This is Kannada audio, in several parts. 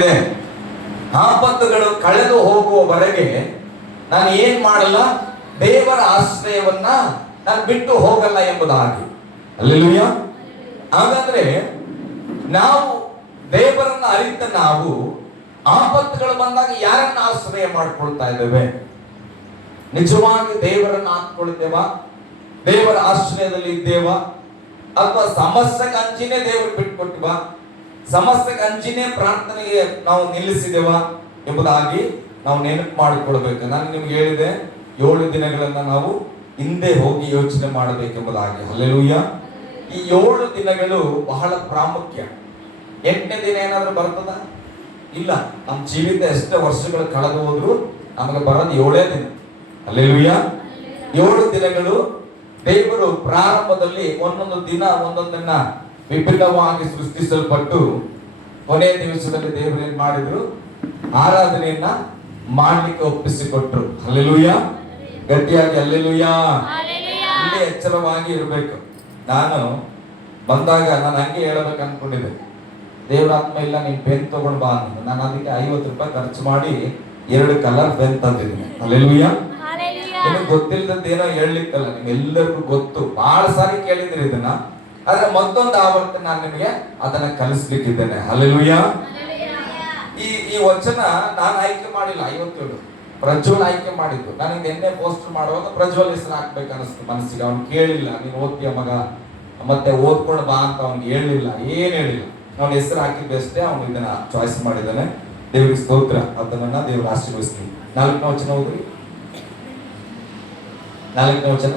ಆಗಿದೆ. ಆಪತ್ತುಗಳು ಕಳೆದು ಹೋಗುವವರೆಗೆ ನಾನು ಏನ್ ಮಾಡಲ್ಲ, ದೇವರ ಆಶ್ರಯವನ್ನ ನಾನು ಬಿಟ್ಟು ಹೋಗಲ್ಲ ಎಂಬುದಾಗಿ. ಹಲ್ಲೆಲೂಯಾ. ಹಾಗಾದ್ರೆ ನಾವು ದೇವರನ್ನ ಅರಿತ ನಾವು ಆಪತ್ತುಗಳು ಬಂದಾಗ ಯಾರನ್ನ ಆಶ್ರಯ ಮಾಡ್ಕೊಳ್ತಾ ಇದ್ದೇವೆ? ನಿಜವಾಗಿ ದೇವರನ್ನ ಹಾಕೊಳ್ತೇವಾ? ದೇವರ ಆಶ್ರಯದಲ್ಲಿ ಇದ್ದೇವಾ? ಅಥವಾ ಸಮಸ್ಯೆಗೆ ಅಂಚಿನೇ ದೇವರು ಬಿಟ್ಕೊಟ್ಟಿವ? ಸಮಸ್ಯೆಗೆ ಅಂಚಿನೇ ಪ್ರಾರ್ಥನೆಗೆ ನಾವು ನಿಲ್ಲಿಸಿದೆವಾ ಎಂಬುದಾಗಿ ನಾವು ನೆನಪು ಮಾಡಿಕೊಳ್ಬೇಕು. ನಾನು ನಿಮ್ಗೆ ಹೇಳಿದೆ 7 ದಿನಗಳನ್ನ ನಾವು ಹಿಂದೆ ಹೋಗಿ ಯೋಚನೆ ಮಾಡಬೇಕೆಂಬುದಾಗಿ. ಹಲ್ಲೆಲೂಯಾ. ಈ 7 ದಿನಗಳು ಬಹಳ ಪ್ರಾಮುಖ್ಯ. 8ನೇ ದಿನ ಏನಾದ್ರೂ ಬರ್ತದ? ಇಲ್ಲ. ನಮ್ಮ ಜೀವಿತ ಎಷ್ಟೇ ವರ್ಷಗಳು ಕಳೆದು ಹೋದ್ರು ನಮಗೆ ಬರೋದು 7 ದಿನ. ಹಲ್ಲೆಲೂಯಾ. 7 ದಿನಗಳು ದೇವರು ಪ್ರಾರಂಭದಲ್ಲಿ ಒಂದೊಂದು ದಿನ ಒಂದೊಂದನ್ನ ವಿಭಿನ್ನವಾಗಿ ಸೃಷ್ಟಿಸಲ್ಪಟ್ಟು ಕೊನೆಯ ದಿವಸದಲ್ಲಿ ದೇವರು ಏನ್ ಮಾಡಿದ್ರು? ಆರಾಧನೆಯನ್ನ ಮಾಡ್ಲಿಕ್ಕೆ ಒಪ್ಪಿಸಿಕೊಟ್ರು. ಹಲ್ಲೆಲೂಯಾ. ಗಟ್ಟಿಯಾಗಿ ಹಲ್ಲೆಲೂಯಾ. ಇಲ್ಲಿ ಎಚ್ಚರವಾಗಿ ಇರಬೇಕು. ನಾನು ಬಂದಾಗ ನಾನು ಹಂಗೆ ಹೇಳಬೇಕು ಅನ್ಕೊಂಡಿದ್ದೆ. ದೇವರಾತ್ಮ ಇಲ್ಲ, ನೀನ್ ಪೆನ್ ತಗೊಂಡ್ ಬಾ ಅಂತ. ನಾನು ಅದಕ್ಕೆ 50 ರೂಪಾಯಿ ಖರ್ಚು ಮಾಡಿ 2 ಕಲರ್ ಪೆನ್ ತಂದಿದ್ದೀನಿ. ಹಲ್ಲೆಲೂಯಾ. ನಿಮಗೆ ಗೊತ್ತಿಲ್ಲದಂತೇನೋ ಹೇಳಲಿಕ್ಕಲ್ಲ, ನಿಮ್ಗೆಲ್ಲರಿಗೂ ಗೊತ್ತು. ಬಹಳ ಸಾರಿ ಕೇಳಿದ್ರಿ ಇದನ್ನ. ಆದ್ರೆ ಮತ್ತೊಂದು ಆವರ್ತನ ನಾನು ನಿಮಗೆ ಅದನ್ನ ಕಲಿಸ್ಲಿಕ್ಕಿದ್ದೇನೆ. ಹಲ್ಲೆಲೂಯಾ. ಈ ವಚನ ನಾನು ಆಯ್ಕೆ ಮಾಡಿಲ್ಲ. 57 ಪ್ರಜ್ವಲ್ ಆಯ್ಕೆ ಮಾಡಿದ್ದು. ನನಗೆ ನಿನ್ನೆ ಪೋಸ್ಟರ್ ಮಾಡುವಾಗ ಪ್ರಜ್ವಲ್ ಹೆಸರು ಹಾಕ್ಬೇಕು ಅನಿಸ್ತು ಮನಸ್ಸಿಗೆ. ಅವ್ನು ಕೇಳಿಲ್ಲ, ನೀನು ಓದ್ತೀಯ ಮಗ ಮತ್ತೆ ಓದ್ಕೊಂಡು ಬಾ ಅಂತ ಅವ್ನಿಗೆ ಹೇಳಿಲ್ಲ, ಏನ್ ಹೇಳಿಲ್ಲ. ಅವ್ನ ಹೆಸರು ಹಾಕಿದ್ದು ಅಷ್ಟೇ. ಅವನು ಇದನ್ನ ಚಾಯ್ಸ್ ಮಾಡಿದ್ದಾನೆ. ದೇವರಿಗೆ ಸ್ತೋತ್ರ. ಅದನ್ನ ದೇವರು ಆಶೀರ್ವದಿಸ್ತೀನಿ. 4ನೇ ವಚನ ಹೋದ್ರಿ. 4ನೇ ವಚನ.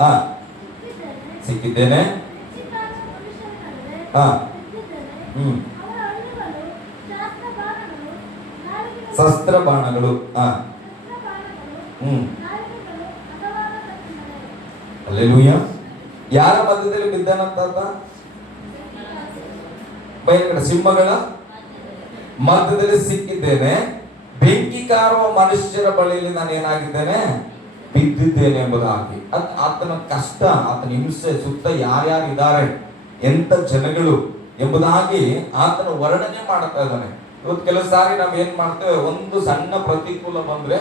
ಹಾ, ಸಿಕ್ಕಿದ್ದೇನೆ. ಹಾ, ಶಸ್ತ್ರ ಬಾಣಗಳು. ಹಾ, ಹಲ್ಲೆಲೂಯಾ. ಯಾರ ಮಧ್ಯದಲ್ಲಿ ಬಿದ್ದಾನಂತ? ಭಯಂಕರ ಸಿಂಹಗಳ ಮಧ್ಯದಲ್ಲಿ ಸಿಕ್ಕಿದ್ದೇನೆ. ಬೆಂಕಿ ಕಾರುವ ಮನುಷ್ಯರ ಬಳಿಯಲ್ಲಿ ನಾನು ಏನಾಗಿದ್ದೇನೆ? ಬಿದ್ದಿದ್ದೇನೆ ಎಂಬುದಾಗಿ. ಆತನ ಕಷ್ಟ, ಆತನ ಹಿಂಸೆ, ಸುತ್ತ ಯಾರ್ಯಾರಿದ್ದಾರೆ, ಎಂತ ಜನಗಳು ಎಂಬುದಾಗಿ ಆತನ ವರ್ಣನೆ ಮಾಡ್ತಾ ಇದ್ದಾನೆ. ಇವತ್ತು ಕೆಲವು ಸಾರಿ ನಾವ್ ಏನ್ ಮಾಡ್ತೇವೆ? ಒಂದು ಸಣ್ಣ ಪ್ರತಿಕೂಲ ಬಂದ್ರೆ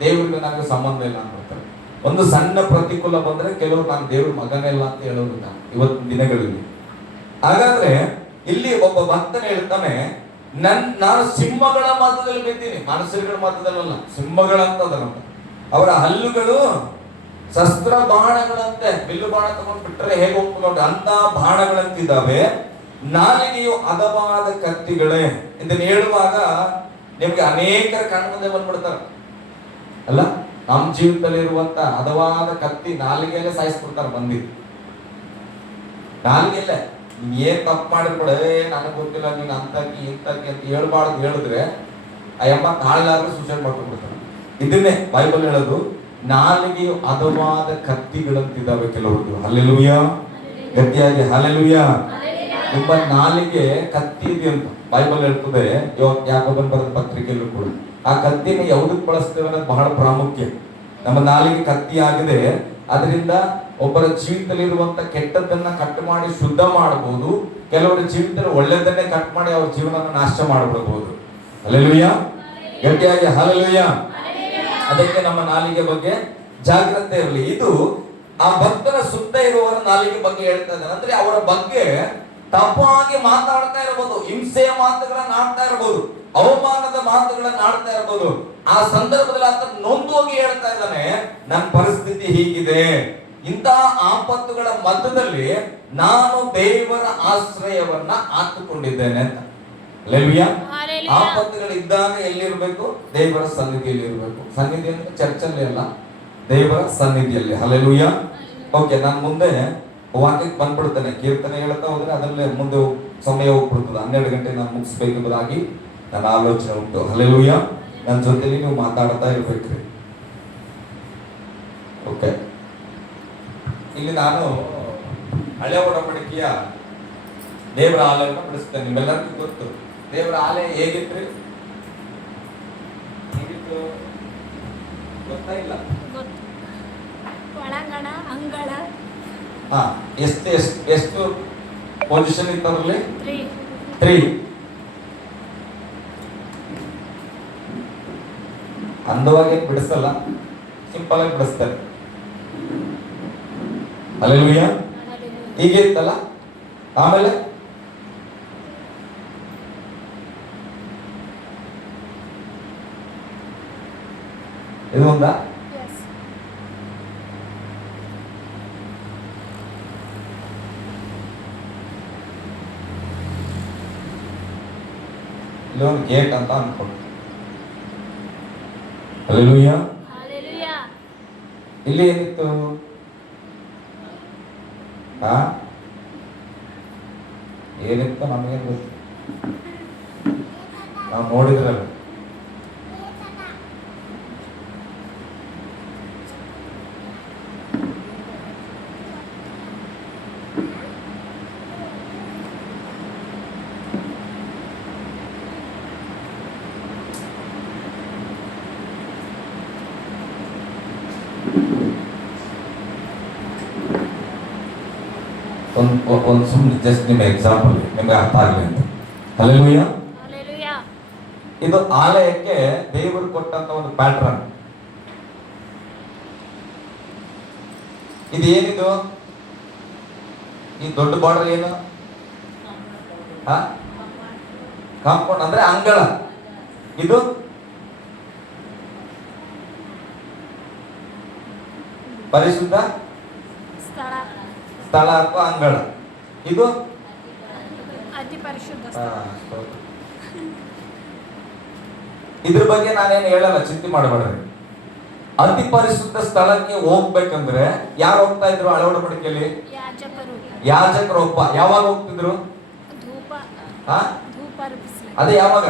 ದೇವರಿಗೆ ನನಗೆ ಸಂಬಂಧ ಇಲ್ಲ ಅಂದ್ಬಿಡ್ತಾರೆ. ಒಂದು ಸಣ್ಣ ಪ್ರತಿಕೂಲ ಬಂದ್ರೆ ಕೆಲವರು ನಾನು ದೇವ್ರ ಮಗನೇ ಇಲ್ಲ ಅಂತ ಹೇಳೋದಿಲ್ಲ ಇವತ್ತಿನ ದಿನಗಳಲ್ಲಿ. ಹಾಗಾದ್ರೆ ಇಲ್ಲಿ ಒಬ್ಬ ಭಕ್ತನ ಹೇಳ್ತಾನೆ, ನಾನು ಸಿಂಹಗಳ ಮಧ್ಯದಲ್ಲಿ ಬಿದ್ದೀನಿ. ಮನುಷ್ಯರುಗಳ ಮಧ್ಯದಲ್ಲ, ಸಿಂಹಗಳಂತದಲ್ಲ. ಅವರ ಹಲ್ಲುಗಳು ಶಸ್ತ್ರ ಬಾಣಗಳಂತೆ. ಬಿಲ್ಲು ಬಾಣ ತಗೊಂಡು ಬಿಟ್ಟರೆ ಹೇಗೆ ಹೋಗ್ಕೊಂಡು ಅಂತ ಬಾಣಗಳಂತಿದ್ದಾವೆ. ನಾಲಿಗೆಯು ಹದವಾದ ಕತ್ತಿಗಳೇ. ಇದನ್ನ ಹೇಳುವಾಗ ನಿಮ್ಗೆ ಅನೇಕರ ಕಣ್ಣು ಮುಂದೆ ಬಂದ್ಬಿಡ್ತಾರೆ ಅಲ್ಲ. ನಮ್ಮ ಜೀವಿತದಲ್ಲಿ ಇರುವಂತ ಹದವಾದ ಕತ್ತಿ ನಾಲಿಗೆಯಲ್ಲೇ ಸಾಯಿಸ್ಬಿಡ್ತಾರೆ ಮಂದಿ. ನಾಲಿಗೆಯಲ್ಲೇ ಏನ್ ತಪ್ಪು ಮಾಡಿದ್ರು ಕೂಡ ನನಗೆ ಗೊತ್ತಿಲ್ಲ, ನೀನು ಅಂತಕಿ ಇಂತಕಿ ಅಂತ ಹೇಳ್ಬಾರ್ದು. ಹೇಳಿದ್ರೆ ಆ ಎಮ್ಮ ತಾಳ್ಲಾದ್ರೂ ಸೂಸೈಡ್ ಮಾಡ್ಕೊಂಡ್ಬಿಡ್ತಾರೆ. ಇದನ್ನೇ ಬೈಬಲ್ ಹೇಳೋದು, ನಾಲಿಗೆಯು ಹದವಾದ ಕತ್ತಿಗಳಂತಿದ್ದಾವೆ ಕೆಲವ್ರದ್ದು. ಹಲ್ಲೆಲೂಯಾ. ಗಟ್ಟಿಯಾಗಿ ಹಲ್ಲೆಲೂಯಾ. ನಿಮ್ಮ ನಾಲಿಗೆ ಕತ್ತಿ ಇದೆ ಅಂತ ಬೈಬಲ್ ಹೇಳ್ತದೆ. ಯಾಕೋಬನ ಬರೆದ ಪತ್ರಿಕೆಯಲ್ಲೂ ಕೂಡ ಆ ಕತ್ತಿನ ಯಾವುದಕ್ಕೆ ಬಳಸ್ತೇವೆ ಅನ್ನೋದು ಬಹಳ ಪ್ರಾಮುಖ್ಯ. ನಮ್ಮ ನಾಲಿಗೆ ಕತ್ತಿ ಆಗಿದೆ. ಅದರಿಂದ ಒಬ್ಬರ ಜೀವಿತದಲ್ಲಿ ಇರುವಂತ ಕೆಟ್ಟದ್ದನ್ನ ಕಟ್ ಮಾಡಿ ಶುದ್ಧ ಮಾಡಬಹುದು. ಕೆಲವರ ಜೀವಿತದಲ್ಲಿ ಒಳ್ಳೆದನ್ನೇ ಕಟ್ ಮಾಡಿ ಅವ್ರ ಜೀವನ ನಾಶ ಮಾಡಬಹುದು. ಹಲ್ಲೆಲೂಯಾ. ಗಟ್ಟಿಯಾಗಿ ಹಲ್ಲೆಲೂಯಾ. ಅದಕ್ಕೆ ನಮ್ಮ ನಾಲಿಗೆ ಬಗ್ಗೆ ಜಾಗ್ರತೆ ಇರಲಿ. ಇದು ಆ ಭಕ್ತನ ಸುತ್ತ ಇರುವವರ ನಾಲಿಗೆ ಬಗ್ಗೆ ಹೇಳ್ತಾ ಇದ್ದಾನೆ. ಅಂದ್ರೆ ಅವರ ಬಗ್ಗೆ ತಪ್ಪಾಗಿ ಮಾತಾಡ್ತಾ ಇರಬಹುದು, ಹಿಂಸೆಯ ಮಾತುಗಳನ್ನ ಆಡ್ತಾ ಇರಬಹುದು, ಅವಮಾನದ ಮಾತುಗಳನ್ನ ಆಡ್ತಾ ಇರಬಹುದು. ಆ ಸಂದರ್ಭದಲ್ಲಿ ಆತ ನೊಂದು ಹೋಗಿ ಹೇಳ್ತಾ ಇದ್ದಾನೆ, ನನ್ನ ಪರಿಸ್ಥಿತಿ ಹೀಗಿದೆ, ಇಂತಹ ಆಪತ್ತುಗಳ ಮಧ್ಯದಲ್ಲಿ ನಾನು ದೇವರ ಆಶ್ರಯವನ್ನ ಹಾಕಿಕೊಂಡಿದ್ದೇನೆ ಅಂತ. ಹಲ್ಲೆಲೂಯಾ. ಆಪತ್ತುಗಳಿದ್ದಾಗ ಎಲ್ಲಿರ್ಬೇಕು? ದೇವರ ಸನ್ನಿಧಿಯಲ್ಲಿ ಇರಬೇಕು. ಸನ್ನಿಧಿ ಅಂದ್ರೆ ಚರ್ಚಲ್ಲಿ ಅಲ್ಲ, ದೇವರ ಸನ್ನಿಧಿಯಲ್ಲಿ. ಹಲ್ಲೆಲೂಯಾ. ಓಕೆ, ನಾನು ಮುಂದೆ ವಾಕ್ಯಕ್ಕೆ ಬಂದ್ಬಿಡ್ತೇನೆ. ಕೀರ್ತನೆ ಹೇಳ್ತಾ ಹೋದ್ರೆ ಅದರಲ್ಲೇ ಮುಂದೆ ಸಮಯ ಹೋಗ್ಬಿಡ್ತದೆ. 12 ಗಂಟೆ ನಾನು ಮುಗಿಸ್ಬೇಕೆಂಬುದಾಗಿ ನನ್ನ ಆಲೋಚನೆ ಉಂಟು. ಹಲ್ಲೆಲೂಯಾ. ನನ್ನ ಜೊತೆಲಿ ನೀವು ಮಾತಾಡ್ತಾ ಇರ್ಬೇಕ್ರಿ. ಓಕೆ, ಇಲ್ಲಿ ನಾನು ಹಳೆ ಒಡಂಬಡಿಕೆಯ ದೇವರ ಆಲಯವನ್ನು ಬಿಡಿಸ್ತೇನೆ. ನಿಮ್ಮೆಲ್ಲರಿಗೂ ಗೊತ್ತು ದೇವರ ಆಲಯ ಹೇಗಿತ್ರಿ? ಹೇಗಿತ್ತು ಗೊತ್ತಾ? ಇಲ್ಲ, ಒಳಂಗಣ ಅಂಗಳ. ಎಷ್ಟು ಪೊಸಿಷನ್ ಇತ್ತರಲ್ಲಿ? 3. ಅಂದವಾಗಿ ಬಿಡಿಸಲ್ಲ, ಸಿಂಪಲ್ ಆಗಿ ಬಿಡಿಸ್ತಾರೆ. ಹಲ್ಲೆಲೂಯಾ. ಹೀಗೆ ಇತ್ತಲ್ಲ. ಆಮೇಲೆ ಇದು ಒಂದ ಇಲ್ಲೊಂದು ಗೇಟ್ ಅಂತ ಅನ್ಕೊಂಡು. ಹಲ್ಲೆಲೂಯಾ. ಇಲ್ಲಿ ಏನಿತ್ತು? ಏನಿತ್ತು ನಮಗೆ ಗೊತ್ತು, ನಾವು ನೋಡಿದ್ರಲ್ಲ. ಒಂದು ಸುಮ್ಮನೆ ಜಸ್ಟ್ ನಿಮ್ಮ ಎಕ್ಸಾಂಪಲ್ ನಿಮ್ಗೆ ಅರ್ಥ ಆಗಲಿ ಅಂತ. ಹಲ್ಲೆಲೂಯಾ. ಇದು ಆಲಯಕ್ಕೆ ದೇವರು ಕೊಟ್ಟಂತ ಒಂದು ಪ್ಯಾಟ್ರನ್. ಇದು ಏನಿದು? ಈ ದೊಡ್ಡ ಬಾರ್ಡರ್ ಏನು? ಕಾಂಪೌಂಡ್ ಅಂದ್ರೆ ಅಂಗಳ. ಇದು ಪರಿಶುದ್ಧ ಸ್ಥಳ ಅಥವಾ ಅಂಗಳ. ಇದು ಅತಿ ಪರಿಶುದ್ಧ. ಇದ್ರ ಬಗ್ಗೆ ನಾನೇನು ಹೇಳಲ್ಲ, ಚಿಂತೆ ಮಾಡಬೇಡ್ರಿ. ಅತಿ ಪರಿಶುದ್ಧ ಸ್ಥಳಕ್ಕೆ ಹೋಗ್ಬೇಕಂದ್ರೆ ಯಾರು ಹೋಗ್ತಾ ಇದ್ರು? ಹಳೆ ಮಡಿಕೆಯಲ್ಲಿ ಯಾಜಕರೊಬ್ಬ. ಯಾವಾಗ ಹೋಗ್ತಿದ್ರು? ಅದೇ ಯಾವಾಗ?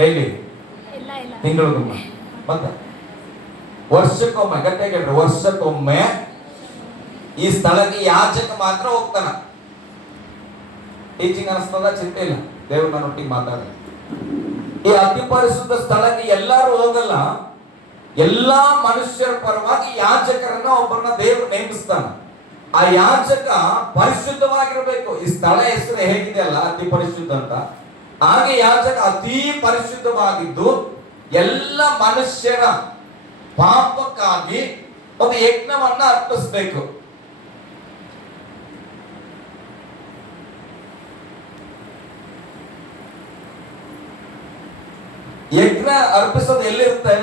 ಡೈಲಿ, ತಿಂಗಳಿಗೊಮ್ಮೆ, ಮತ್ತೆ ವರ್ಷಕ್ಕೊಮ್ಮೆ. ಗಟ್ಟಿಯಾಗಿ ಹೇಳ್ರಿ, ವರ್ಷಕ್ಕೊಮ್ಮೆ ಈ ಸ್ಥಳಕ್ಕೆ ಯಾಜಕ ಮಾತ್ರ ಹೋಗ್ತಾನ. ಟೀಚಿಂಗ್ ಅನಿಸ್ತದ? ಚಿಂತೆ ಇಲ್ಲ, ದೇವ್ರು ನನ್ನೊಟ್ಟಿಗೆ ಮಾತಾಡ. ಈ ಅತಿ ಪರಿಶುದ್ಧ ಸ್ಥಳಕ್ಕೆ ಎಲ್ಲರೂ ಹೋಗಲ್ಲ. ಎಲ್ಲಾ ಮನುಷ್ಯರ ಪರವಾಗಿ ಯಾಜಕರನ್ನ ಒಬ್ಬರನ್ನ ದೇವರು ನೇಮಿಸ್ತಾನ. ಆ ಯಾಜಕ ಪರಿಶುದ್ಧವಾಗಿರ್ಬೇಕು. ಈ ಸ್ಥಳ ಹೆಸರು ಹೇಗಿದೆ ಅಲ್ಲ, ಅತಿ ಪರಿಶುದ್ಧ ಅಂತ. ಹಾಗೆ ಯಾಜಕ ಅತಿ ಪರಿಶುದ್ಧವಾಗಿದ್ದು ಎಲ್ಲ ಮನುಷ್ಯರ ಪಾಪಕ್ಕಾಗಿ ಒಂದು ಯಜ್ಞವನ್ನ ಅರ್ಪಿಸಬೇಕು. ಯಜ್ಞ ಅರ್ಪಿಸೋದು ಎಲ್ಲಿರುತ್ತೆ?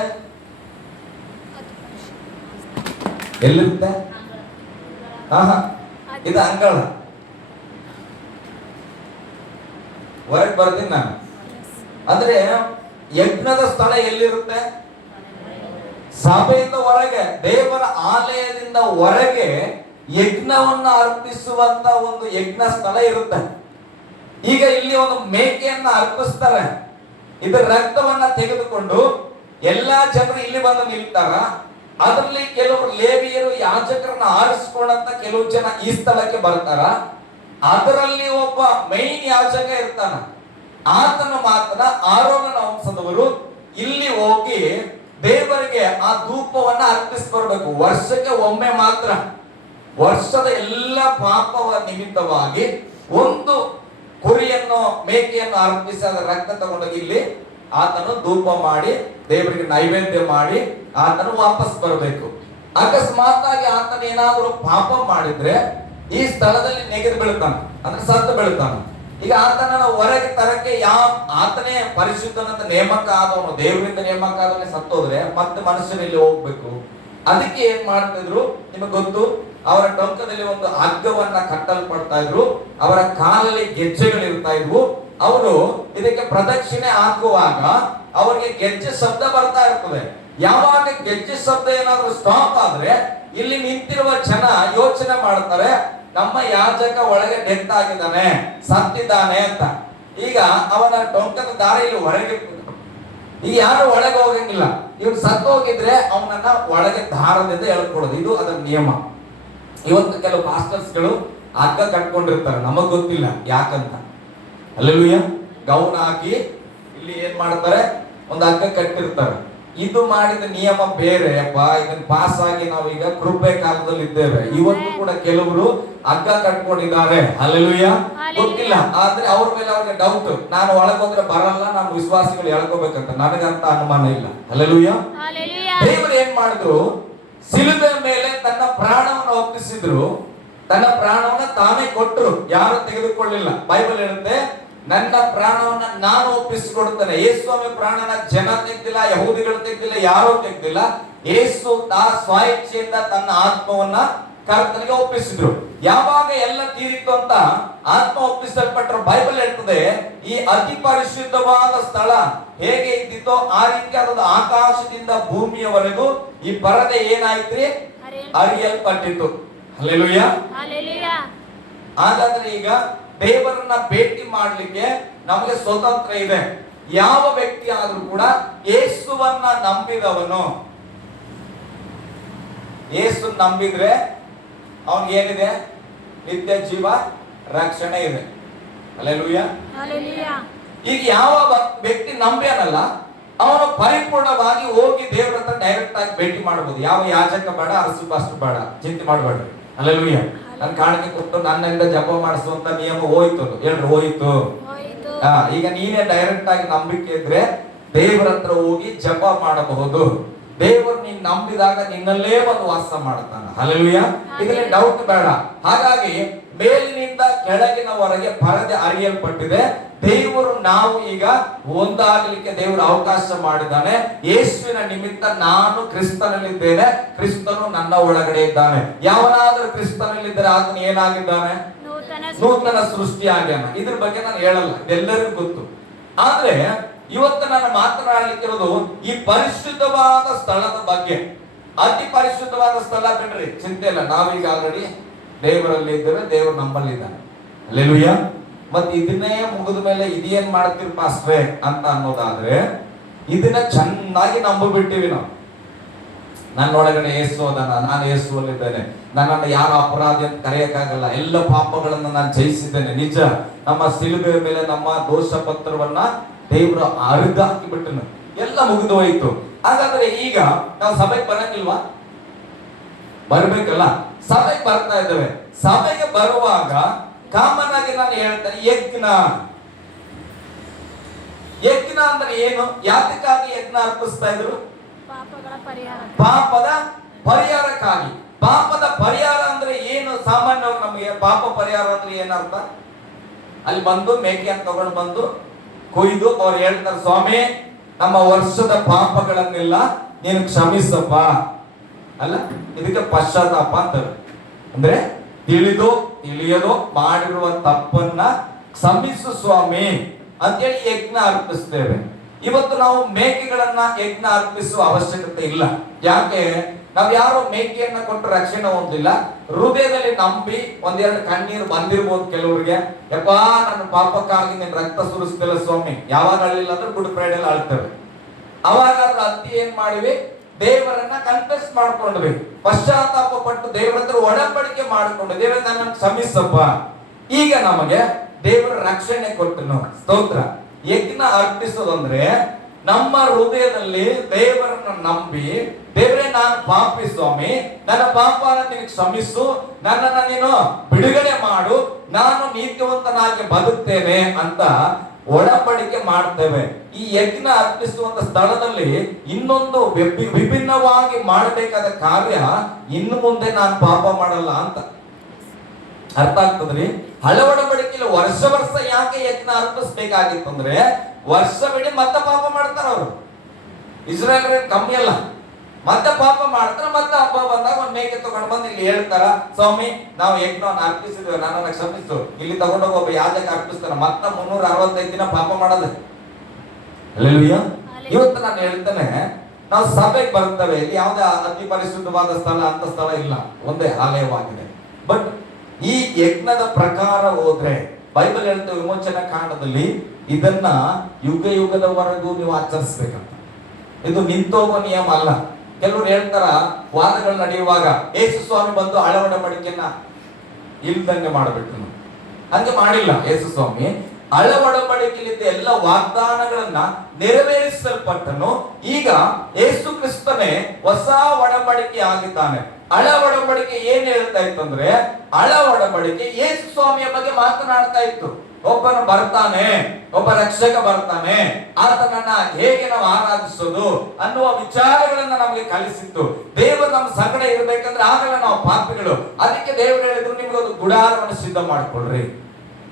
ಎಲ್ಲಿರುತ್ತೆ? ಇದು ಅಂಗಳ. ಹೊರಗೆ ಬರ್ತೀನಿ ನಾನು. ಅಂದ್ರೆ ಯಜ್ಞದ ಸ್ಥಳ ಎಲ್ಲಿರುತ್ತೆ? ಸಭೆಯಿಂದ ಹೊರಗೆ, ದೇವರ ಆಲಯದಿಂದ ಹೊರಗೆ ಯಜ್ಞವನ್ನ ಅರ್ಪಿಸುವಂತ ಒಂದು ಯಜ್ಞ ಸ್ಥಳ ಇರುತ್ತೆ. ಈಗ ಇಲ್ಲಿ ಒಂದು ಮೇಕೆಯನ್ನ ಅರ್ಪಿಸ್ತಾರೆ. ಇದರ ರಕ್ತವನ್ನ ತೆಗೆದುಕೊಂಡು ಎಲ್ಲಾ ಜನರು ಇಲ್ಲಿ ಬಂದು ನಿಲ್ತಾರ. ಅದರಲ್ಲಿ ಕೆಲವರು ಲೇವಿಯರು ಯಾಜಕರನ್ನ ಆರಿಸಿಕೊಂಡಂತ ಕೆಲವು ಜನ ಈ ಸ್ಥಳಕ್ಕೆ ಬರ್ತಾರ. ಅದರಲ್ಲಿ ಒಬ್ಬ ಮೈನ್ ಯಾಜಕ ಇರ್ತಾನ. ಆತನ ಮಾತ್ರ ಆರೋನನ ವಂಶದವರು ಇಲ್ಲಿ ಹೋಗಿ ದೇವರಿಗೆ ಆ ಧೂಪವನ್ನ ಅರ್ಪಿಸ್ಕೊಡ್ಬೇಕು. ವರ್ಷಕ್ಕೆ ಒಮ್ಮೆ ಮಾತ್ರ. ವರ್ಷದ ಎಲ್ಲ ಪಾಪವ ನಿಮಿತ್ತವಾಗಿ ಒಂದು ಕುರಿಯನ್ನು, ಮೇಕೆಯನ್ನು ಅರ್ಪಿಸಿ ಅದರ ರಕ್ತ ತಗೊಂಡೋಗಿ ಇಲ್ಲಿ ಆತನು ಧೂಪ ಮಾಡಿ ದೇವರಿಗೆ ನೈವೇದ್ಯ ಮಾಡಿ ಆತನು ವಾಪಸ್ ಬರಬೇಕು. ಅಕಸ್ಮಾತ್ ಆಗಿ ಆತನ ಏನಾದರೂ ಪಾಪ ಮಾಡಿದ್ರೆ ಈ ಸ್ಥಳದಲ್ಲಿ ನೆಗೆದು ಬೀಳ್ತಾನ, ಅಂದ್ರೆ ಸತ್ತು ಬೀಳ್ತಾನ. ಈಗ ಆತನ ಹೊರಗೆ ತರಕ್ಕೆ ಆತನೇ ಪರಿಶುದ್ಧನಂತ ನೇಮಕ ಆದವನು, ದೇವರಿಂದ ನೇಮಕ ಆದವನೇ ಸತ್ತೋದ್ರೆ ಮತ್ತೆ ಮನುಷ್ಯರಲ್ಲಿ ಹೋಗ್ಬೇಕು. ಅದಕ್ಕೆ ಏನ್ ಮಾಡ್ತಿದ್ರು ನಿಮಗೆ ಗೊತ್ತು? ಅವರ ಟೊಂಕದಲ್ಲಿ ಒಂದು ಹಗ್ಗವನ್ನ ಕಟ್ಟಲ್ಪಡ್ತಾ ಇದ್ರು. ಅವರ ಕಾಲಲ್ಲಿ ಗೆಜ್ಜೆಗಳು ಇರ್ತಾ ಇದ್ವು. ಅವರು ಇದಕ್ಕೆ ಪ್ರದಕ್ಷಿಣೆ ಹಾಕುವಾಗ ಅವರಿಗೆ ಗೆಜ್ಜೆ ಶಬ್ದ ಬರ್ತಾ ಇರ್ತದೆ. ಯಾವಾಗ ಗೆಜ್ಜೆ ಶಬ್ದ ಏನಾದ್ರೂ ಸ್ಟಾಪ್ ಆದ್ರೆ ಇಲ್ಲಿ ನಿಂತಿರುವ ಜನ ಯೋಚನೆ ಮಾಡ್ತಾರೆ, ನಮ್ಮ ಯಾಜಕ ಒಳಗೆ ಡೆತ್ ಆಗಿದ್ದಾನೆ, ಸತ್ತಿದ್ದಾನೆ ಅಂತ. ಈಗ ಅವನ ಟೊಂಕದ ದಾರಿಯಲ್ಲಿ ಹೊರಗೆ, ಈಗ ಯಾರು ಒಳಗೆ ಹೋಗಂಗಿಲ್ಲ. ಇವ್ರು ಸತ್ತು ಹೋಗಿದ್ರೆ ಅವನನ್ನ ಒಳಗೆ ದಾರದಿಂದ ಎಳ್ಕೊಡೋದು, ಇದು ಅದರ ನಿಯಮ. ಇವತ್ತು ಕೆಲವು ಪಾಸ್ಟರ್ಸ್ಗಳು ಹಗ್ಗ ಕಟ್ಕೊಂಡಿರ್ತಾರೆ, ನಮಗ್ ಗೊತ್ತಿಲ್ಲ ಯಾಕಂತ. ಹಲ್ಲೆಲೂಯಾ. ಗೌನ್ ಹಾಕಿ ಇಲ್ಲಿ ಏನ್ ಮಾಡ್ತಾರೆ, ಒಂದು ಹಗ್ಗ ಕಟ್ಟಿರ್ತಾರೆ. ಇದು ಮಾಡಿದ ನಿಯಮ ಬೇರೆ ಅಪ್ಪ. ಇದನ್ನ ಪಾಸ್ ಆಗಿ ನಾವೀಗ ಕೃಪೆ ಕಾಲದಲ್ಲಿ ಇದ್ದೇವೆ. ಇವತ್ತು ಕೂಡ ಕೆಲವರು ಹಗ್ಗ ಕಟ್ಕೊಂಡಿದ್ದಾರೆ. ಹಲ್ಲೆಲೂಯಾ. ಗೊತ್ತಿಲ್ಲ ಇಲ್ಲ. ಆದ್ರೆ ಅವ್ರ ಮೇಲೆ ಅವ್ರಿಗೆ ಡೌಟ್, ನಾನು ಒಳಗೋದ್ರೆ ಬರಲ್ಲ, ನಾನು ವಿಶ್ವಾಸಿಗಳು ಎಳ್ಕೋಬೇಕಂತ ನನಗಂತ ಅನುಮಾನ ಇಲ್ಲ. ಹಲ್ಲೆಲೂಯಾ. ದೇವರು ಏನ್ ಮಾಡಿದ್ರು, ಸಿಲುಬೆ ಮೇಲೆ ತನ್ನ ಪ್ರಾಣವನ್ನು ಒಪ್ಪಿಸಿದ್ರು, ತನ್ನ ಪ್ರಾಣವನ್ನ ತಾನೇ ಕೊಟ್ಟರು, ಯಾರು ತೆಗೆದುಕೊಳ್ಳಿಲ್ಲ. ಬೈಬಲ್ ಹೇಳುತ್ತೆ, ನನ್ನ ಪ್ರಾಣವನ್ನ ನಾನು ಒಪ್ಪಿಸಿಕೊಡುತ್ತೇನೆ. ಯೇಸು ಸ್ವಾಮಿ ಪ್ರಾಣನ ಜನ ತೆಗ್ದಿಲ್ಲ, ಯಹೂದಿಗಳು ತೆಗ್ದಿಲ್ಲ, ಯಾರೂ ತೆಗ್ದಿಲ್ಲ. ಯೇಸು ಸ್ವಇಚ್ಛೆಯಿಂದ ತನ್ನ ಆತ್ಮವನ್ನ ಕರ್ತನಿಗೆ ಒಪ್ಪಿಸಿದ್ರು. ಯಾವಾಗ ಎಲ್ಲ ತೀರಿತು ಅಂತ ಆತ್ಮ ಒಪ್ಪಿಸಲ್ಪಟ್ಟರು, ಬೈಬಲ್ ಹೇಳ್ತದೆ, ಈ ಅತಿ ಪರಿಶುದ್ಧವಾದ ಸ್ಥಳ ಹೇಗೆ ಇದ್ದಿತ್ತೋ ಆ ರೀತಿ ಅದೊಂದು ಆಕಾಶದಿಂದ ಭೂಮಿಯವರೆಗೂ ಈ ಪರದೆ ಏನಾಯ್ತ್ರಿ, ಅರಿಯಲ್ಪಟ್ಟಿತು. ಹಲ್ಲೆಲೂಯಾ. ಹಾಗಾದ್ರೆ ಈಗ ದೇವರನ್ನ ಭೇಟಿ ಮಾಡ್ಲಿಕ್ಕೆ ನಮಗೆ ಸ್ವತಂತ್ರ ಇದೆ. ಯಾವ ವ್ಯಕ್ತಿ ಆದ್ರೂ ಕೂಡ ಯೇಸುವನ್ನ ನಂಬಿದವನು, ಯೇಸು ನಂಬಿದ್ರೆ ಅವನಿಗೆ ಏನಿದೆ, ನಿತ್ಯ ಜೀವ, ರಕ್ಷಣೆ ಇದೆ. ಹಲ್ಲೆಲೂಯಾ. ಈಗ ಯಾವ ವ್ಯಕ್ತಿ ನಂಬ್ಯಾನಲ್ಲ ಅವನು ಪರಿಪೂರ್ಣವಾಗಿ ಹೋಗಿ ದೇವರ ಹತ್ರ ಡೈರೆಕ್ಟ್ ಆಗಿ ಭೇಟಿ ಮಾಡಬಹುದು. ಯಾವ ಯಾಜಕ ಬೇಡ, ಅರಸು ಪಾಸ್ಟರ್ ಬೇಡ, ಚಿಂತೆ ಮಾಡಬೇಡ್ರಿ. ಹಲ್ಲೆಲೂಯಾ. ನನ್ ಕಾಣಿಕೆ ಕೊಟ್ಟು ನನ್ನಿಂದ ಜಪ ಮಾಡಿಸುವಂತ ನಿಯಮ ಹೋಯ್ತು, ಹೇಳ್ರಿ ಹೋಯ್ತು. ಈಗ ನೀನೇ ಡೈರೆಕ್ಟ್ ಆಗಿ ನಂಬಿಕೆ ಇದ್ರೆ ದೇವರ ಹತ್ರ ಹೋಗಿ ಜಪ ಮಾಡಬಹುದು. ದೇವರು ನೀನ್ ನಂಬಿದಾಗ ನಿನ್ನಲ್ಲೇ ಒಂದು ವಾಸ ಮಾಡ್ತಾನ. ಹಲ್ಲೆಲೂಯಾ. ಇದರಲ್ಲಿ ಡೌಟ್ ಬೇಡ. ಹಾಗಾಗಿ ಮೇಲಿನಿಂದ ಕೆಳಗಿನವರೆಗೆ ಪರದೆ ಅರಿಯಲ್ಪಟ್ಟಿದೆ. ದೇವರು ನಾವು ಈಗ ಒಂದಾಗಲಿಕ್ಕೆ ದೇವರು ಅವಕಾಶ ಮಾಡಿದ್ದಾನೆ. ಯೇಸುವಿನ ನಿಮಿತ್ತ ನಾನು ಕ್ರಿಸ್ತನಲ್ಲಿದ್ದೇನೆ, ಕ್ರಿಸ್ತನು ನನ್ನ ಒಳಗಡೆ ಇದ್ದಾನೆ. ಯಾವನಾದ್ರೂ ಕ್ರಿಸ್ತನಲ್ಲಿದ್ದರೆ ಆತನು ಏನಾಗಿದ್ದಾನೆ, ನೂತನ ಸೃಷ್ಟಿಯಾಗ್ಯಾನ. ಇದ್ರ ಬಗ್ಗೆ ನಾನು ಹೇಳಲ್ಲ, ಇದೆಲ್ಲರಿಗೂ ಗೊತ್ತು. ಆದ್ರೆ ಇವತ್ತು ನಾನು ಮಾತನಾಡಲಿಕ್ಕಿರೋದು ಈ ಪರಿಶುದ್ಧವಾದ ಸ್ಥಳದ ಬಗ್ಗೆ. ಅತಿ ಪರಿಶುದ್ಧವಾದ ಸ್ಥಳ ಬಿಡ್ರಿ, ಚಿಂತೆ ಇಲ್ಲ. ನಾವೀಗ ಆಲ್ರೆಡಿ ದೇವರಲ್ಲಿ ಇದ್ದೇವೆ, ದೇವರು ನಮ್ಮಲ್ಲಿದ್ದಾನೆ. ಹಲ್ಲೆಲೂಯಾ. ಮತ್ತೆ ಇದನ್ನೇ ಮುಗಿದ ಮೇಲೆ ಇದೇನ್ ಮಾಡ್ತೀವಿ ಪಾಸ್ಟ್ರೆ ಅಂತ ಅನ್ನೋದಾದ್ರೆ, ಇದನ್ನ ಚೆನ್ನಾಗಿ ನಂಬಿಬಿಟ್ಟಿವಿ ನಾವು. ನನ್ನೊಳಗಡೆ ಯೇಸು ಅದಾನ, ನಾನು ಯೇಸುವಲ್ಲಿದ್ದೇನೆ, ನನ್ನನ್ನು ಯಾರು ಅಪರಾಧಿ ಅಂತ ಕರೆಯಕ್ಕಾಗಲ್ಲ, ಎಲ್ಲ ಪಾಪಗಳನ್ನು ನಾನು ಜಯಿಸಿದ್ದೇನೆ. ನಿಜ, ನಮ್ಮ ಸಿಲುಬೆಯ ಮೇಲೆ ನಮ್ಮ ದೋಷ ಪತ್ರವನ್ನ ದೇವರು ಅರ್ಧ ಹಾಕಿಬಿಟ್ಟನು, ಎಲ್ಲ ಮುಗಿದು ಹೋಯ್ತು. ಹಾಗಾದ್ರೆ ಈಗ ನಾವು ಸಭೆಗೆ ಬರಂಗಿಲ್ವಾ? ಬರ್ಬೇಕಲ್ಲ. ಸಭೆಗೆ ಬರ್ತಾ ಇದ್ದೇವೆ. ಸಭೆಗೆ ಬರುವಾಗ ಕಾಮನ್ ಆಗಿ ನಾನು ಹೇಳ್ತೇನೆ, ಯಜ್ಞ. ಯಜ್ಞ ಅಂದ್ರೆ ಏನು? ಯಾತಕ್ಕಾಗಿ ಯಜ್ಞ ಅರ್ಪಿಸ್ತಾ ಇದ್ರು? ಪಾಪದ ಪರಿಹಾರಕ್ಕಾಗಿ. ಪಾಪದ ಪರಿಹಾರ ಅಂದ್ರೆ ಏನು? ಸಾಮಾನ್ಯವಾಗಿ ನಮಗೆ ಪಾಪ ಪರಿಹಾರ ಅಂದ್ರೆ ಏನರ್ಥ? ಅಲ್ಲಿ ಬಂದು ಮೇಕೆಯನ್ನು ತಗೊಂಡು ಬಂದು ಕೊಯ್ದು ಅವ್ರು ಹೇಳ್ತಾರೆ, ಸ್ವಾಮಿ ನಮ್ಮ ವರ್ಷದ ಪಾಪಗಳನ್ನೆಲ್ಲ ನೀನು ಕ್ಷಮಿಸಪ್ಪ. ಅಲ್ಲ, ಇದಕ್ಕೆ ಪಶ್ಚಾತ್ತಾಪ ಅಂತಾರೆ. ಅಂದ್ರೆ ತಿಳಿಯದೋ ಮಾಡಿರುವ ತಪ್ಪನ್ನ ಕ್ಷಮಿಸು ಸ್ವಾಮಿ ಅಂತೇಳಿ ಯಜ್ಞ ಅರ್ಪಿಸ್ತೇವೆ. ಇವತ್ತು ನಾವು ಮೇಕೆಗಳನ್ನ ಯಜ್ಞ ಅರ್ಪಿಸುವ ಅವಶ್ಯಕತೆ ಇಲ್ಲ. ಯಾಕೆ? ನಾವ್ ಯಾರೋ ಮೇಕೆಯನ್ನ ಕೊಟ್ಟು ರಕ್ಷಣೆ ಹೊಂದಿಲ್ಲ. ಹೃದಯದಲ್ಲಿ ನಂಬಿ ಒಂದೆರಡು ಕಣ್ಣೀರು ಬಂದಿರ್ಬೋದು ಕೆಲವರಿಗೆ. ಯಪ್ಪಾ ನನ್ನ ಪಾಪಕ್ಕಾಗಿ ನಿನ್ ರಕ್ತ ಸುರಿಸ್ತಿಲ್ಲ ಸ್ವಾಮಿ. ಯಾವಾಗ ಅಳಿಲ್ಲ ಅಂದ್ರೆ ಗುಡ್ ಫ್ರೈಡೆ ಅಳ್ತೇವೆ. ಅವಾಗಾದ್ರೂ ಅತ್ತಿ ಏನ್ ಮಾಡಿವಿ? ದೇವರನ್ನ ಕನ್ಫೆಸ್ ಮಾಡ್ಕೊಂಡ್ವಿ, ಪಶ್ಚಾತ್ತಾಪ ಪಟ್ಟು ದೇವರ ಹತ್ರ ಒಡಂಬಡಿಕೆ ಮಾಡಿಕೊಂಡು, ದೇವರ ನನ್ನನ್ನು ಕ್ಷಮಿಸಪ್ಪ. ಈಗ ನಮಗೆ ದೇವರ ರಕ್ಷಣೆ ಕೊಟ್ಟನು. ಸ್ತೋತ್ರ. ಯಜ್ಞ ಅರ್ಪಿಸೋದಂದ್ರೆ ನಮ್ಮ ಹೃದಯದಲ್ಲಿ ದೇವರನ್ನ ನಂಬಿ, ದೇವರೇ ನಾನು ಪಾಪಿ ಸ್ವಾಮಿ, ನನ್ನ ಪಾಪನ ನೀನು ಕ್ಷಮಿಸು, ನನ್ನನ್ನ ನೀನು ಬಿಡುಗಡೆ ಮಾಡು, ನಾನು ನೀತಿವಂತನಾಗಿ ಬದುಕ್ತೇನೆ ಅಂತ ಒಡಂಬಡಿಕೆ ಮಾಡ್ತೇವೆ. ಈ ಯಜ್ಞ ಅರ್ಪಿಸುವಂತ ಸ್ಥಳದಲ್ಲಿ ಇನ್ನೊಂದು ವಿಭಿನ್ನವಾಗಿ ಮಾಡಬೇಕಾದ ಕಾರ್ಯ, ಇನ್ನು ಮುಂದೆ ನಾನು ಪಾಪ ಮಾಡಲ್ಲ ಅಂತ ಅರ್ಥ ಆಗ್ತದ್ರಿ. ಹಳೆ ಒಡಂಬಡಿಕೆಯಲ್ಲಿ ವರ್ಷ ಯಾಕೆ ಯಜ್ಞ ಅರ್ಪಿಸ್ಬೇಕಾಗಿತ್ತು ಅಂದ್ರೆ, ವರ್ಷವಿಡೀ ಮತ್ತೆ ಪಾಪ ಮಾಡ್ತಾರ ಅವರು. ಇಸ್ರಾಯೇಲ್ ಕಮ್ಮಿ ಅಲ್ಲ, ಮತ್ತೆ ಪಾಪ ಮಾಡ್ತಾರ. ಮತ್ತೆ ಹಬ್ಬ ಬಂದಾಗ ಒಂದ್ ಮೇಕೆ ತಗೊಂಡು ಬಂದು ಇಲ್ಲಿ ಹೇಳ್ತಾರ, ಸ್ವಾಮಿ ನಾವು ಯಜ್ಞವನ್ನು ಅರ್ಪಿಸಿದ್ವಿ, ನನ್ನನ್ನು ಕ್ಷಮಿಸು. ಇಲ್ಲಿ ತಗೊಂಡೋಗಿ ಒಬ್ಬ ಯಾಜಕ ಅರ್ಪಿಸ್ತಾರ, ಮತ್ತೆ 365 ದಿನ ಪಾಪ ಮಾಡೋದು. ಹಲ್ಲೆಲೂಯಾ. ಇವತ್ತು ನಾನು ಹೇಳ್ತೇನೆ, ನಾವು ಸಭೆಗೆ ಬರ್ತೇವೆ, ಇಲ್ಲಿ ಯಾವುದೇ ಅತಿ ಪರಿಶುದ್ಧವಾದ ಸ್ಥಳ ಅಂತ ಸ್ಥಳ ಇಲ್ಲ, ಒಂದೇ ಆಲಯವಾಗಿದೆ. ಬಟ್ ಈ ಯಜ್ಞದ ಪ್ರಕಾರ ಹೋದ್ರೆ ಬೈಬಲ್ ಹೇಳ್ತೇವೆ, ವಿಮೋಚನಾ ಕಾಂಡದಲ್ಲಿ ಇದನ್ನ ಯುಗ ಯುಗದವರೆಗೂ ನೀವು ಆಚರಿಸ್ಬೇಕಂತ. ಇದು ನಿಂತೋಗೋ ನಿಯಮ ಅಲ್ಲ. ಕೆಲವರು ಹೇಳ್ತಾರ, ವಾದಗಳು ನಡೆಯುವಾಗ ಯೇಸು ಸ್ವಾಮಿ ಬಂದು ಹಳೆ ಒಡಂಬಡಿಕೆಯನ್ನ ಇಲ್ದಂಗೆ ಮಾಡಿಬಿಟ್ರು. ಹಂಗೆ ಮಾಡಿಲ್ಲ. ಯೇಸು ಸ್ವಾಮಿ ಹಳೆ ಒಡಂಬಡಿಕೆಯಲ್ಲಿದ್ದ ಎಲ್ಲ ವಾಗ್ದಾನಗಳನ್ನ ನೆರವೇರಿಸಲ್ಪಟ್ಟನು. ಈಗ ಯೇಸು ಕ್ರಿಸ್ತನೇ ಹೊಸ ಒಡಂಬಡಿಕೆ ಆಗಿದ್ದಾನೆ. ಹಳೆ ಒಡಂಬಡಿಕೆ ಏನ್ ಹೇಳ್ತಾ ಇತ್ತು ಅಂದ್ರೆ, ಹಳೆ ಒಡಂಬಡಿಕೆ ಯೇಸು ಸ್ವಾಮಿಯ ಬಗ್ಗೆ ಮಾತನಾಡ್ತಾ ಇತ್ತು. ಒಬ್ಬನು ಬರ್ತಾನೆ, ಒಬ್ಬ ರಕ್ಷಕ ಬರ್ತಾನೆ, ಆತನನ್ನ ಹೇಗೆ ನಾವು ಆರಾಧಿಸೋದು ಅನ್ನುವ ವಿಚಾರಗಳನ್ನ ನಮಗೆ ಕಲಿಸಿತ್ತು. ದೇವರು ನಮ್ಮ ಸಂಗಡ ಇರಬೇಕಂದ್ರೆ ಆಗಲ್ಲ ನಾವು ಪಾಪಿಗಳು. ಅದಕ್ಕೆ ದೇವರು ಹೇಳಿದ್ರು, ನಿಮ್ಗೆ ಒಂದು ಗುಡಾರವನ್ನು ಸಿದ್ಧ ಮಾಡ್ಕೊಳ್ರಿ.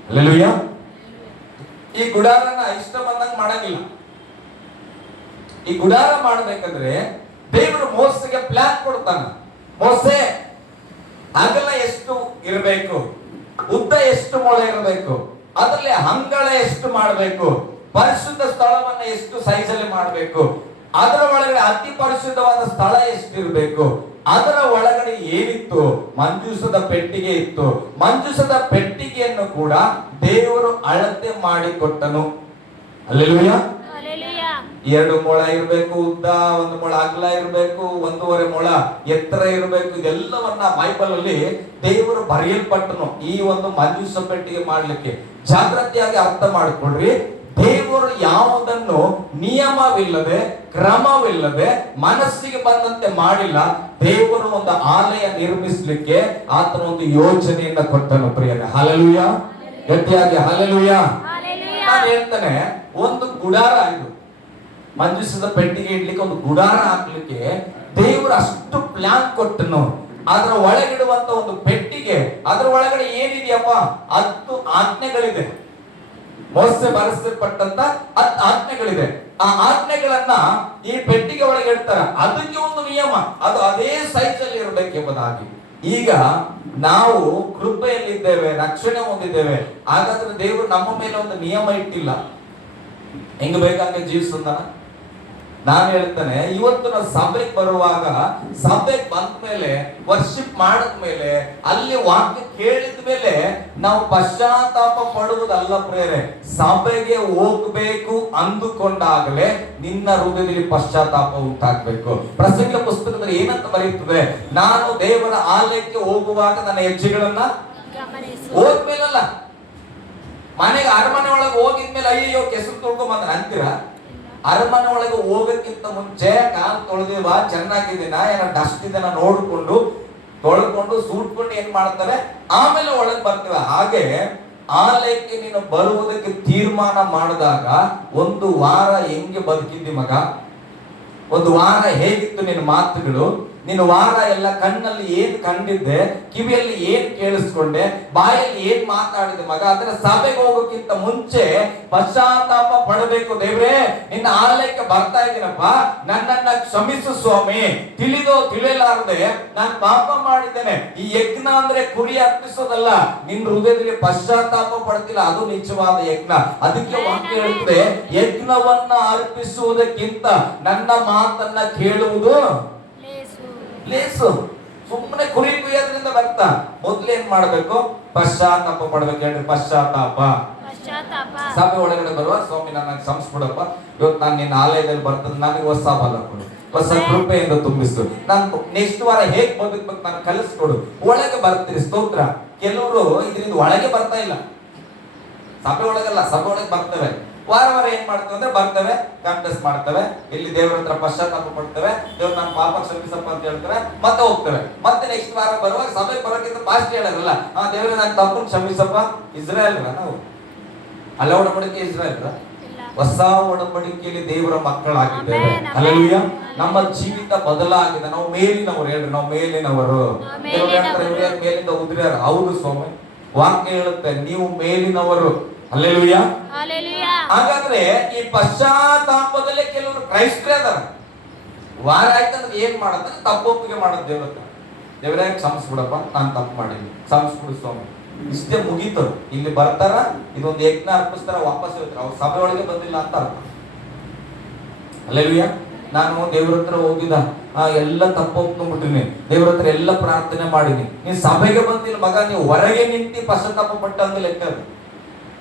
ಹಲ್ಲೆಲೂಯಾ. ಈ ಗುಡಾರನ ಇಷ್ಟ ಬಂದಂಗ ಮಾಡಂಗಿಲ್ಲ. ಈ ಗುಡಾರ ಮಾಡಬೇಕಂದ್ರೆ ದೇವರು ಮೋಸೆಗೆ ಪ್ಲಾನ್ ಕೊಡ್ತಾನ. ಮೋಸೆ, ಅಗಲ ಎಷ್ಟು ಇರಬೇಕು, ಉದ್ದ ಎಷ್ಟು ಮೊಳ ಇರಬೇಕು, ಅದರಲ್ಲಿ ಅಂಗಳ ಎಷ್ಟು ಮಾಡಬೇಕು, ಪರಿಶುದ್ಧ ಸ್ಥಳವನ್ನ ಎಷ್ಟು ಸೈಜಲ್ಲಿ ಮಾಡಬೇಕು, ಅದರ ಒಳಗಡೆ ಅತಿ ಪರಿಶುದ್ಧವಾದ ಸ್ಥಳ ಎಷ್ಟಿರಬೇಕು, ಅದರ ಒಳಗಡೆ ಏನಿತ್ತು, ಮಂಜೂಸದ ಪೆಟ್ಟಿಗೆ ಇತ್ತು. ಮಂಜೂಸದ ಪೆಟ್ಟಿಗೆಯನ್ನು ಕೂಡ ದೇವರು ಅಳತೆ ಮಾಡಿಕೊಟ್ಟನು. ಹಲ್ಲೆಲೂಯಾ. 2 ಮೊಳ ಇರಬೇಕು ಉದ್ದ, 1 ಮೊಳ ಅಗಲ ಇರಬೇಕು, 1.5 ಮೊಳ ಎತ್ತರ ಇರಬೇಕು. ಇದೆಲ್ಲವನ್ನ ಬೈಬಲ್ ಅಲ್ಲಿ ದೇವರು ಬರೆಯಲ್ಪಟ್ಟನು ಈ ಒಂದು ಮಂಜೂಷ ಪೆಟ್ಟಿಗೆ ಮಾಡ್ಲಿಕ್ಕೆ. ಜಾಗೃತಿಯಾಗಿ ಅರ್ಥ ಮಾಡಿಕೊಡ್ರಿ. ದೇವರು ಯಾವುದನ್ನು ನಿಯಮವಿಲ್ಲದೆ ಕ್ರಮವಿಲ್ಲದೆ ಮನಸ್ಸಿಗೆ ಬಂದಂತೆ ಮಾಡಿಲ್ಲ. ದೇವರು ಒಂದು ಆಲಯ ನಿರ್ಮಿಸಲಿಕ್ಕೆ ಆತನ ಒಂದು ಯೋಜನೆಯನ್ನ ಕೊಟ್ಟನು ಪ್ರಿಯರೇ. ಹಲ್ಲೆಲೂಯಾ. ಗಟ್ಟಿಯಾಗಿ ಹಲ್ಲೆಲೂಯಾ. ನಾನು ಹೇಳ್ತಾನೆ, ಒಂದು ಗುಡಾರ ಇದು ಮಂಜೂಷದ ಪೆಟ್ಟಿಗೆ ಇಡ್ಲಿಕ್ಕೆ, ಒಂದು ಗುಡಾರ ಹಾಕ್ಲಿಕ್ಕೆ ದೇವರು ಅಷ್ಟು ಪ್ಲಾನ್ ಕೊಟ್ಟನು. ಅದರ ಒಳಗಿಡುವಂತ ಒಂದು ಪೆಟ್ಟಿಗೆ, ಅದರ ಒಳಗಡೆ ಏನಿದೆಯಪ್ಪ, 10 ಆಜ್ಞೆಗಳಿದೆ. ಮೋಸೆ ಬರೆಸಲ್ಪಟ್ಟಂತ 10 ಆಜ್ಞೆಗಳಿದೆ. ಆ ಆಜ್ಞೆಗಳನ್ನ ಈ ಪೆಟ್ಟಿಗೆ ಒಳಗೆ ಇಡ್ತಾರೆ. ಅದಕ್ಕೆ ಒಂದು ನಿಯಮ, ಅದು ಅದೇ ಸೈಜ್ ಅಲ್ಲಿ ಇರಬೇಕೆಂಬುದಾಗಿ. ಈಗ ನಾವು ಕೃಪೆಯಲ್ಲಿದ್ದೇವೆ, ರಕ್ಷಣೆ ಹೊಂದಿದ್ದೇವೆ. ಹಾಗಾದ್ರೆ ದೇವರು ನಮ್ಮ ಮೇಲೆ ಒಂದು ನಿಯಮ ಇಟ್ಟಿಲ್ಲ, ಹೆಂಗ್ ಬೇಕಾಗೆ ಜೀವಿಸೋದನ್ನ. ನಾನು ಹೇಳ್ತೇನೆ, ಇವತ್ತು ನಾವು ಸಭೆಗೆ ಬರುವಾಗ, ಸಭೆಗೆ ಬಂದ ಮೇಲೆ, ವರ್ಷಿಪ್ ಮಾಡಿದ್ಮೇಲೆ, ಅಲ್ಲಿ ವಾಕ್ಯ ಕೇಳಿದ ಮೇಲೆ ನಾವು ಪಶ್ಚಾತ್ತಾಪ ಪಡುವುದಲ್ಲ ಪ್ರೇರೆ. ಸಭೆಗೆ ಹೋಗ್ಬೇಕು ಅಂದುಕೊಂಡಾಗಲೇ ನಿನ್ನ ಹೃದಯದಲ್ಲಿ ಪಶ್ಚಾತ್ತಾಪ ಉಂಟಾಗಬೇಕು. ಪ್ರಸಂಗ ಪುಸ್ತಕದಲ್ಲಿ ಏನಂತ ಬರೆಯುತ್ತದೆ, ನಾನು ದೇವರ ಆಲಯಕ್ಕೆ ಹೋಗುವಾಗ ನನ್ನ ಹೆಜ್ಜೆಗಳನ್ನ ಹೋದ್ಮೇಲಲ್ಲ, ಮನೆಗೆ ಅರಮನೆ ಒಳಗೆ ಹೋಗಿದ್ಮೇಲೆ ಅಯ್ಯೋ ಕೆಸರು ತೊಳ್ಕೊಂಬಂದ್ರೆ ಅಂತೀರಾ? ಅರಮನೆ ಒಳಗೆ ಹೋಗಕ್ಕಿಂತ ಮುಂಚೆ ಕಾಲು ತೊಳೆದಿವ, ಚೆನ್ನಾಗಿದ್ದೀನ, ಏನೋ ಡಸ್ಟ್ ಇದನ್ನ ನೋಡ್ಕೊಂಡು ತೊಳ್ಕೊಂಡು ಸೂಟ್ಕೊಂಡು ಏನ್ ಮಾಡ್ತಾರೆ, ಆಮೇಲೆ ಒಳಗೆ ಬರ್ತೀವಿ. ಹಾಗೆ ಆಲಯಕ್ಕೆ ನೀನು ಬರುವುದಕ್ಕೆ ತೀರ್ಮಾನ ಮಾಡಿದಾಗ 1 ವಾರ ಹೆಂಗೆ ಬದುಕಿದ್ದಿ ಮಗ, 1 ವಾರ ಹೇಗಿತ್ತು ನಿನ್ನ ಮಾತುಗಳು, ನೀನು ವಾರ ಎಲ್ಲ ಕಣ್ಣಲ್ಲಿ ಏನ್ ಕಂಡಿದ್ದೆ, ಕಿವಿಯಲ್ಲಿ ಏನ್ ಕೇಳಿಸ್ಕೊಂಡೆ, ಬಾಯಲ್ಲಿ ಏನ್ ಮಾತಾಡಿದೆ ಮಗ. ಅದರ ಸಭೆಗೆ ಹೋಗೋಕ್ಕಿಂತ ಮುಂಚೆ ಪಶ್ಚಾತ್ತಾಪ ಪಡಬೇಕು. ದೇವ್ರೇ, ನಿನ್ನ ಆಲಯಕ್ಕೆ ಬರ್ತಾ ಇದ್ದೀನಪ್ಪ, ನನ್ನನ್ನ ಕ್ಷಮಿಸು ಸ್ವಾಮಿ, ತಿಳಿದೋ ತಿಳಿಯಲಾರದೆ ನಾನು ಪಾಪ ಮಾಡಿದ್ದೇನೆ. ಈ ಯಜ್ಞ ಅಂದ್ರೆ ಕುರಿ ಅರ್ಪಿಸೋದಲ್ಲ, ನಿನ್ನ ಹೃದಯದಲ್ಲಿ ಪಶ್ಚಾತ್ತಾಪ ಪಡ್ತಿಲ್ಲ, ಅದು ನಿಜವಾದ ಯಜ್ಞ. ಅದಕ್ಕೆ ವಾಕ್ಯ ಹೇಳುತ್ತದೆ, ಯಜ್ಞವನ್ನ ಅರ್ಪಿಸುವುದಕ್ಕಿಂತ ನನ್ನ ಮಾತನ್ನ ಕೇಳುವುದು ಲೇಸು. ಸುಮ್ಮನೆ ಕುರಿ ಕುಯ್ಯೋದ್ರಿಂದ ಬರ್ತಾ ಮೊದ್ಲೇನ್ ಮಾಡ್ಬೇಕು, ಪಶ್ಚಾತ್ತಾಪ ಪಡ್ಬೇಕು. ಹೇಳ್ರಿ, ಪಶ್ಚಾತ್ತಾಪ. ಸಭೆ ಒಳಗಡೆ ಬರುವ, ಸ್ವಾಮಿ ನನ್ನ ಸಂಸ್ಬಿಡಪ್ಪ, ಇವತ್ತು ನಾನು ನಿನ್ನ ಆಲಯದಲ್ಲಿ ಬರ್ತದೆ, ನನಗೆ ಹೊಸ ಬಲ ಕೊಡು, ಹೊಸ ಕೃಪೆಯಿಂದ ತುಂಬಿಸು, ನಾನು ನೆಕ್ಸ್ಟ್ ವಾರ ಹೇಗ್ ಬದುಕ್ಬೇಕು ನಾನು ಕಲಿಸ್ಕೊಡು. ಒಳಗೆ ಬರ್ತೀರಿ, ಸ್ತೋತ್ರ. ಕೆಲವರು ಇದರಿಂದ ಒಳಗೆ ಬರ್ತಾ ಇಲ್ಲ, ಸಭೆ ಒಳಗಲ್ಲ, ಸಭೆ ಒಳಗೆ ಬರ್ತೇವೆ. ವಾರ ಏನ್ ಮಾಡ್ತೇವೆ ಅಂದ್ರೆ ಬರ್ತೇವೆ, ಕಾಂಟೆಸ್ಟ್ ಮಾಡ್ತೇವೆ, ಇಲ್ಲಿ ದೇವರ ಹತ್ರ ಪಶ್ಚಾತ್ತಾಪ ಪಡ್ತೇವೆ, ದೇವ್ರು ನನ್ನ ಪಾಪ ಕ್ಷಮಿಸಪ್ಪ ಅಂತ ಹೇಳ್ತಾರೆ, ಮತ್ತೆ ಹೋಗ್ತೇವೆ. ಮತ್ತೆ ನೆಕ್ಸ್ಟ್ ವಾರ ಬರುವಾಗ ಸಭೆ ಬರೋಕ್ಕಿಂತ ಫಾಸ್ಟ್ ಹೇಳಲ್ಲ, ದೇವ್ರ ನನ್ನ ತಪ್ಪನ್ನು ಕ್ಷಮಿಸಪ್ಪ. ಇಸ್ರಾಯೇಲ್ ನಾವು ಅಲ್ಲ, ಒಡಂಬಡಿಕೆ ಇಸ್ರಾಯೇಲ್ ಹೊಸ ಒಡಂಬಡಿಕೆಯಲ್ಲಿ ದೇವರ ಮಕ್ಕಳಾಗಿದ್ದೇವೆ. ಹಲ್ಲೆಲೂಯಾ. ನಮ್ಮ ಜೀವಿತ ಬದಲಾಗಿದೆ. ನಾವು ಮೇಲಿನವರು. ಹೇಳ್ರಿ, ನಾವು ಮೇಲಿನವರು. ಮೇಲಿಂದ ಉದ್ರ್ಯಾರ. ಹೌದು ಸ್ವಾಮಿ, ವಾಕ್ಯ ಹೇಳುತ್ತೆ ನೀವು ಮೇಲಿನವರು. ಹಲ್ಲೆಲೂಯಾ. ಹಾಗಾದ್ರೆ ಈ ಪಶ್ಚಾತ್ತಾಪದಲ್ಲೇ ಕೆಲವರು ಕ್ರೈಸ್ತರೇ ಅದಾರ. ವಾರ ಆಯ್ತಂದ್ರೆ ಏನ್ ಮಾಡಂದ್ರೆ ತಪ್ಪೊಪ್ಪಿಗೆ ಮಾಡೋದು ದೇವ್ರ ಹತ್ರ. ದೇವರೇ ಕ್ಷಮಿಸ್ಬಿಡಪ್ಪ, ನಾನು ತಪ್ಪು ಮಾಡೀನಿ, ಕ್ಷಮಿಸ್ಬಿಡು ಸ್ವಾಮಿ. ಇಷ್ಟೇ ಮುಗೀತು. ಇಲ್ಲಿ ಬರ್ತಾರ, ಇದೊಂದು ಯಜ್ಞ ಅರ್ಪಿಸ್ತಾರ, ವಾಪಸ್ ಹೇಳ್ತಾರೆ. ಅವ್ರ ಸಭೆ ಒಳಗೆ ಬಂದಿಲ್ಲ ಅಂತ ಅರ್ಥ. ಹಲ್ಲೆಲೂಯಾ. ನಾನು ದೇವ್ರ ಹತ್ರ ಹೋಗಿದ್ದ, ಎಲ್ಲ ತಪ್ಪೊಪ್ಕೊಂಡ್ಬಿಟ್ಟಿನಿ, ದೇವ್ರ ಹತ್ರ ಎಲ್ಲ ಪ್ರಾರ್ಥನೆ ಮಾಡೀನಿ. ನೀನ್ ಸಭೆಗೆ ಬಂದಿಲ್ಲ ಮಗ, ನೀವು ಹೊರಗೆ ನಿಂತಿ ಪಶ್ಚಾತ್ತಾಪ ಪಟ್ಟ ಅಂತ ಲೆಕ್ಕ.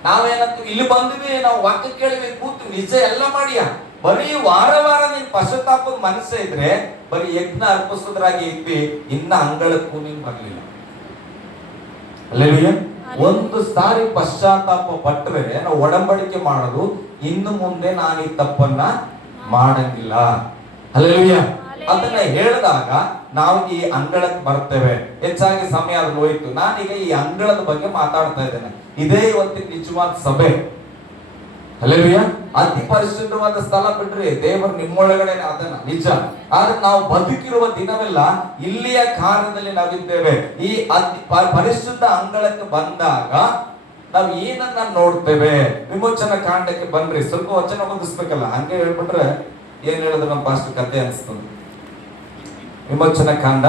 ನಾವೇನಂತ ಇಲ್ಲಿ ಬಂದ್ವಿ, ನಾವು ವಾಕ್ಯ ಕೇಳಿವಿ, ಕೂತು ನಿಜ ಎಲ್ಲ ಮಾಡಿಯ. ಬರೀ ವಾರ ನೀನ್ ಪಶ್ಚಾತ್ತಾಪದ ಮನಸ್ಸೇ ಇದ್ರೆ ಬರೀ ಯಜ್ಞ ಅರ್ಪಿಸೋದ್ರಾಗಿ ಇದ್ವಿ, ಇನ್ನ ಅಂಗಳಕ್ಕೂ ನೀನ್ ಬರ್ಲಿಲ್ಲ. ಹಲ್ಲೆಲೂಯಾ. ಒಂದು ಸಾರಿ ಪಶ್ಚಾತ್ತಾಪ ಪಟ್ಟರೆ ನಾವು ಒಡಂಬಡಿಕೆ ಮಾಡೋದು, ಇನ್ನು ಮುಂದೆ ನಾನು ಈ ತಪ್ಪನ್ನ ಮಾಡಂಗಿಲ್ಲ. ಹಲ್ಲೆಲೂಯಾ. ಅದನ್ನ ಹೇಳಿದಾಗ ನಾವು ಈ ಅಂಗಳಕ್ಕೆ ಬರ್ತೇವೆ. ಹೆಚ್ಚಾಗಿ ಸಮಯ ಅದು ಹೋಯ್ತು. ನಾನೀಗ ಈ ಅಂಗಳದ ಬಗ್ಗೆ ಮಾತಾಡ್ತಾ ಇದ್ದೇನೆ. ಇದೇ ಇವತ್ತಿನ ನಿಜವಾದ ಸಭೆ. ಹಲ್ಲೆಲೂಯಾ. ಅತಿ ಪರಿಶುದ್ಧವಾದ ಸ್ಥಳ ಬಿಡ್ರಿ, ದೇವರು ನಿಮ್ಮೊಳಗಡೆ ಅದನ್ನ ನಿಜ. ಆದ್ರೆ ನಾವು ಬದುಕಿರುವ ದಿನವೆಲ್ಲ ಇಲ್ಲಿಯ ಕಾರ್ಯದಲ್ಲಿ ನಾವಿದ್ದೇವೆ. ಈ ಅತಿ ಪರಿಶುದ್ಧ ಅಂಗಳಕ್ಕೆ ಬಂದಾಗ ನಾವು ಏನನ್ನ ನೋಡ್ತೇವೆ? ವಿಮೋಚನ ಕಾಂಡಕ್ಕೆ ಬನ್ರಿ, ಸ್ವಲ್ಪ ವಚನ ಓದಿಸ್ಬೇಕಲ್ಲ, ಹಂಗೆ ಹೇಳ್ಬಿಟ್ರೆ ಏನ್ ಹೇಳಿದ್ರು ನಮ್ಮ ಪಾಸ್ಟ್ ಕತೆ ಅನಿಸ್ತದೆ. ವಿಮೋಚನ ಕಾಂಡ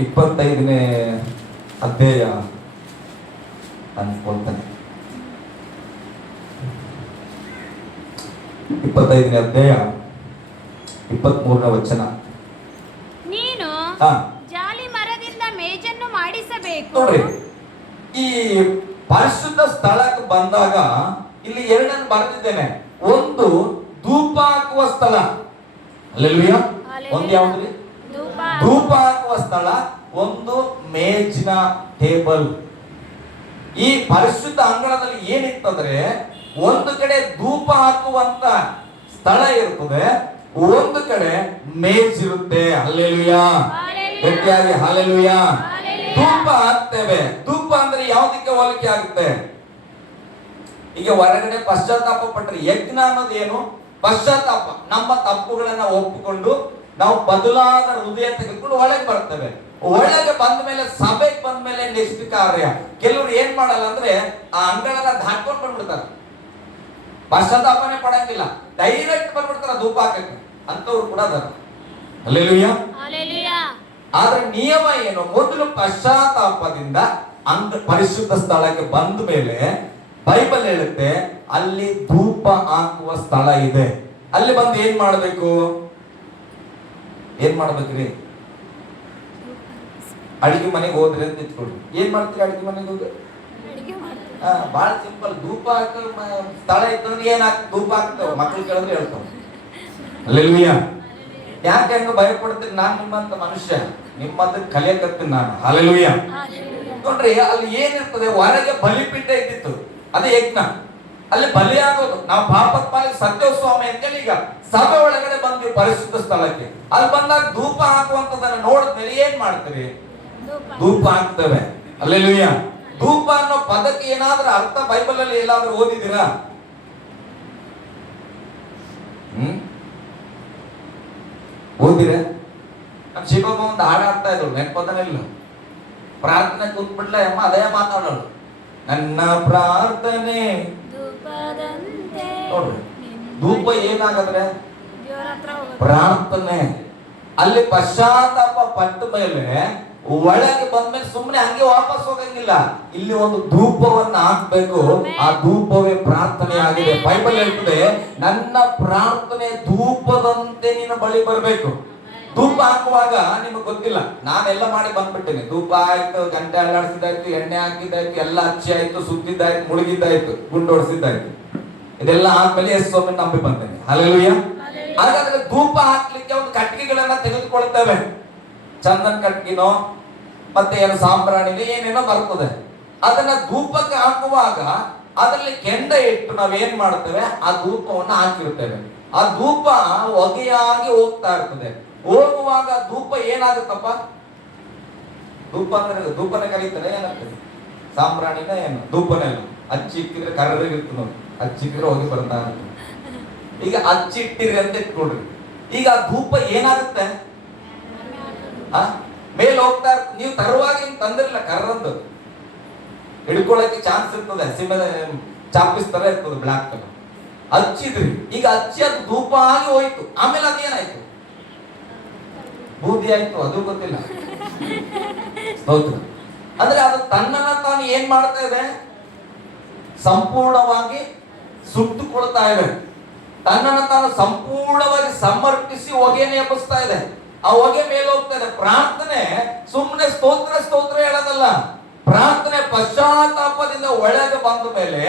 25ನೇ ಅಧ್ಯಾಯ ಅನ್ಕೊಳ್ತಾನೆ. 25ನೇ ಅಧ್ಯಾಯ 23ನೇ ವಚನ. ನೀನು ಜಾಲಿ ಮರದಿಂದ ಮೇಜನ್ನು ಮಾಡಿಸಬೇಕು. ನೋಡ್ರಿ, ಈ ಪರಿಶುದ್ಧ ಸ್ಥಳಕ್ಕೆ ಬಂದಾಗ ಇಲ್ಲಿ ಎರಡನ್ನು ಬರೆದಿದ್ದೇನೆ. ಒಂದು ಧೂಪ ಹಾಕುವ ಸ್ಥಳ. ಹಲ್ಲೆಲೂಯಾ. ಒಂದು ಯಾವ್ದ್ರಿ? ಧೂಪ ಹಾಕುವ ಸ್ಥಳ. ಒಂದು ಮೇಜಿನ ಟೇಬಲ್. ಈ ಪರಿಶುದ್ಧ ಅಂಗಳದಲ್ಲಿ ಏನಿರ್ತಂದ್ರೆ ಒಂದು ಕಡೆ ಧೂಪ ಹಾಕುವಂತ ಸ್ಥಳ ಇರ್ತದೆ, ಒಂದು ಕಡೆ ಮೇಜ್ ಇರುತ್ತೆ. ಹಲ್ಲೆಲೂಯಾ. ಗಟ್ಟಿಯಾಗಿ ಹಲ್ಲೆಲೂಯಾ. ಧೂಪ ಹಾಕ್ತೇವೆ. ಧೂಪ ಅಂದ್ರೆ ಯಾವ್ದಕ್ಕೆ ಹೋಲಿಕೆ ಆಗುತ್ತೆ? ಈಗ ಹೊರಗಡೆ ಪಶ್ಚಾತ್ತಾಪ ಪಟ್ರೆ ಯಜ್ಞ ಅನ್ನೋದು ಏನು? ಪಶ್ಚಾತ್ತಾಪ. ನಮ್ಮ ತಪ್ಪುಗಳನ್ನ ಒಪ್ಪಿಕೊಂಡು ನಾವು ಬದಲಾದ ಹೃದಯ ತೆಗೆದುಕೊಂಡು ಒಳಗೆ ಬರ್ತೇವೆ. ಒಳಗೆ ಬಂದ ಮೇಲೆ, ಸಭೆಗೆ ಬಂದ ಮೇಲೆ ನೆಕ್ಸ್ಟ್ ಕಾರ್ಯ. ಕೆಲವರು ಏನ್ ಮಾಡಲ್ಲ ಅಂದ್ರೆ ಆ ಅಂಗಳನ್ನ ದಾಟ್ಕೊಂಡು ಬಂದ್ಬಿಡ್ತಾರೆ, ಪಶ್ಚಾತ್ತಾಪನೆ ಪಡಂಗಿಲ್ಲ, ಡೈರೆಕ್ಟ್ ಬಂದ್ಬಿಡ್ತಾರ ಧೂಪ ಹಾಕಕ್ಕೆ. ಅಂತವ್ರು ಕೂಡ ಅದಾರ. ಹಲ್ಲೆಲೂಯಾ. ಆದ್ರೆ ನಿಯಮ ಏನು? ಮೊದಲು ಪಶ್ಚಾತ್ತಾಪದಿಂದ ಪರಿಶುದ್ಧ ಸ್ಥಳಕ್ಕೆ ಬಂದ ಮೇಲೆ ಬೈಬಲ್ ಹೇಳುತ್ತೆ ಅಲ್ಲಿ ಧೂಪ ಹಾಕುವ ಸ್ಥಳ ಇದೆ. ಅಲ್ಲಿ ಬಂದು ಏನ್ ಮಾಡ್ಬೇಕು? ಏನ್ ಮಾಡ್ಬೇಕ್ರಿ? ಅಡಿಗೆ ಮನೆಗೆ ಹೋದ್ರಿ ಅಂತ ಇಟ್ಕೊಳ್ರಿ. ಏನ್ ಮಾಡ್ತೀರಿ ಅಡಿಗೆ ಮನೆಗೆ ಹೋದ್ರೆ? ಬಹಳ ಸಿಂಪಲ್. ಧೂಪ ಹಾಕೋ ಸ್ಥಳ ಇತ್ತಂದ್ರೆ ಏನ್ ಧೂಪ ಹಾಕ್ತಾವ? ಮಕ್ಳು ಕೇಳಿದ್ರೆ ಹೇಳ್ತಾವ. ಹಲ್ಲೆಲೂಯಾ. ಯಾಕೆ ಹಂಗ ಭಯ ಪಡ್ತೀನಿ? ನಾನ್ ನಿಮ್ಮಂತ ಮನುಷ್ಯ, ನಿಮ್ಮಂತ ಕಲಿಯಕತ್ತೀನಿ ನಾನು. ಹಲ್ಲೆಲೂಯಾ. ನೋಡ್ರಿ, ಅಲ್ಲಿ ಏನಿರ್ತದೆ? ಹೊರಗೆ ಬಲಿಪೀಠ ಇದ್ದಿತ್ತು, ಅದೇ ಯಜ್ಞ. ಅಲ್ಲಿ ಬಲಿ ಆಗೋದು. ನಾವು ಪಾಪದ ಪಾಲಿಗೆ ಸತ್ಯೋಸ್ವಾಮಿ ಅಂತೇಳಿ ಈಗ ಸಭೆ ಒಳಗಡೆ ಬಂದ್ವಿ ಪರಿಶುದ್ಧ ಸ್ಥಳಕ್ಕೆ. ಅಲ್ಲಿ ಬಂದಾಗ ಧೂಪ ಹಾಕುವಂತದನ್ನ ನೋಡಿದ್ಮೇಲೆ ಏನ್ ಮಾಡ್ತೀರಿ? ಧೂಪ ಹಾಕ್ತೇವೆ. ಹಲ್ಲೆಲೂಯಾ. ಧೂಪ ಅನ್ನೋ ಪದಕ್ಕೆ ಏನಾದ್ರೂ ಅರ್ಥ ಬೈಬಲ್ ಅಲ್ಲಿ ಎಲ್ಲಾದ್ರೂ ಓದಿದ್ದೀರಾ? ಓದಿರ? ನಮ್ ಶಿವಮ್ಮ ಒಂದು ಹಾಡು ಹಾಡ್ತಾ ಇದ್ರು, ನೆನಪದನ ಇಲ್ಲ. ಪ್ರಾರ್ಥನೆ ಕೂತ್ಬಿಡ್ಲ ಅಮ್ಮ ಅದೇ ಮಾತಾಡೋಳು, ನನ್ನ ಪ್ರಾರ್ಥನೆ. ನೋಡ್ರಿ, ಧೂಪ ಏನಾಗದ್ರೆ ಪ್ರಾರ್ಥನೆ. ಅಲ್ಲಿ ಪಶ್ಚಾತ್ತಾಪ ಪಟ್ಟ ಮೇಲೆ ಒಳಗೆ ಬಂದ್ಮೇಲೆ ಸುಮ್ಮನೆ ಹಂಗೆ ವಾಪಸ್ ಹೋಗಂಗಿಲ್ಲ. ಇಲ್ಲಿ ಒಂದು ಧೂಪವನ್ನ ಹಾಕ್ಬೇಕು. ಆ ಧೂಪವೇ ಪ್ರಾರ್ಥನೆ ಆಗಿದೆ. ಬೈಬಲ್ ಹೇಳ್ತದೆ, ನನ್ನ ಪ್ರಾರ್ಥನೆ ಧೂಪದಂತೆ ನಿನ್ನ ಬಳಿ ಬರಬೇಕು. ಧೂಪ ಹಾಕುವಾಗ ನಿಮಗೆ ಗೊತ್ತಿಲ್ಲ, ನಾನೆಲ್ಲ ಮಾಡಿ ಬಂದ್ಬಿಟ್ಟೇನೆ. ಧೂಪ ಆಯ್ತು, ಗಂಟೆ ಅಲ್ಲಾಡ್ಸಿದಾಯ್ತು, ಎಣ್ಣೆ ಹಾಕಿದ್ದಾಯ್ತು, ಎಲ್ಲ ಹಚ್ಚಿ ಆಯ್ತು, ಸುತ್ತಿದ್ದಾಯ್ತು, ಮುಳುಗಿದ್ದಾಯ್ತು, ಗುಂಡೋಡಿಸಿದ್ದಾಯ್ತು. ಇದೆಲ್ಲ ಆದ್ಮೇಲೆ ಸ್ವಾಮಿ ನಂಬಿ ಬಂದೇನೆ. ಹಲ್ಲೆಲೂಯಾ. ಹಾಗಾದ್ರೆ ಧೂಪ ಹಾಕ್ಲಿಕ್ಕೆ ಒಂದು ಕಟ್ಟಿಗೆಗಳನ್ನ ತೆಗೆದುಕೊಳ್ತೇವೆ. ಚಂದನ್ ಕಟ್ಗಿನೋ ಮತ್ತೆ ಏನು ಸಾಂಬ್ರಾಣಿನೋ ಏನೇನೋ ಬರ್ತದೆ. ಅದನ್ನ ಧೂಪಕ್ಕೆ ಹಾಕುವಾಗ ಅದರಲ್ಲಿ ಕೆಂಡ ಇಟ್ಟು ನಾವೇನ್ ಮಾಡ್ತೇವೆ? ಆ ಧೂಪವನ್ನ ಹಾಕಿರ್ತೇವೆ. ಆ ಧೂಪ ಹೊಗೆಯಾಗಿ ಹೋಗ್ತಾ ಇರ್ತದೆ. ಹೋಗುವಾಗ ಧೂಪ ಏನಾಗುತ್ತಪ್ಪ? ಧೂಪ ಅಂದ್ರೆ ಧೂಪನೇ ಕರೀತಾರೆ, ಏನಾಗ್ತದೆ? ಸಾಂಬ್ರಾಣಿನ ಏನು ಧೂಪನೇ ಅಲ್ಲ. ಹಚ್ಚಿಕ್ಕಿದ್ರೆ ಕರ್ರಗಿರ್ತದೆ ನೋಡಿ, ಹಚ್ಚಿಕ್ಕಿದ್ರೆ ಹೋಗಿ ಬರ್ತಾ ಇರ್ತದೆ. ಈಗ ಹಚ್ಚಿಟ್ಟಿರಿ ಅಂತ ಇಟ್ಕೊಳ್ರಿ. ಈಗ ಧೂಪ ಏನಾಗುತ್ತೆ? ಮೇಲೆ ಹೋಗ್ತಾ ಇರ್ತದೆ. ನೀವು ತರುವಾಗ ಹಿಂಗ್ ತಂದಿರಲ್ಲ, ಕರ್ರಂದು ಹಿಡ್ಕೊಳಕ್ಕೆ ಚಾನ್ಸ್ ಇರ್ತದೆ. ಹಸಿಮೆ ಚಾಪಿಸ್ ತರ ಇರ್ತದೆ, ಬ್ಲಾಕ್ ಕಲರ್. ಹಚ್ಚಿದ್ರಿ, ಈಗ ಹಚ್ಚಿ ಅದು ಧೂಪ ಆಗಿ ಹೋಯ್ತು. ಆಮೇಲೆ ಅದೇನಾಯ್ತು? ಬೂದಿ ಆಯ್ತು, ಅದು ಗೊತ್ತಿಲ್ಲ. ಅಂದ್ರೆ ಅದು ತನ್ನನ್ನ ತಾನು ಏನ್ ಮಾಡ್ತಾ ಇದೆ? ಸಂಪೂರ್ಣವಾಗಿ ಸುಟ್ಟುಕೊಳ್ತಾ ಇದೆ. ತನ್ನನ್ನು ತಾನು ಸಂಪೂರ್ಣವಾಗಿ ಸಮರ್ಪಿಸಿ ಹೊಗೆಯನ್ನು ಎಬ್ಬಿಸ್ತಾ ಇದೆ. ಆ ಹೊಗೆ ಮೇಲೆ ಹೋಗ್ತಾ ಇದೆ. ಪ್ರಾರ್ಥನೆ ಸುಮ್ಮನೆ ಸ್ತೋತ್ರ ಸ್ತೋತ್ರ ಹೇಳೋದಲ್ಲ. ಪ್ರಾರ್ಥನೆ ಪಶ್ಚಾತ್ತಾಪದಿಂದ ಒಳಗೆ ಬಂದ ಮೇಲೆ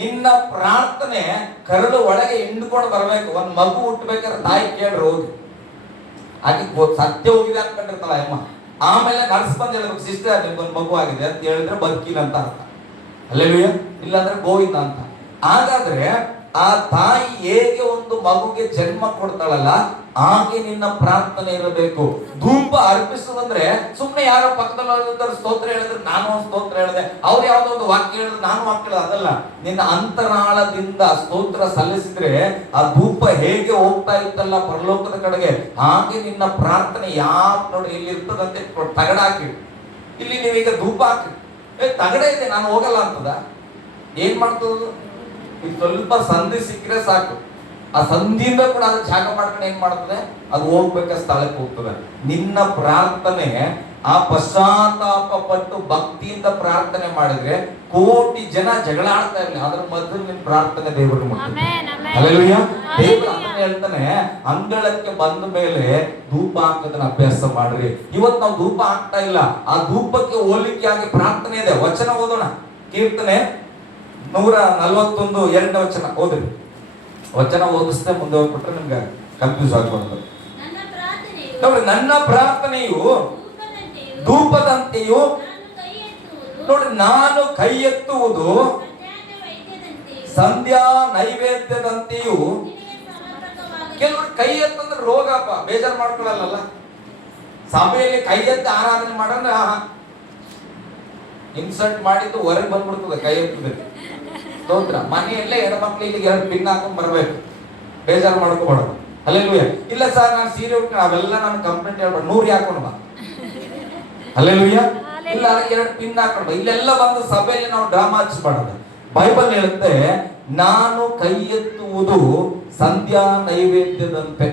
ನಿನ್ನ ಪ್ರಾರ್ಥನೆ ಕರಡು ಒಳಗೆ ಹಿಂಡ್ಕೊಂಡು ಬರ್ಬೇಕು. ಒಂದ್ ಮಗು ಹುಟ್ಟಬೇಕಾದ್ರೆ ತಾಯಿ ಕೇಳ್ರಿ ಹೋಗಿ, ಆಕೆ ಸತ್ಯ ಹೋಗಿದೆ ಅನ್ಕೊಂಡಿರ್ತಾಳ ಅಮ್ಮ. ಆಮೇಲೆ ನರ್ಸ್ ಬಂದು ಹೇಳ್ಬೇಕು, ಸಿಸ್ಟರ್ ನಿಮ್ಗೊಂದು ಮಗು ಆಗಿದೆ ಅಂತ ಹೇಳಿದ್ರೆ ಬದುಕಿಲ್ಲ ಅಂತ ಅರ್ಥ. ಹಲ್ಲೆಲೂಯಾ. ಇಲ್ಲಾಂದ್ರೆ ಗೋವಿಂದ ಅಂತ. ಹಾಗಾದ್ರೆ ಆ ತಾಯಿ ಹೇಗೆ ಒಂದು ಮಗುಗೆ ಜನ್ಮ ಕೊಡ್ತಾಳಲ್ಲ, ಹಾಗೆ ನಿನ್ನ ಪ್ರಾರ್ಥನೆ ಇರಬೇಕು. ಧೂಪ ಅರ್ಪಿಸುವುದಂದ್ರೆ ಸುಮ್ಮನೆ ಯಾರೋ ಪಕ್ಕದಲ್ಲಿ ಸ್ತೋತ್ರ ಹೇಳಿದ್ರೆ ನಾನು ಒಂದು ಸ್ತೋತ್ರ ಹೇಳಿದೆ, ಅವ್ರು ಯಾವ್ದೋ ಒಂದು ವಾಕ್ಯ ಹೇಳಿದ್ರೆ ನಾನು ವಾಕ್ಯ ಹೇಳಿದೆ, ಅದಲ್ಲ. ನಿನ್ನ ಅಂತರಾಳದಿಂದ ಸ್ತೋತ್ರ ಸಲ್ಲಿಸಿದ್ರೆ ಆ ಧೂಪ ಹೇಗೆ ಹೋಗ್ತಾ ಇತ್ತಲ್ಲ ಪರಲೋಕದ ಕಡೆಗೆ, ಹಾಗೆ ನಿನ್ನ ಪ್ರಾರ್ಥನೆ ನೋಡಿ ಇಲ್ಲಿ ಇರ್ತದಂತೆ ತಗಡ ಹಾಕಿ, ಇಲ್ಲಿ ನೀವೀಗ ಧೂಪ ಹಾಕಿ ತಗಡ ಇದೆ ನಾನು ಹೋಗಲ್ಲ ಅಂತದ, ಏನ್ ಮಾಡ್ತದ? ಈಗ ಸ್ವಲ್ಪ ಸಂಧಿ ಸಿಕ್ಕರೆ ಸಾಕು, ಆ ಸಂಧಿಯಿಂದ ಕೂಡ ಅದು ಜಾಗ ಮಾಡ್ಕೊಂಡು ಏನ್ ಮಾಡ್ತದೆ, ಅದು ಹೋಗ್ಬೇಕ ಸ್ಥಳಕ್ಕೆ ಹೋಗ್ತದೆ. ನಿನ್ನ ಪ್ರಾರ್ಥನೆ ಆ ಪಶ್ಚಾತ್ತಾಪ ಪಟ್ಟು ಭಕ್ತಿಯಿಂದ ಪ್ರಾರ್ಥನೆ ಮಾಡಿದ್ರೆ ಕೋಟಿ ಜನ ಜಗಳ ಆಡ್ತಾ ಇರಲಿ, ಅದ್ರ ಮೊದಲು ನಿನ್ನ ಪ್ರಾರ್ಥನೆ ದೇವರು ಮುಟ್ತದೆ. ಹಲ್ಲೆಲೂಯಾ. ದೇವರು ಅದನ್ನ ಹೇಳ್ತಾನೆ, ಅಂಗಳಕ್ಕೆ ಬಂದ ಮೇಲೆ ಧೂಪ ಹಾಕೋದನ್ನ ಅಭ್ಯಾಸ ಮಾಡ್ರಿ. ಇವತ್ತು ನಾವು ಧೂಪ ಹಾಕ್ತಾ ಇಲ್ಲ, ಆ ಧೂಪಕ್ಕೆ ಹೋಲಿಕೆಯಾಗಿ ಪ್ರಾರ್ಥನೆ ಇದೆ. ವಚನ ಓದೋಣ, ಕೀರ್ತನೆ 141 2ನೇ ವಚನ ಓದ್ರಿ. ವಚನ ಓದಿಸ್ತೇ ಮುಂದೆ ಹೋಗ್ಬಿಟ್ರೆ ನಿಮ್ಗೆ ಕನ್ಫ್ಯೂಸ್ ಆಗ್ಬಾರ್ದು. ನೋಡ್ರಿ, ನನ್ನ ಪ್ರಾರ್ಥನೆಯು ಧೂಪದಂತೆಯೂ, ನೋಡ್ರಿ, ನಾನು ಕೈ ಎತ್ತುವುದು ಸಂಧ್ಯಾ ನೈವೇದ್ಯದಂತೆಯೂ. ಕೆಲವರು ಕೈ ಎತ್ತಂದ್ರೆ ರೋಗಪ್ಪ ಬೇಜಾರು ಮಾಡ್ಕೊಳ್ಳಲ್ಲ. ಸಭೆಯಲ್ಲಿ ಕೈ ಎತ್ತಿ ಆರಾಧನೆ ಮಾಡೋಣ, ಇನ್ಸರ್ಟ್ ಮಾಡಿದ್ದು ಹೊರಗೆ ಬಂದ್ಬಿಡ್ತದೆ ಕೈ ಎತ್ತಿದ್ರೆ. ಸ್ತೋತ್ರ. ಮನೆಯಲ್ಲೇ ಹೆಣ್ಮಕ್ಳು ಇಲ್ಲಿಗೆ 2 ಪಿನ್ ಹಾಕೊಂಡ್ ಬರ್ಬೇಕು, ಬೇಜಾರು ಮಾಡ್ಕೋಬಾರ್ದು. ಹಲ್ಲೆಲೂಯಾ. ಇಲ್ಲ ಸರ್ ನಾನು ಸೀರೆ ಉಟ್ಕೊಂಡು ಅವೆಲ್ಲ ನಾನು ಕಂಪ್ಲೇಂಟ್ ಹೇಳ್ಬೇಡ, 100 ಹಾಕೊಂಡು ಬಾ. ಹಲ್ಲೆಲೂಯಾ. ಇಲ್ಲ 2 ಪಿನ್ ಹಾಕೊಂಡು ಬಾ. ಇಲ್ಲೆಲ್ಲ ಬಂದು ಸಭೆಯಲ್ಲಿ ನಾವು ಡ್ರಾಮಾ ಹಚ್ಬಾರ್ದು. ಬೈಬಲ್ ಹೇಳುತ್ತೆ, ನಾನು ಕೈ ಎತ್ತುವುದು ಸಂಧ್ಯಾ ನೈವೇದ್ಯದಂತೆ.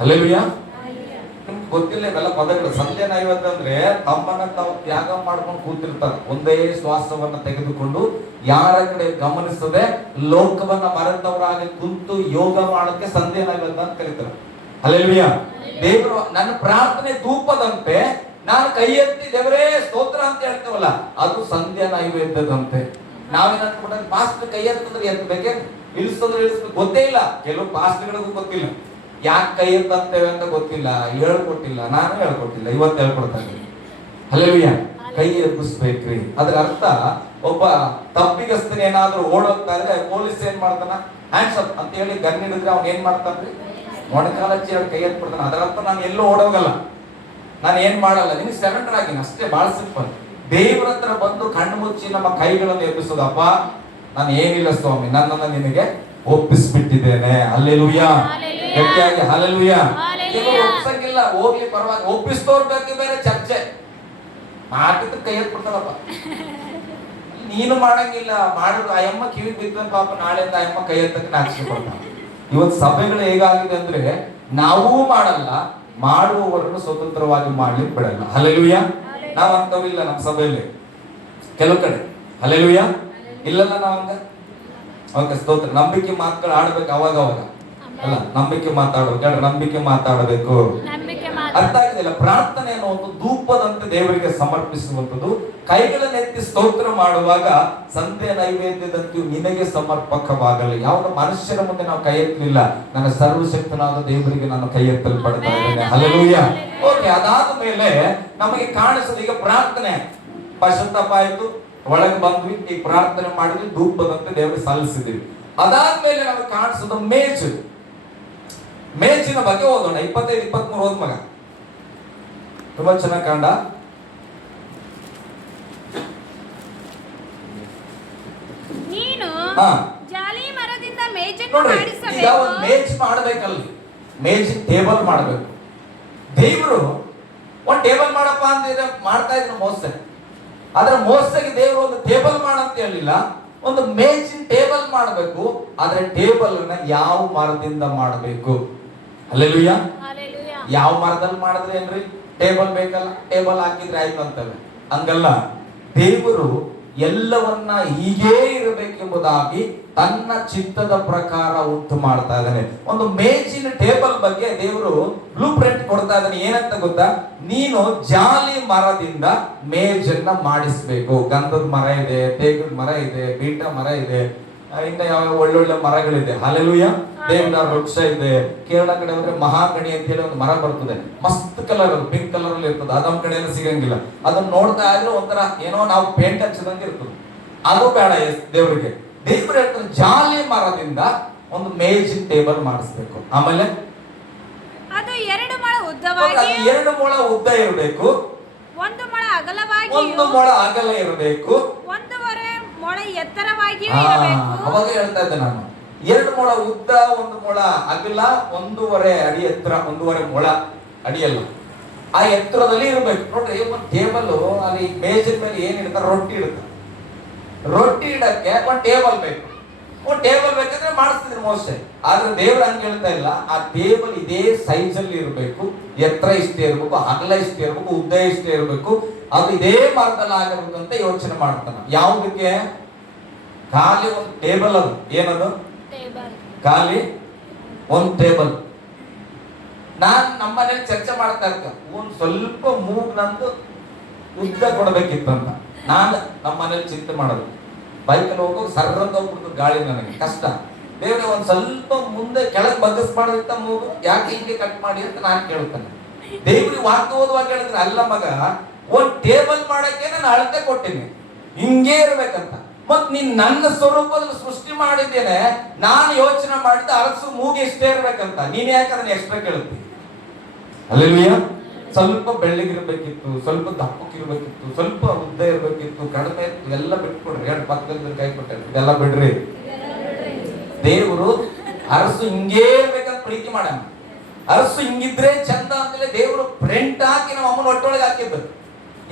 ಹಲ್ಲೆಲೂಯಾ. ನಿಮ್ಗೆ ಗೊತ್ತಿಲ್ಲ ಇವೆಲ್ಲ ಪದಗಳು. ಸಂಧ್ಯಾ ನೈವೇದ್ಯ ಅಂದ್ರೆ ತಮ್ಮನ್ನ ತಾವು ತ್ಯಾಗ ಮಾಡ್ಕೊಂಡು ಕೂತಿರ್ತಾರೆ, ಒಂದೇ ಶ್ವಾಸವನ್ನ ತೆಗೆದುಕೊಂಡು ಯಾರ ಕಡೆ ಗಮನಿಸದೆ ಲೋಕವನ್ನ ಮರೆತವರಾಗಿ ಕುಂತು ಯೋಗ ಮಾಡೋಕೆ ಸಂಧ್ಯಾ ನೈವೇದ್ಯ ಅಂತ ಕರೀತಾರೆ. ಹಲ್ಲೆಲೂಯಾ. ದೇವರು ನನ್ನ ಪ್ರಾರ್ಥನೆ ಧೂಪದಂತೆ, ನಾನು ಕೈ ಎತ್ತಿ ದೇವರೇ ಸ್ತೋತ್ರ ಅಂತ ಹೇಳ್ತೇವಲ್ಲ, ಅದು ಸಂಧ್ಯಾ ನೈವೇದ್ಯದಂತೆ. ನಾವೇನಂತ ಪಾಸ್ಟ್ ಕೈ ಎತ್ತಿದ್ರೆ ಎತ್ತಬೇಕೆ, ಇಳಿಸಿದ್ರೆ ಇಳಿಸ್ಬೇಕು, ಗೊತ್ತೇ ಇಲ್ಲ. ಕೆಲವು ಪಾಸ್ಟ್ಗಳಿಗೂ ಗೊತ್ತಿಲ್ಲ ಯಾಕೆ ಕೈ ಎತ್ತಂತೇವೆ ಅಂತ ಗೊತ್ತಿಲ್ಲ, ಹೇಳ್ಕೊಟ್ಟಿಲ್ಲ, ನಾನು ಹೇಳ್ಕೊಟ್ಟಿಲ್ಲ, ಇವತ್ತು ಹೇಳ್ಕೊಡ್ತಾ ಇದ್ದೀನಿ. ಹಲ್ಲೆಲೂಯಾ. ಕೈ ಎಬ್ಬಿಸ್ಬೇಕ್ರಿ. ಅದ್ರ ಅರ್ಥ, ಒಬ್ಬ ತಪ್ಪಿಗಸ್ತನ ಏನಾದ್ರೂ ಓಡೋಗ್ತಾ ಇದ್ರೆ ಪೊಲೀಸ್ ಏನ್ ಮಾಡ್ತಾನ, ಹ್ಯಾಂಡ್ಸ್ ಅಪ್ ಅಂತ ಹೇಳಿ ಗನ್ ಹಿಡಿದ್ರೆ ಅವ್ನು ಏನ್ ಮಾಡ್ತಾನ್ರಿ, ಮೊಣಕಾಲಚ್ಚಿ ಅವ್ರು ಕೈ ಎತ್ಬಿಡ್ತಾನ. ಅದರ ಅರ್ಥ ನಾನು ಎಲ್ಲೂ ಓಡೋಗಲ್ಲ, ನಾನು ಏನ್ ಮಾಡಲ್ಲ, ನಿಮ್ಗೆ ಸರೆಂಡರ್ ಆಗಿನ ಅಷ್ಟೇ. ಬಹಳ ಸಿಂಪಲ್. ದೇವರ ಹತ್ರ ಬಂದು ಕಣ್ಣು ಮುಚ್ಚಿ ನಮ್ಮ ಕೈಗಳನ್ನು ಎಬ್ಬಿಸೋದು. ಅಪ್ಪ ನಾನು ಏನಿಲ್ಲ ಸ್ವಾಮಿ, ನನ್ನನ್ನು ನಿನಗೆ ಒಪ್ಪಿಸ್ಬಿಟ್ಟಿದ್ದೇನೆ. ಹಲ್ಲೆಲೂಯಾ. ಗಟ್ಟಿಯಾಗಿ ಹಲ್ಲೆಲೂಯಾ. ಒಪ್ಸಂಗಿಲ್ಲ, ಹೋಗ್ಲಿ ಪರವಾಗಿ, ಒಪ್ಪಿಸ್ತೋರ್ ಬಗ್ಗೆ ಬೇರೆ ಚರ್ಚೆ. ಮಾತಿದ್ರೆ ಕೈ ಎತ್ಬಿಡ್ತಾರಪ್ಪ, ನೀನು ಮಾಡಂಗಿಲ್ಲ, ಮಾಡುದು ಆ ಅಮ್ಮ ಕಿವಿ ಬಿದ್ದ ಪಾಪ ನಾಳೆಯಿಂದ ಆ ಅಮ್ಮ ಕೈ ಎತ್ತಕ್ಕೆ ನಾಚಿಸ್ಕೊಳ್ತಾನೆ. ಇವತ್ತು ಸಭೆಗಳು ಹೇಗಾಗಿದೆ ಅಂದ್ರೆ, ನಾವೂ ಮಾಡಲ್ಲ, ಮಾಡುವವರನ್ನು ಸ್ವತಂತ್ರವಾಗಿ ಮಾಡ್ಲಿಕ್ಕೆ ಬಿಡಲ್ಲ. ಹಲ್ಲೆಲೂಯಾ. ನಾವ್ ಅಂತವ್ರಿಲ್ಲ ನಮ್ಮ ಸಭೆಯಲ್ಲಿ ಕೆಲವು ಕಡೆ. ಹಲ್ಲೆಲೂಯಾ. ಇಲ್ಲಲ್ಲ ನಾವಂಗ ಓಕೆ ಸ್ತೋತ್ರ. ನಂಬಿಕೆ ಮಾತುಗಳು ಆಡ್ಬೇಕು ಅವಾಗ ಅಲ್ಲ, ನಂಬಿಕೆ ಮಾತಾಡ್ಬೇಕು, ನಂಬಿಕೆ ಮಾತಾಡಬೇಕು. ಅರ್ಥ ಆಗಿದಿಲ್ಲ. ಪ್ರಾರ್ಥನೆ ಅನ್ನುವುದು ಧೂಪದಂತೆ ದೇವರಿಗೆ ಸಮರ್ಪಿಸುವಂಥದ್ದು. ಕೈಗಳನ್ನೆತ್ತಿ ಸ್ತೋತ್ರ ಮಾಡುವಾಗ ಸಂಧ್ಯಾ ನೈವೇದ್ಯದಂತೆಯೂ ನಿನಗೆ ಸಮರ್ಪಕವಾಗಲ್ಲ. ಯಾವುದೋ ಮನುಷ್ಯರ ಮುಂದೆ ನಾವು ಕೈ ಎತ್ತಲಿಲ್ಲ, ನನ್ನ ಸರ್ವಶಕ್ತನಾದ ದೇವರಿಗೆ ನಾನು ಕೈ ಎತ್ತಲ್ಪಡ್ತಾ ಇದ್ದೇನೆ. ಹಲ್ಲೆಲೂಯಾ. ಓಕೆ, ಅದಾದ ಮೇಲೆ ನಮಗೆ ಕಾಣಿಸೋದು ಈಗ ಪ್ರಾರ್ಥನೆ ಪಶ್ಚಾತ್ತಾಪ ಆಯ್ತು, ಒಳಗೆ ಬಂದ್ವಿ, ಈಗ ಪ್ರಾರ್ಥನೆ ಮಾಡಿದ್ವಿ, ಧೂಪದಂತೆ ದೇವರಿಗೆ ಸಲ್ಲಿಸಿದ್ವಿ. ಅದಾದ್ಮೇಲೆ ನಮಗೆ ಕಾಣಿಸೋದು ಮೇಜು. ಮೇಜಿನ ಬಗ್ಗೆ ಓದೋಣ. 25-23 ಓದ್ ಮಗ, ತುಂಬಾ ಚೆನ್ನಾಗಿ ಕಂಡ. ನೀನು ಜಾಲಿ ಮರದಿಂದ ಮೇಜನ್ನು ಮಾಡಿಸಬೇಕು. ಈಗ ಒಂದು ಮೇಜ್ ಮಾಡಬೇಕಲ್ಲಿ, ಮೇಜ್ ಟೇಬಲ್ ಮಾಡಬೇಕು. ದೇವರು ಒಂದು ಟೇಬಲ್ ಮಾಡಪ್ಪ ಅಂತ ಮಾಡ್ತಾ ಇದ್ರು ಮೋಸೆ. ಆದ್ರೆ ಮೋಸೆಗೆ ದೇವರು ಒಂದು ಟೇಬಲ್ ಮಾಡಂತ ಹೇಳಿಲ್ಲ, ಒಂದು ಮೇಜಿನ ಟೇಬಲ್ ಮಾಡಬೇಕು. ಆದ್ರೆ ಟೇಬಲ್ ಅನ್ನ ಯಾವ ಮರದಿಂದ ಮಾಡಬೇಕು? ಹಲ್ಲೆಲೂಯಾ. ಯಾವ ಮರದಲ್ಲಿ ಮಾಡಿದ್ರೆ ಏನ್ರಿ, ಟೇಬಲ್ ಬೇಕಲ್ಲ, ಟೇಬಲ್ ಹಾಕಿದ್ರೆ ಆಯ್ತು ಅಂತವೆ. ಹಂಗಲ್ಲ, ದೇವರು ಎಲ್ಲವನ್ನ ಹೀಗೇ ಇರಬೇಕೆಂಬುದಾಗಿ ತನ್ನ ಚಿತ್ತದ ಪ್ರಕಾರ ಉಂಟು ಮಾಡ್ತಾ ಇದ್ದಾನೆ. ಒಂದು ಮೇಜಿನ ಟೇಬಲ್ ಬಗ್ಗೆ ದೇವರು ಬ್ಲೂ ಪ್ರಿಂಟ್ ಕೊಡ್ತಾ ಇದ್ದಾನೆ. ಏನಂತ ಗೊತ್ತಾ? ನೀನು ಜಾಲಿ ಮರದಿಂದ ಮೇಜನ್ನ ಮಾಡಿಸ್ಬೇಕು. ಗಂಧದ ಮರ ಇದೆ, ತೇಗದ ಮರ ಇದೆ, ಬೀಟ ಮರ ಇದೆ, ಇನ್ನ ಯಾವ ಒಳ್ಳೊಳ್ಳೆ ಮರಗಳಿದೆ. ಹಲ್ಲೆಲೂಯಾ. ದೇವದಾರ ವೃಕ್ಷ ಇದೆ. ಕೇರಳ ಕಡೆ ಹೋದ್ರೆ ಮಹಾಗಣಿ ಅಂತ ಹೇಳಿ ಒಂದು ಮರ ಬರ್ತದೆ, ಮಸ್ತ್ ಕಲರ್, ಪಿಂಕ್ ಕಲರ್ ಅಲ್ಲಿ ಇರ್ತದೆ. ಅದು ನಮ್ಮ ಕಡೆ ಎಲ್ಲ ಸಿಗಂಗಿಲ್ಲ. ಅದನ್ನ ನೋಡ್ತಾ ಇದ್ರೆ ಒಂಥರ ಏನೋ ನಾವು ಪೇಂಟ್ ಹಚ್ಚದಂಗೆ ಇರ್ತದೆ. ಅದು ಬೇಡ ದೇವರಿಗೆ. ದೇವರು ಹೇಳ್ತಾರೆ ಜಾಲಿ ಮರದಿಂದ ಒಂದು ಮೇಜಿನ ಟೇಬಲ್ ಮಾಡಿಸ್ಬೇಕು. ಆಮೇಲೆ ಅದು 2 ಮೊಳ ಉದ್ದವಾಗಿ, 2 ಮೊಳ ಉದ್ದ ಇರಬೇಕು, 1 ಮೊಳ ಅಗಲವಾಗಿ, 1 ಮೊಳ ಅಗಲ ಇರಬೇಕು, 1.5 ಮೊಳ ಎತ್ತರವಾಗಿಯೂ ಇರಬೇಕು. ಅವಾಗ ಹೇಳ್ತಾ ಇದ್ದೆ ನಾನು, 2 ಮೊಳ ಉದ್ದ, 1 ಮೊಳ ಅಗಲ, 1.5 ಅಡಿ ಎತ್ತರ, 1.5 ಮೊಳ ಅಡಿಯಲ್ಲ, ಆ ಎತ್ತರದಲ್ಲಿ ಇರಬೇಕು. ನೋಡ್ರಿ, ಒಂದು ಟೇಬಲ್ ಅಲ್ಲಿ ಮೇಜಿನ ಮೇಲೆ ಏನ್ ಇಡ್ತಾರೆ, ರೊಟ್ಟಿ ಇಡ್ತಾರೆ. ರೊಟ್ಟಿ ಇಡಕ್ಕೆ ಒಂದು ಟೇಬಲ್ ಬೇಕು. ಒಂದು ಟೇಬಲ್ ಬೇಕಂದ್ರೆ ಮಾಡಿಸ್ತಿದ್ರು ಮೋಸ್ಟೆ. ಆದ್ರೆ ದೇವ್ರು ಹಂಗೆ ಹೇಳ್ತಾ ಇಲ್ಲ. ಆ ಟೇಬಲ್ ಇದೇ ಸೈಜ್ ಅಲ್ಲಿ ಇರಬೇಕು, ಎತ್ತರ ಇಷ್ಟೇ ಇರಬೇಕು, ಅಗಲ ಇಷ್ಟೇ ಇರಬೇಕು, ಉದ್ದ ಇಷ್ಟೇ ಇರಬೇಕು, ಅದು ಇದೇ ಮರದಲ್ಲಿ ಆಗಿರ್ಬೇಕು ಅಂತ ಯೋಚನೆ ಮಾಡ್ತಾನೆ. ಯಾವುದಕ್ಕೆ? ಖಾಲಿ ಒಂದು ಟೇಬಲ್. ಅದು ಏನದು? ಖಾಲಿ ಒಂದು ಟೇಬಲ್. ನಾನ್ ನಮ್ಮ ಮನೇಲಿ ಚರ್ಚೆ ಮಾಡ್ತಾ ಇರ್ತ, ಒಂದ್ ಸ್ವಲ್ಪ ಮೂಗ್ನಂದು ಉದ್ದ ಕೊಡ್ಬೇಕಿತ್ತಂತ ನಾನು ನಮ್ಮ ಮನೇಲಿ ಚಿಂತೆ ಮಾಡೋದು. ಬೈಕಲ್ಲಿ ಹೋಗೋ ಸರ್ರಂತ ಹೋಗ್ಬಿಡ್ತು ಗಾಳಿ, ನನಗೆ ಕಷ್ಟ. ದೇವ್ರೆ ಒಂದ್ ಸ್ವಲ್ಪ ಮುಂದೆ ಕೆಳಗೆ ಬಗ್ಗಿಸ್ಬಾರ್ದಿತ್ತ ಮೂಗು, ಯಾಕೆ ಹಿಂಗೆ ಕಟ್ ಮಾಡಿ ಅಂತ ನಾನು ಕೇಳ್ತಾನೆ. ದೇವ್ರಿಗೆ ವಾಕ್ಯ ಓದುವಾಗ ಹೇಳಿದ್ರೆ, ಅಲ್ಲ ಮಗ, ಒಂದ್ ಟೇಬಲ್ ಮಾಡಕ್ಕೆ ನಾನು ಅಳತೆ ಕೊಟ್ಟಿನಿ, ಹಿಂಗೇ ಇರ್ಬೇಕಂತ. ಮತ್ ನೀನ್ ನನ್ನ ಸ್ವರೂಪದಲ್ಲಿ ಸೃಷ್ಟಿ ಮಾಡಿದ್ದೇನೆ, ನಾನು ಯೋಚನೆ ಮಾಡಿದ ಅರಸು ಮೂಗಿ ಇಷ್ಟೇ ಇರ್ಬೇಕಂತ. ನೀನ್ ಯಾಕೆ ಅದನ್ನ ಎಕ್ಸ್ಟ್ರಾ ಕೇಳ್ತೀನಿ? ಅಲ್ಲೆಲ್ಲೂಯ್ಯ. ಸ್ವಲ್ಪ ಬೆಳ್ಳಗಿರ್ಬೇಕಿತ್ತು, ಸ್ವಲ್ಪ ದಪ್ಪಕ್ಕಿರ್ಬೇಕಿತ್ತು, ಸ್ವಲ್ಪ ಉದ್ದ ಇರ್ಬೇಕಿತ್ತು, ಕಡಿಮೆ ಇತ್ತು, ಎಲ್ಲ ಬಿಟ್ಕೊಡ್ರಿ. 2 ಪಕ್ಕದಲ್ಲಿ ಕೈ ಕೊಟ್ಟರು, ಇದೆಲ್ಲ ಬಿಡ್ರಿ. ದೇವರು ಅರಸು ಹಿಂಗೇ ಇರ್ಬೇಕಂತ ಪ್ರೀತಿ ಮಾಡೋಣ. ಅರಸು ಹಿಂಗಿದ್ರೆ ಚಂದ ಅಂತೇಳಿ ದೇವರು ಪ್ರಿಂಟ್ ಹಾಕಿ ನಮ್ಮ ಅಮ್ಮನ ಒಟ್ಟೊಳಗೆ ಹಾಕಿದ್ದು.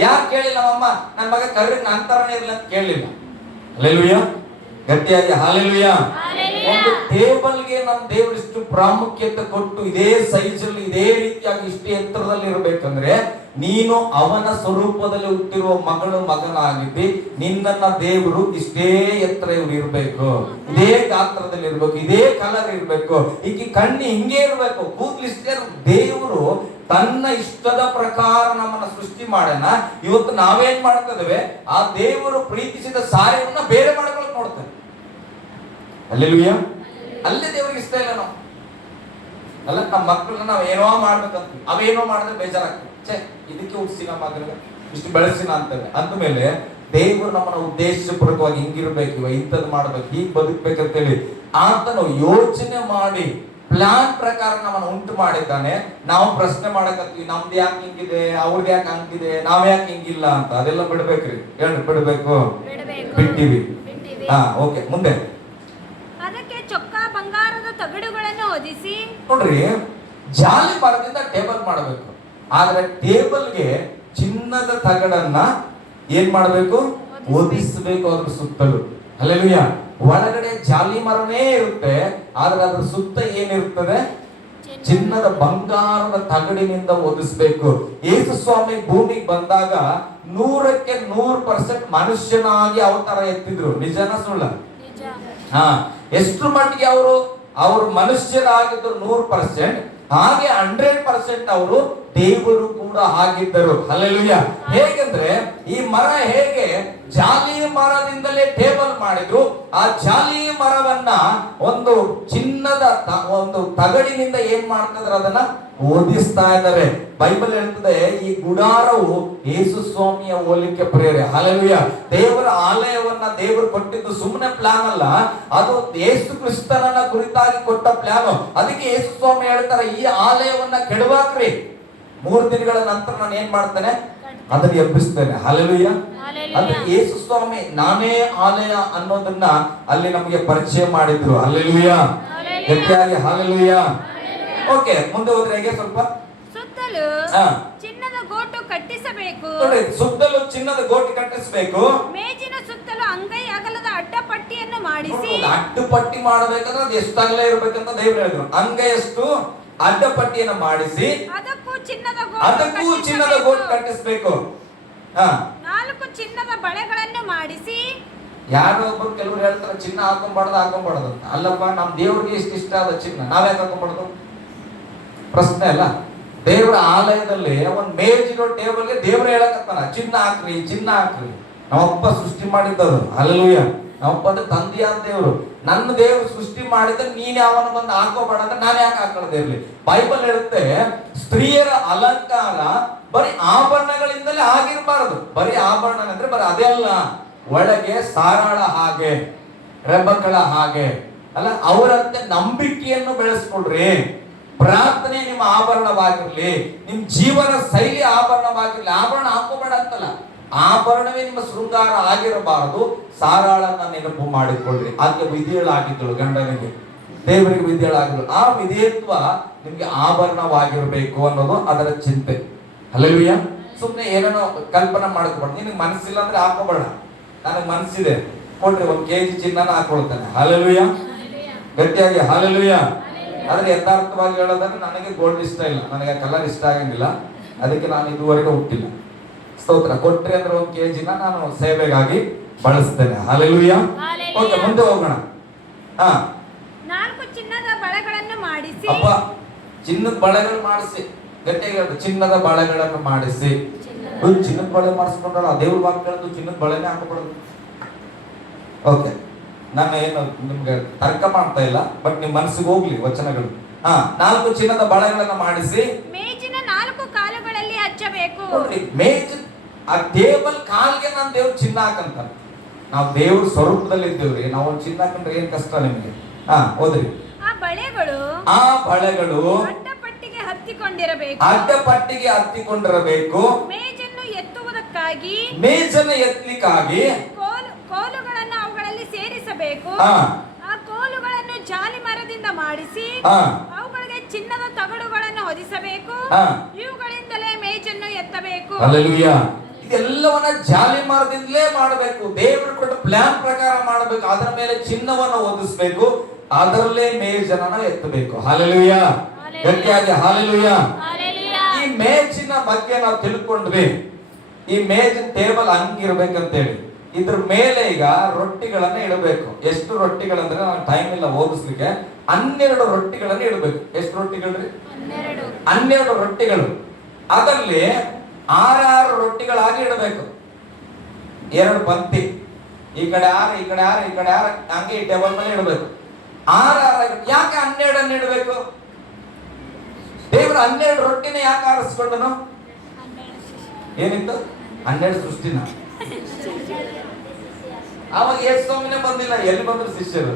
ಯಾರು ಕೇಳಿಲ್ಲ ನಮ್ಮಮ್ಮ ನನ್ನ ಮಗ ಕರ್ರಿಗೆ ನನ್ನ ತರನೇ ಇರಲಿ ಅಂತ ಕೇಳಲಿಲ್ಲ. ಹಲ್ಲೆಲೂಯಾ. ಗಟ್ಟಿಯಾಗಿ ಹಲ್ಲೆಲೂಯಾ. ಒಂದು ಟೇಬಲ್ಗೆ ನಮ್ಮ ದೇವರು ಇಷ್ಟು ಪ್ರಾಮುಖ್ಯತೆ ಕೊಟ್ಟು ಇದೇ ಸೈಜ್ ಅಲ್ಲಿ ಇದೇ ರೀತಿಯಾಗಿ ಇಷ್ಟು ಎತ್ತರದಲ್ಲಿ ಇರಬೇಕಂದ್ರೆ, ನೀನು ಅವನ ಸ್ವರೂಪದಲ್ಲಿ ಹುಟ್ಟಿರುವ ಮಗಳು ಮಗನಾಗಿದ್ದಿ, ನಿನ್ನನ್ನ ದೇವರು ಇಷ್ಟೇ ಎತ್ತರ ಇವ್ರು ಇರ್ಬೇಕು, ಇದೇ ಗಾತ್ರದಲ್ಲಿ ಇರ್ಬೇಕು, ಇದೇ ಕಲರ್ ಇರ್ಬೇಕು, ಈಕಿ ಕಣ್ಣಿ ಹಿಂಗೆ ಇರ್ಬೇಕು, ಕೂದಲು ಇಷ್ಟೇ. ದೇವರು ತನ್ನ ಇಷ್ಟದ ಪ್ರಕಾರ ನಮ್ಮನ್ನ ಸೃಷ್ಟಿ ಮಾಡೋಣ. ಇವತ್ತು ನಾವೇನ್ ಮಾಡ್ತಿದ್ದೇವೆ, ಆ ದೇವರು ಪ್ರೀತಿಸಿದ ಸಾರ್ಯವನ್ನ ಬೇರೆ ಮಾಡ್ಕೊಳಕ್ ನೋಡ್ತೇವೆ. ಹಲ್ಲೆಲೂಯಾ. ಅಲ್ಲೇ ದೇವರಿಗೆ ಇಷ್ಟ ಇಲ್ಲ. ನಾವು ಅಲ್ಲ, ನಮ್ಮ ಮಕ್ಕಳನ್ನ ನಾವ್ ಏನೋ ಮಾಡ್ಬೇಕಂತ, ಅವೇನೋ ಮಾಡಿದ್ರೆ ಬೇಜಾರಾಗ್ತದೆ. ಛೇ, ಇದಕ್ಕೆ ಹುಟ್ಟಿಸಿ ನಮ್ಮ ಮಗನಿಗೆ ಇಷ್ಟು ಬೆಳೆಸಿನ ಅಂತೇವೆ. ಅಂದ್ಮೇಲೆ ದೇವರು ನಮ್ಮನ್ನ ಉದ್ದೇಶಪೂರ್ವಕವಾಗಿ ಹಿಂಗಿರ್ಬೇಕು, ಇಂಥದ್ದು ಮಾಡ್ಬೇಕು, ಹೀಗ್ ಬದುಕ್ಬೇಕಂತೇಳಿ ಆತನು ಯೋಚನೆ ಮಾಡಿ ಪ್ಲಾನ್ ಪ್ರಕಾರ ನಮ್ಮನ್ನು ಉಂಟು ಮಾಡಿದ್ದಾನೆ. ನಾವು ಪ್ರಶ್ನೆ ಮಾಡಕತ್ತೀವಿ, ನಮ್ದು ಯಾಕೆ ಹಿಂಗಿದೆ, ಅವ್ರದ್ದು ಯಾಕೆ ಹಂಗಿದೆ, ನಾವ್ ಯಾಕೆ ಹಿಂಗಿಲ್ಲ ಅಂತ. ಅದೆಲ್ಲ ಬಿಡ್ಬೇಕ್ರಿ. ಹೇಳ್ರಿ, ಬಿಡ್ಬೇಕು, ಬಿಟ್ಟಿವಿ. ಓಕೆ, ಮುಂದೆ. ಅದಕ್ಕೆ ಚೊಕ್ಕ ಬಂಗಾರದ ತಗಡುಗಳನ್ನು ಹೊದಿಸಿ. ನೋಡ್ರಿ, ಜಾಲಿ ಮರದಿಂದ ಟೇಬಲ್ ಮಾಡಬೇಕು. ಆದ್ರೆ ಟೇಬಲ್ಗೆ ಚಿನ್ನದ ತಗಡನ್ನ ಏನ್ ಮಾಡಬೇಕು? ಹೊದಿಸಬೇಕು ಅದ್ರ ಸುತ್ತಲೂ. ಹಲ್ಲೆಲೂಯಾ. ಒಳಗಡೆ ಜಾಲಿ ಮರನೇ ಇರುತ್ತೆ, ಆದ್ರೆ ಅದ್ರ ಸುತ್ತ ಏನಿರ್ತದೆ? ಚಿನ್ನದ ಬಂಗಾರದ ತಗಡಿನಿಂದ ಹೊದಿಸ್ಬೇಕು. ಯೇಸು ಸ್ವಾಮಿ ಭೂಮಿಗೆ ಬಂದಾಗ 100ಕ್ಕೆ 100% ಮನುಷ್ಯನಾಗಿ ಅವತಾರ ಎತ್ತಿದ್ರು. ನಿಜನ ಸುಳ್ಳ? ಎಷ್ಟು ಮಟ್ಟಿಗೆ ಅವರು ಮನುಷ್ಯರಾಗಿದ್ದರು 100%, ಹಾಗೆ 100% ಅವರು ದೇವರು ಕೂಡ ಆಗಿದ್ದರು. ಹಲ್ಲೆಲೂಯಾ. ಹೇಗೆಂದ್ರೆ, ಈ ಮರ ಹೇಗೆ ಜಾಲಿ ಮರದಿಂದಲೇ ಟೇಬಲ್ ಮಾಡಿದ್ರು, ಆ ಜಾಲಿ ಮರವನ್ನ ಒಂದು ಚಿನ್ನದ ಒಂದು ತಗಡಿನಿಂದ ಏನ್ ಮಾಡ್ತಿದ್ರು? ಅದನ್ನ ಓದಿಸ್ತಾ ಇದ್ದಾರೆ. ಬೈಬಲ್ ಹೇಳ್ತದೆ, ಈ ಗುಡಾರವು ಯೇಸು ಸ್ವಾಮಿಯ ಹೋಲಿಕೆ ಪ್ರೇರೆ. ಹಲ್ಲೆಲೂಯಾ. ದೇವರ ಆಲಯವನ್ನ ದೇವರು ಕೊಟ್ಟಿದ್ದು ಸುಮ್ಮನೆ ಪ್ಲಾನ್ ಅಲ್ಲ, ಅದು ಯೇಸು ಕ್ರಿಸ್ತನನ್ನ ಕುರಿತಾಗಿ ಕೊಟ್ಟ ಪ್ಲಾನ್. ಅದಕ್ಕೆ ಯೇಸು ಸ್ವಾಮಿ ಹೇಳ್ತಾರೆ, ಈ ಆಲಯವನ್ನ ಕೆಡವಾಕ್ರಿ, 3 ದಿನಗಳ ನಂತರ ನಾನು ಏನ್ ಮಾಡ್ತೇನೆ? ಅದನ್ನ ಎಬ್ಬಿಸ್ತೇನೆ. ಹಲ್ಲೆಲೂಯಾ. ಅಂದ್ರೆ ಯೇಸು ಸ್ವಾಮಿ ನಾನೇ ಆಲಯ ಅನ್ನೋದನ್ನ ಅಲ್ಲಿ ನಮಗೆ ಪರಿಚಯ ಮಾಡಿದ್ರು. ಹಲ್ಲೆಲೂಯಾ. ಗಟ್ಟಿಯಾಗಿ ಹಲ್ಲೆಲೂಯಾ. ಓಕೆ, ಮುಂದೆ ಹೋದ್ರೆ ಹೇಗೆ? ಸ್ವಲ್ಪ ಸುತ್ತಲೂ ಚಿನ್ನದ ಗೋಟು ಕಟ್ಟಿಸಬೇಕು. ನೋಡಿ, ಸುತ್ತಲೂ ಚಿನ್ನದ ಗೋಟು ಕಟ್ಟಿಸಬೇಕು. ಮೇಜಿನ ಸುತ್ತಲೂ ಅಂಗೈ ಅಗಲದ ಅಡ್ಡಪಟ್ಟಿಯನ್ನು ಮಾಡಿಸಿ. ಅಡ್ಡಪಟ್ಟಿ ಮಾಡಬೇಕಂದ್ರೆ ಅದು ಎಷ್ಟಾಗಲೇ ಇರ್ಬೇಕಂತ ದೇವರು ಹೇಳಿದ್ರು. ಅಂಗೈಯಷ್ಟು ಅಡ್ಡಪಟ್ಟಿಯನ್ನು ಮಾಡಿಸಿ ಅದಕ್ಕೂ ಚಿನ್ನದ ಗೋಟು ಕಟ್ಟಿಸಬೇಕು. 4 ಚಿನ್ನದ ಬಳೆಗಳನ್ನು ಮಾಡಿಸಿ. ಯಾರೋ ಒಬ್ಬರು ಕೆಲವರು ಹೇಳ್ತಾರೆ, ಚಿನ್ನ ಹಾಕೊಂಬಾರ್ದು ಅಂತ. ಅಲ್ಲಪ್ಪ, ನಮ್ ದೇವ್ರಿಗೆ ಇಷ್ಟ ಆದ ಚಿನ್ನ ನಾವ್ಯಾಕೆ ಹಾಕೊಂಬಾರ್ದು? ಪ್ರಶ್ನೆ ಅಲ್ಲ. ದೇವರ ಆಲಯದಲ್ಲಿ ಒಂದ್ ಮೇಜಿರೋ ಟೇಬಲ್ಗೆ ದೇವ್ರ ಹೇಳಕತ್ತಾನ, ಚಿನ್ನ ಹಾಕ್ರಿ, ಚಿನ್ನ ಹಾಕ್ರಿ. ನಮ್ಮಪ್ಪ ಸೃಷ್ಟಿ ಮಾಡಿದ್ದವರು. ಹಲ್ಲೆಲೂಯಾ. ನಮ್ಮಪ್ಪ ಅಂದ್ರೆ ತಂದೆಯಾದ ದೇವರು. ನನ್ನ ದೇವರು ಸೃಷ್ಟಿ ಮಾಡಿದ್ರೆ ನೀನ್ ಯಾವನ ಬಂದು ಹಾಕೋಬೇಡ ಅಂದ್ರೆ ನಾನು ಯಾಕೆ ಹಾಕೊಳ್ಳದೆ ಇರ್ಲಿ? ಬೈಬಲ್ ಹೇಳುತ್ತೆ, ಸ್ತ್ರೀಯರ ಅಲಂಕಾರ ಬರೀ ಆಭರಣಗಳಿಂದಲೇ ಆಗಿರಬಾರದು. ಬರೀ ಆಭರಣ ಅಂದ್ರೆ ಬರೀ ಅದೆಲ್ಲ, ಒಳಗೆ ಸಾರಾಳ ಹಾಗೆ. ರೆಬಕ್ಕಳ ಹಾಗೆ ಅಲ್ಲ, ಅವರಂತೆ ನಂಬಿಕೆಯನ್ನು ಬೆಳೆಸ್ಕೊಡ್ರಿ. ಪ್ರಾರ್ಥನೆ ನಿಮ್ಮ ಆಭರಣವಾಗಿರ್ಲಿ, ನಿಮ್ ಜೀವನ ಶೈಲಿ ಆಭರಣವಾಗಿರ್ಲಿ. ಆಭರಣ ಹಾಕೋಬೇಡ ಅಂತಲ್ಲ, ಆಭರಣವೇ ನಿಮ್ಮ ಶೃಂಗಾರ ಆಗಿರಬಾರದು. ಸಾರಾಳನ್ನ ನೆನಪು ಮಾಡಿಕೊಳ್ಳ್ರಿ. ಆಕೆ ವಿಧೇಯಳಾಗಿದ್ದಳು, ಗಂಡನಿಗೆ ದೇವರಿಗೆ ವಿಧೇಯಳಾಗಿದ್ದಳು. ಆ ವಿಧೇಯತ್ವ ನಿಮ್ಗೆ ಆಭರಣವಾಗಿರ್ಬೇಕು ಅನ್ನೋದು ಅದರ ಚಿಂತೆ. ಹಲ್ಲೆಲೂಯಾ. ಸುಮ್ನೆ ಏನೇನೋ ಕಲ್ಪನೆ ಮಾಡ್ಕೊಬೇಡ. ನಿನಗೆ ಮನಸ್ಸಿಲ್ಲ ಅಂದ್ರೆ ಹಾಕೋಬೇಡ. ನನಗೆ ಮನಸ್ಸಿದೆ ಕೊಡ್ರಿ, 1 kg ಚಿನ್ನನ ಹಾಕೊಳ್ತಾನೆ. ಹಲ್ಲೆಲೂಯಾ. ಗಟ್ಟಿಯಾಗಿ ಹಲ್ಲೆಲೂಯಾ. ಆದ್ರೆ ಯಥಾರ್ಥವಾಗಿ ಹೇಳೋದಂದ್ರೆ ನನಗೆ ಗೋಲ್ಡ್ ಇಷ್ಟ ಇಲ್ಲ, ನನಗೆ ಕಲರ್ ಇಷ್ಟ ಆಗಂಗಿಲ್ಲ, ಅದಕ್ಕೆ ನಾನು ಇದುವರೆಗೆ ಹುಟ್ಟಿಲ್ಲ. ಸ್ತೋತ್ರ. ಕೊಟ್ರಿ ಅಂದ್ರೆ 1 kg ನಾನು ಸೇವೆಗಾಗಿ ಬಳಸ್ತೇನೆ. ಹಲ್ಲೆಲೂಯಾ. ಓಕೆ, ಮುಂದೆ ಹೋಗೋಣ. 4 ಚಿನ್ನದ ಬಳೆಗಳನ್ನು ಮಾಡಿಸಿ. ಅಪ್ಪ, ಚಿನ್ನದ ಬಳೆಗಳು ಮಾಡಿಸಿ. ಗಟ್ಟಿಯಾಗಿ ಹೇಳು, ಚಿನ್ನದ ಬಳೆಗಳನ್ನು ಮಾಡಿಸಿ. ಚಿನ್ನದ ಬಳೆ ಮಾಡಿಸ್ಕೊಂಡ್ರಲ್ಲ, ದೇವ್ರ ವಾಕ್ಯಗಳದ್ದು ಚಿನ್ನದ ಬಳೆನೇ ಹಾಕಬಾರ್ದು. ಓಕೆ, ನಾನು ಏನು ನಿಮ್ಗೆ ತರ್ಕ ಮಾಡ್ತಾ ಇಲ್ಲ, ಬಟ್ ನಿಮ್ ಮನಸ್ಸಿಗೆ ಹೋಗ್ಲಿ ವಚನಗಳು. 4 ಚಿನ್ನದ ಬಳೆಗಳನ್ನು ಮಾಡಿಸಿ ಮೇಜಿನ 4 ಕಾಲುಗಳಲ್ಲಿ ಹಚ್ಚಬೇಕು. ಮೇಜ್ ಆ ಟೇಬಲ್ ಕಾಲ್ಗೆ ನಾನು ದೇವ್ರ ಚಿನ್ನ ಹಾಕಂತ. ನಾವು ದೇವ್ರ ಸ್ವರೂಪದಲ್ಲಿ ಇದ್ದೇವ್ರಿ, ನಾವು ಚಿನ್ನ ಹಾಕಂದ್ರೆ ಏನ್ ಕಷ್ಟ ನಿಮ್ಗೆ? ಓದ್ರಿ. ಆ ಬಳೆಗಳು ಅಡ್ಡಪಟ್ಟಿಗೆ ಹತ್ತಿಕೊಂಡಿರಬೇಕು. ಅಡ್ಡಪಟ್ಟಿಗೆ ಹತ್ತಿಕೊಂಡಿರಬೇಕು. ಮೇಜನ್ನು ಎತ್ತುವುದಕ್ಕಾಗಿ, ಮೇಜನ್ನು ಎತ್ತಲಿಕ್ಕಾಗಿ ಕೋಲುಗಳನ್ನು ಅವುಗಳಲ್ಲಿ ಸೇರಿಸಬೇಕು. ಆ ಕೋಲುಗಳನ್ನು ಜಾಲಿ ಮರದಿಂದ ಮಾಡಿಸಿ ಅವುಗಳಿಗೆ ಚಿನ್ನದ ತಗಡುಗಳನ್ನು ಹೊದಿಸಬೇಕು. ಇವುಗಳಿಂದಲೇ ಮೇಜನ್ನು ಎತ್ತಬೇಕು. ಹಲ್ಲೆಲೂಯಾ. ಇದೆಲ್ಲವನ್ನ ಜಾಲಿ ಮರದಿಂದಲೇ ಮಾಡಬೇಕು. ದೇವರು ಕೊಟ್ಟ ಪ್ಲಾನ್ ಪ್ರಕಾರ ಮಾಡಬೇಕು. ಅದರ ಮೇಲೆ ಚಿನ್ನವನ್ನು ಹೊದಿಸಬೇಕು, ಅದರಲ್ಲೇ ಮೇಜನ್ನ ಎತ್ತಬೇಕು. ಹಲ್ಲೆಲೂಯಾ. ಗಟ್ಟಿಯಾಗಿ ಹಲ್ಲೆಲೂಯಾ. ಈ ಮೇಜಿನ ಬಗ್ಗೆ ನಾವು ತಿಳ್ಕೊಂಡ್ವಿ. ಈ ಮೇಜಿನ ಟೇಬಲ್ ಹಂಗಿರ್ಬೇಕಂತೇಳಿ ಇದ್ರ ಮೇಲೆ ಈಗ ರೊಟ್ಟಿಗಳನ್ನ ಇಡಬೇಕು. ಎಷ್ಟು ರೊಟ್ಟಿಗಳಂದ್ರೆ ನನಗೆ ಟೈಮ್ ಇಲ್ಲ ಓದಿಸ್ಲಿಕ್ಕೆ. 12 ರೊಟ್ಟಿಗಳನ್ನ ಇಡಬೇಕು. ಎಷ್ಟು ರೊಟ್ಟಿಗಳ್ರಿ? 12 ರೊಟ್ಟಿಗಳು. ಅದರಲ್ಲಿ 6 ರೊಟ್ಟಿಗಳಾಗಿ ಇಡಬೇಕು. 2 ಪಂಕ್ತಿ, ಈ ಕಡೆ 6, ಈ ಕಡೆ 6, ಈ ಕಡೆ 6, ಹಂಗೆ ಈ ಟೇಬಲ್ ಮೇಲೆ ಇಡಬೇಕು. 6 ಯಾಕೆ 12 ಇಡಬೇಕು? ದೇವರು 12 ರೊಟ್ಟಿನ ಯಾಕೆ ಆರಿಸ್ಕೊಂಡನು? ಏನಿತ್ತು? 12 ಸೃಷ್ಟಿನ. ಅವಾಗ ಯೇಸು ಸ್ವಾಮಿನೇ ಬಂದಿಲ್ಲ, ಎಲ್ಲಿ ಬಂದ್ರು ಶಿಷ್ಯರು?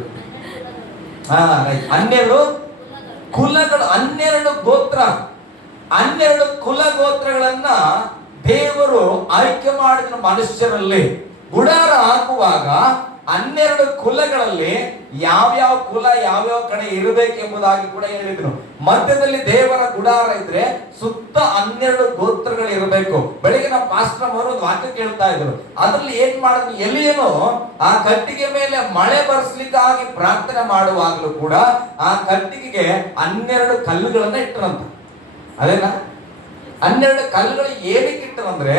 12 ಕುಲಗಳು, 12 ಗೋತ್ರ, 12 ಕುಲ ಗೋತ್ರಗಳನ್ನ ದೇವರು ಆಯ್ಕೆ ಮಾಡಿದ ಮನುಷ್ಯರಲ್ಲಿ. ಗುಡಾರ ಹಾಕುವಾಗ 12 ಕುಲಗಳಲ್ಲಿ ಯಾವ್ಯಾವ ಕುಲ ಯಾವ್ಯಾವ ಕಡೆ ಇರಬೇಕೆಂಬುದಾಗಿ ಕೂಡ ಹೇಳಿದ್ರು. ಮಧ್ಯದಲ್ಲಿ ದೇವರ ಗುಡಾರ ಇದ್ರೆ ಸುತ್ತ 12 ಗೋತ್ರಗಳು ಇರಬೇಕು. ಬೆಳಿಗ್ಗೆ ನಮ್ಮ ಪಾಸ್ಟರ್ ಅವರು ಒಂದು ವಾಕ್ಯ ಕೇಳ್ತಾ ಇದ್ರು. ಅದ್ರಲ್ಲಿ ಏನ್ ಮಾಡಿದ್ರು, ಎಲಿಯನು ಆ ಕಟ್ಟಿಗೆ ಮೇಲೆ ಮಳೆ ಬರ್ಸ್ಲಿಕ್ಕಾಗಿ ಪ್ರಾರ್ಥನೆ ಮಾಡುವಾಗಲೂ ಕೂಡ ಆ ಕಟ್ಟಿಗೆಗೆ 12 ಕಲ್ಲುಗಳನ್ನ ಇಟ್ಟರಂತ. ಅದೇನಾ? 12 ಕಲ್ಲುಗಳು ಏನಕ್ಕೆ ಇಟ್ಟನಂದ್ರೆ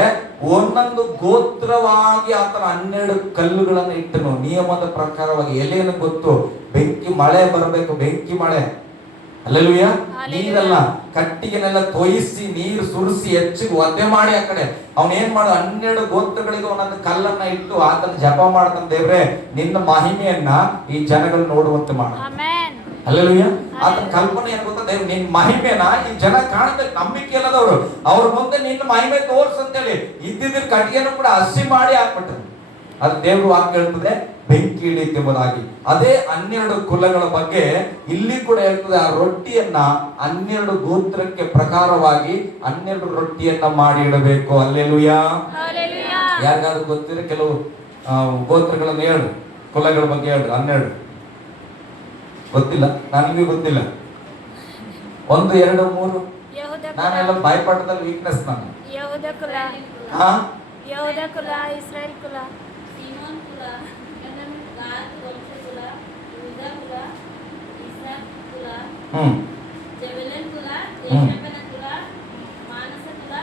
ಒಂದೊಂದು ಗೋತ್ರವಾಗಿ ಆತನ 12 ಕಲ್ಲುಗಳನ್ನು ಇಟ್ಟನು. ನಿಯಮದ ಪ್ರಕಾರವಾಗಿ. ಎಲೆಯನ್ನು ಗೊತ್ತು, ಬೆಂಕಿ ಮಳೆ ಬರಬೇಕು, ಬೆಂಕಿ ಮಳೆ. ಹಲ್ಲೆಲೂಯಾ. ನೀರಲ್ಲ, ಕಟ್ಟಿಗೆನೆಲ್ಲ ತೊಯಿಸಿ ನೀರು ಸುರಿಸಿ ಹೆಚ್ಚಿಗೆ ಒದ್ದೆ ಮಾಡಿ ಆ ಕಡೆ ಅವನ್ ಏನ್ ಮಾಡ 12 ಗೋತ್ರಗಳಿಗೆ ಒಂದೊಂದು ಕಲ್ಲನ್ನ ಇಟ್ಟು ಆತನ ಜಪ ಮಾಡ್ತಾನೆ. ದೇವ್ರೆ, ನಿನ್ನ ಮಹಿಮೆಯನ್ನ ಈ ಜನಗಳು ನೋಡುವಂತೆ ಮಾಡ. ಹಲ್ಲೆಲೂಯಾ. ಆತನ ಕಲ್ಪನೆ ಏನ್ ಗೊತ್ತಾ? ದೇವ್ರು ನಿನ್ನ ಮಹಿಮೆನ ಈ ಜನ ಕಾಣಬೇಕು. ನಂಬಿಕೆ ಇಲ್ಲದವರು ಅವ್ರ ಮುಂದೆ ನಿನ್ನ ಮಹಿಮೆ ತೋರ್ಸ್ ಅಂತೇಳಿ ಇದ್ದಿದ್ರ ಕಟ್ಟಿಗೆನೂ ಕೂಡ ಹಸಿ ಮಾಡಿ ಹಾಕ್ಬಿಟ್ರು. ಅದು ದೇವ್ರು ವಾಕ್ಯ ಹೇಳ್ತದೆ, ಬೆಂಕಿ ಇಳಿತೆಂಬುದಾಗಿ. ಅದೇ 12 ಕುಲಗಳ ಬಗ್ಗೆ ಇಲ್ಲಿ ಕೂಡ ಹೇಳ್ತದೆ. ಆ ರೊಟ್ಟಿಯನ್ನ 12 ಗೋತ್ರಕ್ಕೆ ಪ್ರಕಾರವಾಗಿ 12 ರೊಟ್ಟಿಯನ್ನ ಮಾಡಿ ಇಡಬೇಕು. ಹಲ್ಲೆಲೂಯಾ. ಯಾರಿಗಾದ್ರೂ ಗೊತ್ತಿದ್ರೆ ಕೆಲವು ಗೋತ್ರಗಳನ್ನು ಹೇಳು, ಕುಲಗಳ ಬಗ್ಗೆ ಹೇಳ್ರಿ. 12 ಗೊತ್ತಿಲ್ಲ, ನನಗೂ ಗೊತ್ತಿಲ್ಲ. 1, 2, 3 ನಾನೆಲ್ಲ ಬಾಯ್ಪಾಠದಲ್ಲಿ ವೀಕ್ನೆಸ್. ನಾನು ಯೆಹೂದ ಕುಲ, ಯೆಹೂದ ಕುಲ, ಇಸ್ರಾಯೇಲ್ ಕುಲ, ಸೀಮೋನ್ ಕುಲ, ಗಾದ್ ವಂಶ ಕುಲ, ಯೂದ ಕುಲ, ಇಸಾಕ್ ಕುಲ, ಜೆಬೆಲನ್ ಕುಲ, ಯೇಷಕನ ಕುಲ, ಮಾನಸ ಕುಲ,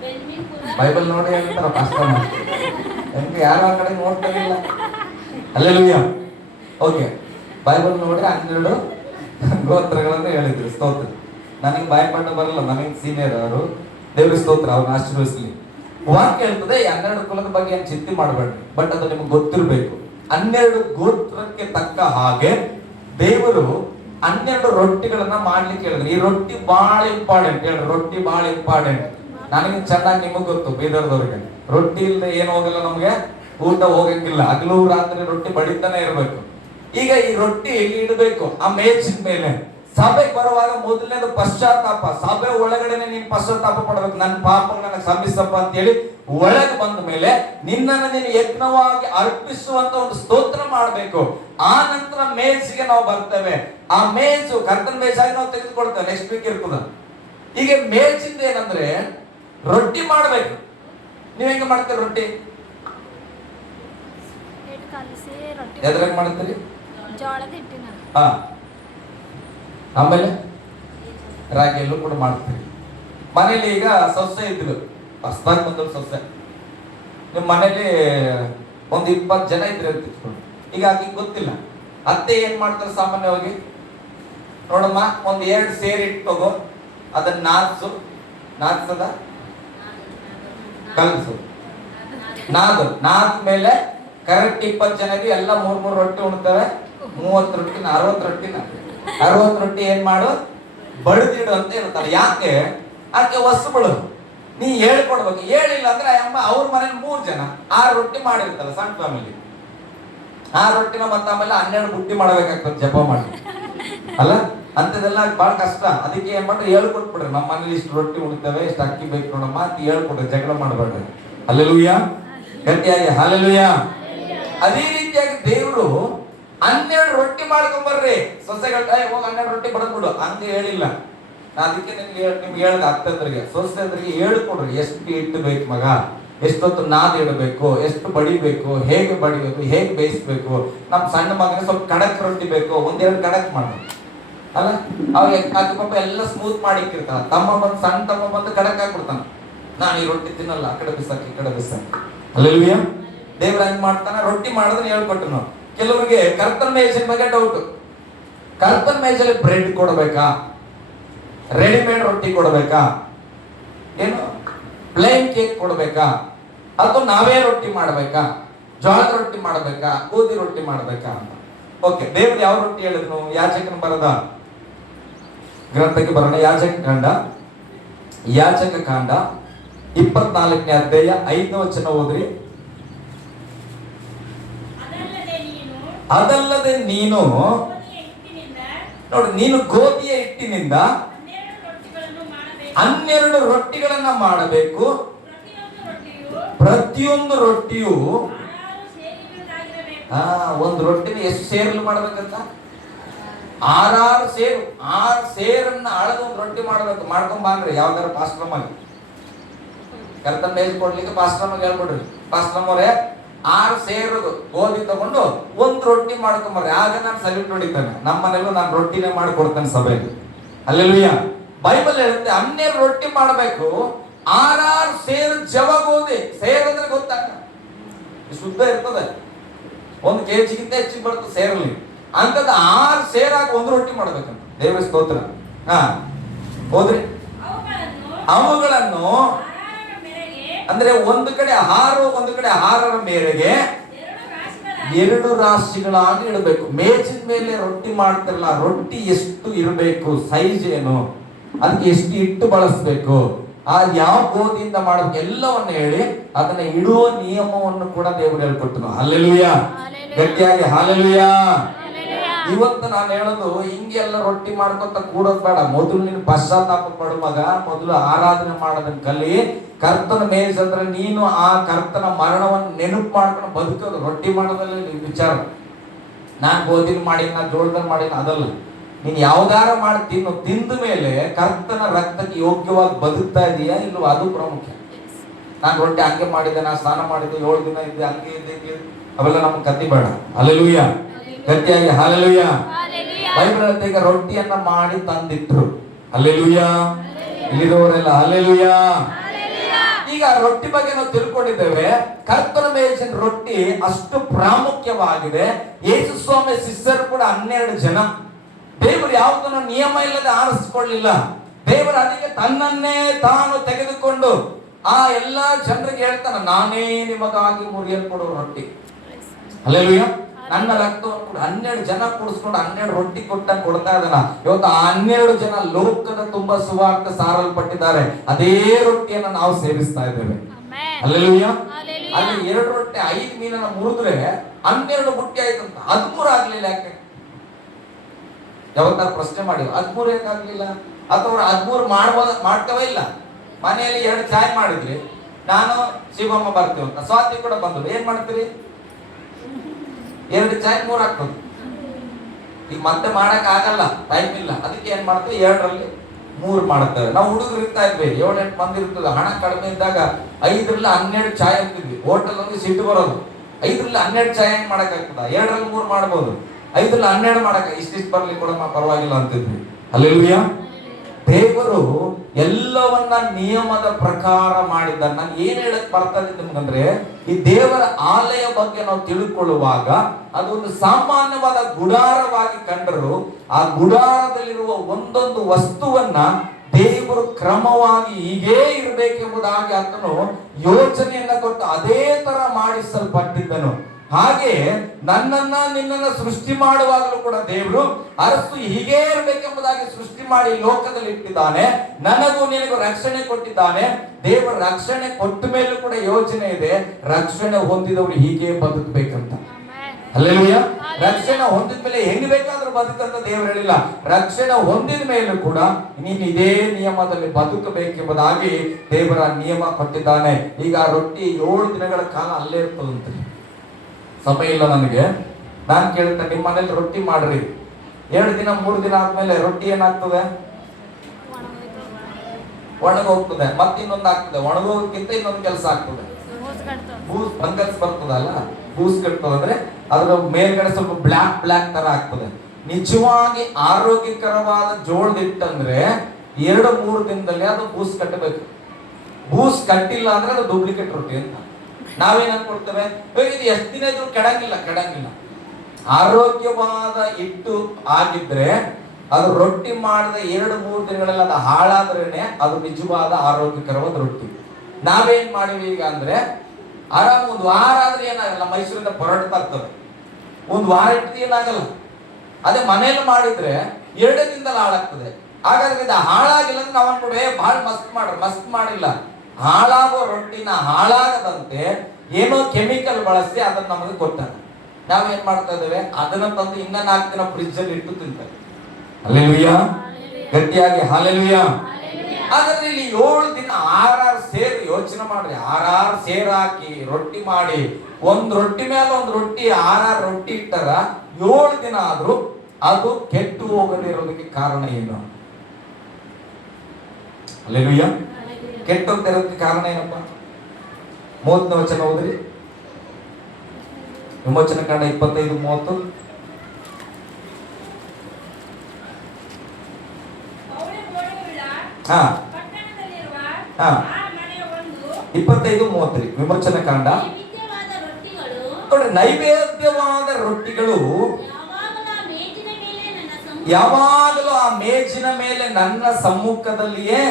ಬೆನ್ಯಾಮೀನ್ ಕುಲ. ಬೈಬಲ್ ನೋಡಿ ಹೇಳ್ತಾರ ಪಾಸ್ಟರ್. ನನಗೆ ಯಾರು ಆ ಕಡೆ ನೋಡ್ತಾ ಇಲ್ಲ. ಹಲ್ಲೆಲೂಯಾ. ಓಕೆ, ಬೈಬಲ್ ನೋಡಿ 12 ಗೋತ್ರಗಳನ್ನು ಹೇಳಿದ್ರು. ಸ್ತೋತ್ರ. ನನಗೆ ಬಾಯ್ಪಾಠ ಬರಲ್ಲ, ನನಗೆ ಸೀನಿಯರ್ ಅವರು. ದೇವ್ರ ಸ್ತೋತ್ರ, ಅವ್ರನ್ನ ಆಶೀರ್ವದಿಸಲಿ. ವಾಕ್ಯ ಹೇಳ್ತದೆ 12 ಕುಲದ ಬಗ್ಗೆ ಏನು ಚಿಂತೆ ಮಾಡಬೇಡ್ರಿ, ಬಟ್ ಅದು ನಿಮ್ಗೆ ಗೊತ್ತಿರಬೇಕು. 12 ಗೋತ್ರಕ್ಕೆ ತಕ್ಕ ಹಾಗೆ ದೇವರು 12 ರೊಟ್ಟಿಗಳನ್ನ ಮಾಡ್ಲಿಕ್ಕೆ ಹೇಳಿದ್ರು. ಈ ರೊಟ್ಟಿ ಬಹಳ ಇಂಪಾರ್ಟೆಂಟ್. ಹೇಳ್ರಿ, ರೊಟ್ಟಿ ಬಹಳ ಇಂಪಾರ್ಟೆಂಟ್. ನನಗೆ ಚೆನ್ನಾಗಿ ನಿಮಗ್ ಗೊತ್ತು, ಬೀದರ್ದವ್ರಿಗೆ ರೊಟ್ಟಿ ಇಲ್ಲದೆ ಏನು ಹೋಗಲ್ಲ, ನಮ್ಗೆ ಊಟ ಹೋಗಂಗಿಲ್ಲ. ಹಗಲು ರಾತ್ರಿ ರೊಟ್ಟಿ ಬಡಿತಾನೆ ಇರ್ಬೇಕು. ಈಗ ಈ ರೊಟ್ಟಿ ಇಲ್ಲಿ ಇಡಬೇಕು ಆ ಮೇಜಿನ ಮೇಲೆ. ಸಭೆಗೆ ಬರುವಾಗ ಮೊದಲನೇದು ಪಶ್ಚಾತ್ತಾಪ. ಸಭೆ ಒಳಗಡೆನೆ ನೀನು ಪಶ್ಚಾತ್ತಾಪ ಪಡ್ಬೇಕು, ನನ್ನ ಪಾಪ ನನಗೆ ಕ್ಷಮಿಸಪ್ಪ ಅಂತೇಳಿ ಒಳಗೆ ಬಂದ ಮೇಲೆ ನಿನ್ನನ್ನು ನೀನು ಯಜ್ಞವಾಗಿ ಅರ್ಪಿಸುವಂತ ಒಂದು ಸ್ತೋತ್ರ ಮಾಡಬೇಕು. ಆ ನಂತರ ಮೇಜಿಗೆ ನಾವು ಬರ್ತೇವೆ. ಆ ಮೇಜು ಕರ್ತನ ಮೇಜಾಗಿ ನಾವು ತೆಗೆದುಕೊಳ್ತೇವೆ. ನೆಕ್ಸ್ಟ್ ವೀಕ್ ಇರ್ತದ. ಈಗ ಮೇಜಿಂದ ಏನಂದ್ರೆ ರೊಟ್ಟಿ ಮಾಡ್ಬೇಕು. ನೀವ್ ಹೆಂಗ ಮಾಡ್ತೀರಿ ರೊಟ್ಟಿ? ಎದ್ರಾಗ ಮಾಡ್ತೀರಿ? ಜೋಳದ ಹಿಟ್ಟಿನ. ಹಾ, ಆಮೇಲೆ ರಾಗಿಯಲ್ಲೂ ಕೂಡ ಮಾಡ್ತೀವಿ. ಮನೇಲಿ ಈಗ ಸೊಸೆ ಇದ್ರು, ಹೊಸದಾಗಿ ಬಂದ್ರು ಸೊಸೆ. ನಿಮ್ಮ ಮನೇಲಿ ಒಂದು 20 ಜನ ಇದ್ರೆ ತಿಳ್ಕೊಂಡು, ಈಗ ಆಕೆ ಗೊತ್ತಿಲ್ಲ. ಅತ್ತೆ ಏನ್ ಮಾಡ್ತಾರೆ ಸಾಮಾನ್ಯವಾಗಿ, ನೋಡಮ್ಮ ಒಂದ್ 2 ಸೇರ್ ಇಟ್ಟು ಅದನ್ನ ನಾದ್ಸದ ಕಲಸು, ನಾದ ಮೇಲೆ ಕರೆಕ್ಟ್ 20 ಜನರಿಗೆ ಎಲ್ಲ 3 ರೊಟ್ಟಿ ಉಣ್ತವೆ. 30 ರೊಟ್ಟಿನ 60 ರೊಟ್ಟಿ ಏನ್ ಮಾಡು, ಬಡಿದಿಡು ಅಂತ ಹೇಳ್ತಾರೆ. ಯಾಕೆ? ಆಕೆ ಹೊಸಬಳು, ನೀ ಹೇಳ್ಕೊಡ್ಬೇಕು. ಹೇಳಿಲ್ಲ ಅಂದ್ರೆ ಅಮ್ಮ ಅವ್ರ ಮನೇಲಿ 3 ಜನ 6 ರೊಟ್ಟಿ ಮಾಡಿರ್ತಾರ, ಸಣ್ಣ ಫ್ಯಾಮಿಲಿ. 6 ರೊಟ್ಟಿನ ಮತ್ತೆ ಆಮೇಲೆ 12 ಬುಟ್ಟಿ ಮಾಡಬೇಕಾಗ್ತದೆ ಜಪ ಮಾಡಿ ಅಲ್ಲ. ಅಂತದೆಲ್ಲ ಬಹಳ ಕಷ್ಟ. ಅದಕ್ಕೆ ಏನ್ ಮಾಡ್ರಿ, ಹೇಳ್ಕೊಟ್ಬಿಡ್ರಿ. ನಮ್ಮ ಮನೇಲಿ ಇಷ್ಟು ರೊಟ್ಟಿ ಉಣ್ತೇವೆ, ಇಷ್ಟು ಅಕ್ಕಿ ಬೇಕು ನೋಡಮ್ಮ ಅಂತ ಹೇಳ್ಕೊಡ್ರಿ, ಜಗಳ ಮಾಡ್ಬೇಡ್ರಿ. ಹಲ್ಲೆಲೂಯಾ, ಗಟ್ಟಿಯಾಗಿ ಹಲ್ಲೆಲೂಯಾ. ಅದೇ ರೀತಿಯಾಗಿ ದೇವರು 12 ರೊಟ್ಟಿ ಮಾಡ್ಕೊಂಬರ್ರಿ. ಸೊಸೆಗಳ ಹೋಗಿ 12 ರೊಟ್ಟಿ ಬಡದ್ಬಿಡು ಅಂತ ಹೇಳಿಲ್ಲ. ನಾ ಅದಕ್ಕೆ ನಿಮ್ಗೆ ಹೇಳ್ದ ಅತ್ತಂದ್ರಿಗೆ ಸೊಸೆದ್ರಿಗೆ ಹೇಳ್ಕೊಡ್ರಿ, ಎಷ್ಟು ಹಿಟ್ಟು ಬೇಕು ಮಗ, ಎಷ್ಟೊತ್ತು ನಾದ್ ಇಡಬೇಕು, ಎಷ್ಟು ಬಡಿಬೇಕು, ಹೇಗೆ ಬಡಿಬೇಕು, ಹೇಗೆ ಬೇಯಿಸ್ಬೇಕು. ನಮ್ ಸಣ್ಣ ಮಗನ ಸ್ವಲ್ಪ ಕಡಕ್ ರೊಟ್ಟಿ ಬೇಕು, 1-2 ಕಡಕ್ ಮಾಡು ಅಲ್ಲ. ಅವಾಗ ಪಾಪ ಎಲ್ಲ ಸ್ಮೂತ್ ಮಾಡಿ ಇಕ್ಕಿರ್ತಾನ. ಸಣ್ಣ ತಮ್ಮ ಬಂದು ಕಡಕ್ ಹಾಕ್ಬಿಡ್ತಾನ. ನಾನು ಈ ರೊಟ್ಟಿ ತಿನ್ನಲ್ಲ, ಆ ಕಡೆ ಬಿಸಾಕಿ, ಈ ಕಡೆ ಬಿಸಾಕಿ. ಹಲ್ಲೆಲೂಯಾ. ದೇವ್ರ ಹೆಂಗ್ ಮಾಡ್ತಾನ, ರೊಟ್ಟಿ ಮಾಡೋದನ್ನ ಹೇಳ್ಕೊಟ್ಟು ನಾವು. ಕೆಲವರಿಗೆ ಕರ್ತನ ಮೇಜಿನ ಬಗ್ಗೆ ಡೌಟ್. ಕರ್ತನ ಮೇಜಲ್ಲಿ ಬ್ರೆಡ್ ಕೊಡ್ಬೇಕಾ, ರೆಡಿಮೇಡ್ ರೊಟ್ಟಿ ಕೊಡ್ಬೇಕಾ, ಏನು ಪ್ಲೇನ್ ಕೇಕ್ ಕೊಡ್ಬೇಕಾ, ಅಥವಾ ನಾವೇ ರೊಟ್ಟಿ ಮಾಡ್ಬೇಕಾ, ಜೋಳದ ರೊಟ್ಟಿ ಮಾಡ್ಬೇಕಾ, ಗೋಧಿ ರೊಟ್ಟಿ ಮಾಡ್ಬೇಕಾ ಅಂತ. ಓಕೆ, ದೇವ್ರು ಯಾವ ರೊಟ್ಟಿ ಹೇಳಿದ್ನು? ಯಾಜಕನ ಬರದ ಗ್ರಂಥಕ್ಕೆ ಬರೋಣ. ಯಾಜಕ ಕಾಂಡ 24ನೇ ಅಧ್ಯಾಯ 5ನೇ ವಚನ ಓದ್ರಿ. ಅದಲ್ಲದೆ ನೀನು ನೋಡಿ, ನೀನು ಗೋಧಿಯ ಹಿಟ್ಟಿನಿಂದ 12 ರೊಟ್ಟಿಗಳನ್ನ ಮಾಡಬೇಕು. ಪ್ರತಿಯೊಂದು ರೊಟ್ಟಿಯು ಒಂದು ರೊಟ್ಟಿನ ಎಷ್ಟು ಸೇರ್ಲು ಮಾಡ್ಬೇಕಂತ? 6 ಸೇರು. 6 ಸೇರನ್ನ ಅಳದು ಒಂದು ರೊಟ್ಟಿ ಮಾಡ್ಬೇಕು. ಮಾಡ್ಕೊಂಬಂದ್ರಿ ಯಾವ್ದಾರ ಪಾಸ್ಟ್ರಮ್ಮಾಗಿ ಕರ್ತನ ಮೇಜ್ ಕೊಡ್ಲಿಕ್ಕೆ ಪಾಸ್ಟ್ರಮ್ಮಾಗಿ ಹೇಳ್ಕೊಡ್ರಿ. ಪಾಸ್ಟ್ರಮ್ಮವ್ರೆ 6 ಸೇರು ಗೋಧಿ ತಗೊಂಡು ಒಂದು ರೊಟ್ಟಿ ಮಾಡ್ಕೊಂಬರ್ರಿ. ಆಗ ನಾನು ಸಲ್ಯೂಟ್ ಹೊಡಿತಾನೆ. ನಮ್ಮ ಮನೇಲೂ ನಾನು ರೊಟ್ಟಿನೇ ಮಾಡ್ಕೊಡ್ತೇನೆ ಸಭೆಗೆ. ಹಲ್ಲೆಲೂಯಾ. ಬೈಬಲ್ ಹೇಳುತ್ತೆ 12 ರೊಟ್ಟಿ ಮಾಡಬೇಕು. 6 ಸೇರು ಜವ ಗೋಧಿ. ಸೇರು ಅಂದ್ರೆ ಗೊತ್ತಾಗ ಶುದ್ಧ ಇರ್ತದೆ, 1 kg ಹೆಚ್ಚಿಗೆ ಬರ್ತದೆ ಸೇರಲ್ಲಿ. ಅಂತದ್ 6 ಸೇರಾಗಿ ಒಂದು ರೊಟ್ಟಿ ಮಾಡ್ಬೇಕಂತ. ದೇವರ ಸ್ತೋತ್ರ. ಹೋದ್ರಿ. ಅವುಗಳನ್ನು ಅಂದ್ರೆ ಒಂದು ಕಡೆ ಆಹಾರ, ಒಂದು ಕಡೆ ಆಹಾರರ ಮೇರೆಗೆ 2 ರಾಶಿಗಳಾಗಿ ಇಡಬೇಕು. ಮೇಜಿನ ಮೇಲೆ ರೊಟ್ಟಿ ಮಾಡ್ತಿರಲ್ಲ, ರೊಟ್ಟಿ ಎಷ್ಟು ಇರಬೇಕು, ಸೈಜ್ ಏನು, ಅದಕ್ಕೆ ಎಷ್ಟು ಹಿಟ್ಟು ಬಳಸಬೇಕು, ಯಾವ ಗೋಧಿಯಿಂದ ಮಾಡಬೇಕು ಎಲ್ಲವನ್ನ ಹೇಳಿ ಅದನ್ನ ಇಡುವ ನಿಯಮವನ್ನು ಕೂಡ ದೇವರು ಹೇಳ್ಕೊಟ್ಟನು. ಹಲ್ಲೆಲೂಯಾ. ಗಟ್ಟಿಯಾಗಿ ಹಲ್ಲೆಲೂಯಾ. ಇವತ್ತು ನಾನು ಹೇಳೋದು ಹಿಂಗೆಲ್ಲ ರೊಟ್ಟಿ ಮಾಡ್ಕೊಂತ ಕೂಡೋದ್ ಬೇಡ. ಮೊದಲು ನೀನು ಪಶ್ಚಾತ್ತಾಪ ಪಡು ಮಗ. ಮೊದಲು ಆರಾಧನೆ ಮಾಡೋದನ್ನ ಕಲಿ. ಕರ್ತನ ಮೇಜ್ ಅಂದ್ರೆ ನೀನು ಆ ಕರ್ತನ ಮರಣವನ್ನು ನೆನಪು ಮಾಡ್ಕೊಂಡು ಬದುಕೋದು. ರೊಟ್ಟಿ ಮಾಡೋದ್ರಲ್ಲಿ ವಿಚಾರ. ನಾನ್ ಗೋಧಿನ ಮಾಡಿನ, ನಾ ಜೋಳದಲ್ಲಿ ಮಾಡಿನ ಅದಲ್ಲ. ನೀನ್ ಯಾವ್ದಾರ ಮಾಡಿ ತಿನ್ನು. ತಿಂದ ಮೇಲೆ ಕರ್ತನ ರಕ್ತಕ್ಕೆ ಯೋಗ್ಯವಾಗಿ ಬದುಕ್ತಾ ಇದೆಯಾ ಇಲ್ವಾ, ಅದು ಪ್ರಾಮುಖ್ಯ. ನಾನು ರೊಟ್ಟಿ ಹಂಗೆ ಮಾಡಿದ್ದೆ, ನಾ ಸ್ನಾನ ಮಾಡಿದ್ದೆ, 7 ದಿನ ಇದ್ದೆ, ಹಂಗೆ ಇದ್ದೆ, ಅವೆಲ್ಲ ನಮ್ಗೆ ಕತ್ತಿ ಬೇಡ. ಹಲ್ಲೆಲೂಯಾ. ಗಟ್ಟಿಯಾಗಿ ಹಲ್ಲೆಲೂಯಾ. ಬೈಬಲ್ ಹೇಳುತ್ತೆ ಈಗ ರೊಟ್ಟಿಯನ್ನ ಮಾಡಿ ತಂದಿಟ್ರು. ಹಲ್ಲೆಲೂಯಾ. ಇಲ್ಲಿರೋರೆಲ್ಲ ಹಲ್ಲೆಲೂಯಾ. ಈಗ ರೊಟ್ಟಿ ಬಗ್ಗೆ ನಾವು ತಿಳ್ಕೊಂಡಿದ್ದೇವೆ. ಕರ್ತನ ಮೇಜಿನ ರೊಟ್ಟಿ ಅಷ್ಟು ಪ್ರಾಮುಖ್ಯವಾಗಿದೆ. ಯೇಸು ಸ್ವಾಮಿ ಶಿಷ್ಯರು ಕೂಡ 12 ಜನ. ದೇವರು ಯಾವುದನ್ನು ನಿಯಮ ಇಲ್ಲದೆ ಆರಿಸಿಕೊಳ್ಳಿಲ್ಲ. ದೇವರು ಅದಕ್ಕೆ ತನ್ನನ್ನೇ ತಾನು ತೆಗೆದುಕೊಂಡು ಆ ಎಲ್ಲಾ ಜನರಿಗೆ ಹೇಳ್ತಾನೆ, ನಾನೇ ನಿಮಗಾಗಿ ಮುರಿಯಲ್ಪಡುವ ರೊಟ್ಟಿ. ಹಲ್ಲೆಲೂಯಾ. ನನ್ನ ರಕ್ತವನ್ನು ಕೂಡ 12 ಜನ ಕೂಡಿಸ್ಕೊಂಡು 12 ರೊಟ್ಟಿ ಕೊಡ್ತಾ ಇದ್ದಾನ. ಇವತ್ತು 12 ಜನ ಲೋಕದ ತುಂಬಾ ಸುವಾರ್ತೆ ಸಾರಲ್ಪಟ್ಟಿದ್ದಾರೆ. ಅದೇ ರೊಟ್ಟಿಯನ್ನು ನಾವು ಸೇವಿಸ್ತಾ ಇದ್ದೇವೆ. ಹಲ್ಲೆಲೂಯಾ. ಅಲ್ಲಿ 2 ರೊಟ್ಟಿ 5 ಮೀನನ್ನ ಮುರಿದ್ರೆ 12 ಬುಟ್ಟಿ ಆಯ್ತಂತ, 13 ಆಗ್ಲಿಲ್ಲ ಯಾಕೆ? ಯಾವತ್ತಾರು ಪ್ರಶ್ನೆ ಮಾಡಿ 13 ಯಾಕೆ ಆಗ್ಲಿಲ್ಲ? ಅಥವಾ 13 ಮಾಡ್ತವೇ ಇಲ್ಲ. ಮನೆಯಲ್ಲಿ 2 ಚಾಯ್ ಮಾಡಿದ್ರಿ, ನಾನು ಶಿವಮ್ಮ ಬರ್ತೀವಿ ಅಂತ, ಸ್ವಾತಿ ಕೂಡ ಬಂದ್ರು, ಏನ್ ಮಾಡ್ತೀರಿ? 2 ಚಾಯ್ 3 ಆಗ್ತದೆ. ಈಗ ಮತ್ತೆ ಮಾಡಕ್ ಆಗಲ್ಲ, ಟೈಮ್ ಇಲ್ಲ. ಅದಕ್ಕೆ ಏನ್ ಮಾಡ್ತೀವಿ, 2ರಲ್ಲಿ 3 ಮಾಡ್ತೇವೆ. ನಾವು ಹುಡುಗರು ಇರ್ತಾ ಇದ್ವಿ, 7-8 ಮಂದಿ ಇರ್ತದೆ, ಹಣ ಕಡಿಮೆ ಇದ್ದಾಗ 5ರಲ್ಲಿ 12 ಚಾಯ್ ಅಂತಿದ್ವಿ. ಹೋಟೆಲ್ ಒಂದು ಸಿಟ್ಟು ಬರೋದು, 5ರಲ್ಲಿ 12 ಚಾಯ್ ಹೆಂಗ್ ಮಾಡಕ್ ಆಗ್ತದ? 2ರಲ್ಲಿ 3 ಮಾಡ್ಬೋದು, 5ರಲ್ಲಿ 12 ಮಾಡಕ್ ಇಷ್ಟಿಷ್ಟು ಬರ್ಲಿ ಕೂಡ ಪರವಾಗಿಲ್ಲ ಅಂತಿದ್ವಿ. ಹಲ್ಲೆಲೂಯಾ. ದೇವರು ಎಲ್ಲವನ್ನ ನಿಯಮದ ಪ್ರಕಾರ ಮಾಡಿದ್ದ. ನಾನು ಏನ್ ಹೇಳಕ್ ಬರ್ತದೆ ನಿಮ್ಗಂದ್ರೆ, ಈ ದೇವರ ಆಲಯ ಬಗ್ಗೆ ನಾವು ತಿಳ್ಕೊಳ್ಳುವಾಗ ಅದೊಂದು ಸಾಮಾನ್ಯವಾದ ಗುಡಾರವಾಗಿ ಕಂಡರೂ ಆ ಗುಡಾರದಲ್ಲಿರುವ ಒಂದೊಂದು ವಸ್ತುವನ್ನ ದೇವರು ಕ್ರಮವಾಗಿ ಹೀಗೇ ಇರಬೇಕೆಂಬುದಾಗಿ ಆತನು ಯೋಚನೆಯನ್ನ ಕೊಟ್ಟು ಅದೇ ತರ ಮಾಡಿಸಲ್ಪಟ್ಟಿದ್ದನು. ಹಾಗೆ ನನ್ನನ್ನ ನಿನ್ನನ್ನ ಸೃಷ್ಟಿ ಮಾಡುವಾಗಲೂ ಕೂಡ ದೇವರು ಅರಸು ಹೀಗೇ ಇರಬೇಕೆಂಬುದಾಗಿ ಸೃಷ್ಟಿ ಮಾಡಿ ಲೋಕದಲ್ಲಿ ಇಟ್ಟಿದ್ದಾನೆ. ನನಗೂ ನಿನಗೂ ರಕ್ಷಣೆ ಕೊಟ್ಟಿದ್ದಾನೆ. ದೇವರ ರಕ್ಷಣೆ ಕೊಟ್ಟ ಮೇಲೂ ಕೂಡ ಯೋಚನೆ ಇದೆ, ರಕ್ಷಣೆ ಹೊಂದಿದವರು ಹೀಗೆ ಬದುಕಬೇಕಂತ. ಹಲ್ಲೆಲೂಯಾ. ರಕ್ಷಣೆ ಹೊಂದಿದ ಮೇಲೆ ಹೆಂಗ್ ಬೇಕಾದ್ರೂ ಬದುಕಂತ ದೇವರು ಹೇಳಿಲ್ಲ. ರಕ್ಷಣೆ ಹೊಂದಿದ ಮೇಲೂ ಕೂಡ ನೀನು ಇದೇ ನಿಯಮದಲ್ಲಿ ಬದುಕಬೇಕೆಂಬುದಾಗಿ ದೇವರ ನಿಯಮ ಕೊಟ್ಟಿದ್ದಾನೆ. ಈಗ ರೊಟ್ಟಿ 7 ದಿನಗಳ ಕಾಲ ಅಲ್ಲೇ ಇರ್ತದಂತೆ. ಸಮಯ ಇಲ್ಲ ನನಗೆ, ನಾನು ಕೇಳ್ತೇನೆ, ನಿಮ್ಮ ಮನೇಲಿ ರೊಟ್ಟಿ ಮಾಡ್ರಿ, 2 ದಿನ 3 ದಿನ ಆದ್ಮೇಲೆ ರೊಟ್ಟಿ ಏನಾಗ್ತದೆ? ಒಣಗೋಗ್ತದೆ. ಮತ್ತೆ ಇನ್ನೊಂದು ಆಗ್ತದೆ, ಒಣಗೋಗಕ್ಕಿಂತ ಇನ್ನೊಂದು ಕೆಲಸ ಆಗ್ತದೆ, ಫಂಗಸ್ ಬರ್ತದಲ್ಲ, ಬೂಸ್ ಕಟ್ತದೆ. ಅಂದ್ರೆ ಅದ್ರ ಮೇಲ್ಗಡೆ ಸ್ವಲ್ಪ ಬ್ಲಾಕ್ ತರ ಆಗ್ತದೆ. ನಿಜವಾಗಿ ಆರೋಗ್ಯಕರವಾದ ಜೋಳದ ಹಿಟ್ಟಂದ್ರೆ 2-3 ದಿನದಲ್ಲಿ ಅದು ಬೂಸ್ ಕಟ್ಟಬೇಕು. ಬೂಸ್ ಕಟ್ಟಿಲ್ಲ ಅಂದ್ರೆ ಅದು ಡೂಪ್ಲಿಕೇಟ್ ರೊಟ್ಟಿ ಅಂತ ನಾವೇನ್ ಅನ್ಕೊಳ್ತೇವೆ, ಇದು ಎಷ್ಟು ದಿನ ಇದ್ರು ಕೆಡಂಗಿಲ್ಲ. ಆರೋಗ್ಯವಾದ ಹಿಟ್ಟು ಆಗಿದ್ರೆ ಅದು ರೊಟ್ಟಿ ಮಾಡಿದ 2-3 ದಿನಗಳಲ್ಲಿ ಅದು ಹಾಳಾದ್ರೇನೆ ಅದು ನಿಜವಾದ ಆರೋಗ್ಯಕರವಾದ ರೊಟ್ಟಿ. ನಾವೇನ್ ಮಾಡಿವಿ ಈಗ ಅಂದ್ರೆ, ಆರಾಮ್ 1 ವಾರ ಆದ್ರೆ ಏನಾಗಲ್ಲ, ಮೈಸೂರಿಂದ ಪರೋಟ ತರ್ತದೆ, 1 ವಾರ ಇಟ್ಟು ಏನಾಗಲ್ಲ. ಅದೇ ಮನೇಲಿ ಮಾಡಿದ್ರೆ 2 ದಿನದಲ್ಲಿ ಹಾಳಾಗ್ತದೆ. ಹಾಗಾದ್ರೆ ಇದು ಹಾಳಾಗಿಲ್ಲ ಅಂದ್ರೆ ನಾವು ಅನ್ಕೊಡ್ವೆ ಬಹಳ ಮಸ್ತ್ ಮಾಡಿಲ್ಲ. ಹಾಳಾಗೋ ರೊಟ್ಟಿನ ಹಾಳಾಗದಂತೆ ಏನೋ ಕೆಮಿಕಲ್ ಬಳಸಿ ಅದನ್ನ ನಮಗೆ ಕೊಟ್ಟಾಗ ನಾವೇನ್ ಮಾಡ್ತಾ ಇದ್ದೇವೆ, ಅದನ್ನ ತಂದು ಇನ್ನ 4 ದಿನ ಫ್ರಿಜ್ ಅಲ್ಲಿ ಇಟ್ಟು ತಿಂತಾರೆ. ಹಲ್ಲೆಲೂಯಾ. ಗಟ್ಟಿಯಾಗಿ ಹಲ್ಲೆಲೂಯಾ. ಹಾಗಾದ್ರೆ ಇಲ್ಲಿ 7 ದಿನ 6 ಸೇರು ಯೋಚನೆ ಮಾಡ್ರಿ, 6 ಸೇರು ಹಾಕಿ ರೊಟ್ಟಿ ಮಾಡಿ, ಒಂದ್ ರೊಟ್ಟಿ ಮೇಲೆ ಒಂದ್ ರೊಟ್ಟಿ 6 ರೊಟ್ಟಿ ಇಟ್ಟಾರ 7 ದಿನ ಆದ್ರೂ ಅದು ಕೆಟ್ಟು ಹೋಗದಿರೋದಕ್ಕೆ ಕಾರಣ ಏನು? ಹಲ್ಲೆಲೂಯಾ. ಕೆಟ್ಟೋಗ್ತಿರೋದಕ್ಕೆ ಕಾರಣ ಏನಪ್ಪ? 30ನೇ ವಚನ ಓದ್ರಿ, ವಿಮೋಚನ ಕಾಂಡ 25:30. ಹಾ 25:30 ವಿಮೋಚನ ಕಾಂಡ. ನೋಡಿ, ನೈವೇದ್ಯವಾದ ರೊಟ್ಟಿಗಳು ಯಾವಾಗಲೂ ಆ ಮೇಜಿನ ಮೇಲೆ ನನ್ನ ಸಮ್ಮುಖದಲ್ಲಿಯೇ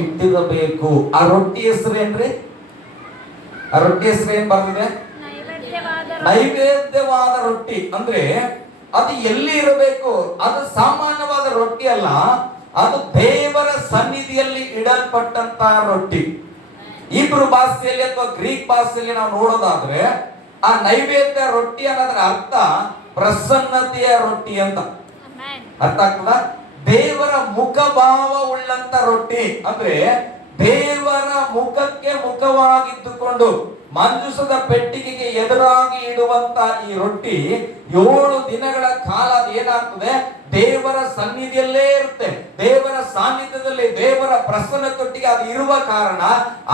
ಇಟ್ಟಿರಬೇಕು. ಆ ರೊಟ್ಟಿ ಹೆಸರೇನ್ರಿ? ಆ ರೊಟ್ಟಿ ಹೆಸರು ಏನ್ ಬರ್ತಿದೆ? ನೈವೇದ್ಯವಾದ ರೊಟ್ಟಿ. ಅಂದ್ರೆ ಅದು ಎಲ್ಲಿ ಇರಬೇಕು? ಅದು ಸಾಮಾನ್ಯವಾದ ರೊಟ್ಟಿ ಅಲ್ಲ, ಅದು ದೇವರ ಸನ್ನಿಧಿಯಲ್ಲಿ ಇಡಲ್ಪಟ್ಟಂತ ರೊಟ್ಟಿ. ಇಬ್ರು ಭಾಷೆಯಲ್ಲಿ ಅಥವಾ ಗ್ರೀಕ್ ಭಾಷೆಯಲ್ಲಿ ನಾವು ನೋಡೋದಾದ್ರೆ ಆ ನೈವೇದ್ಯ ರೊಟ್ಟಿ ಅನ್ನೋದ್ರ ಅರ್ಥ ಪ್ರಸನ್ನತೆಯ ರೊಟ್ಟಿ ಅಂತ ಅರ್ಥ ಆಗ್ತದ. ದೇವರ ಮುಖಭಾವ ಉಳ್ಳಂತ ರೊಟ್ಟಿ ಅಂದ್ರೆ ದೇವರ ಮುಖಕ್ಕೆ ಮುಖವಾಗಿದ್ದುಕೊಂಡು ಮಂಜೂಸದ ಪೆಟ್ಟಿಗೆಗೆ ಎದುರಾಗಿ ಇಡುವಂತ ಈ ರೊಟ್ಟಿ 7 ದಿನಗಳ ಕಾಲ ಏನಾಗ್ತದೆ? ದೇವರ ಸನ್ನಿಧಿಯಲ್ಲೇ ಇರುತ್ತೆ. ದೇವರ ಸಾನ್ನಿಧ್ಯದಲ್ಲಿ ದೇವರ ಪ್ರಸನ್ನತೆಯೊಟ್ಟಿಗೆ ಅದು ಇರುವ ಕಾರಣ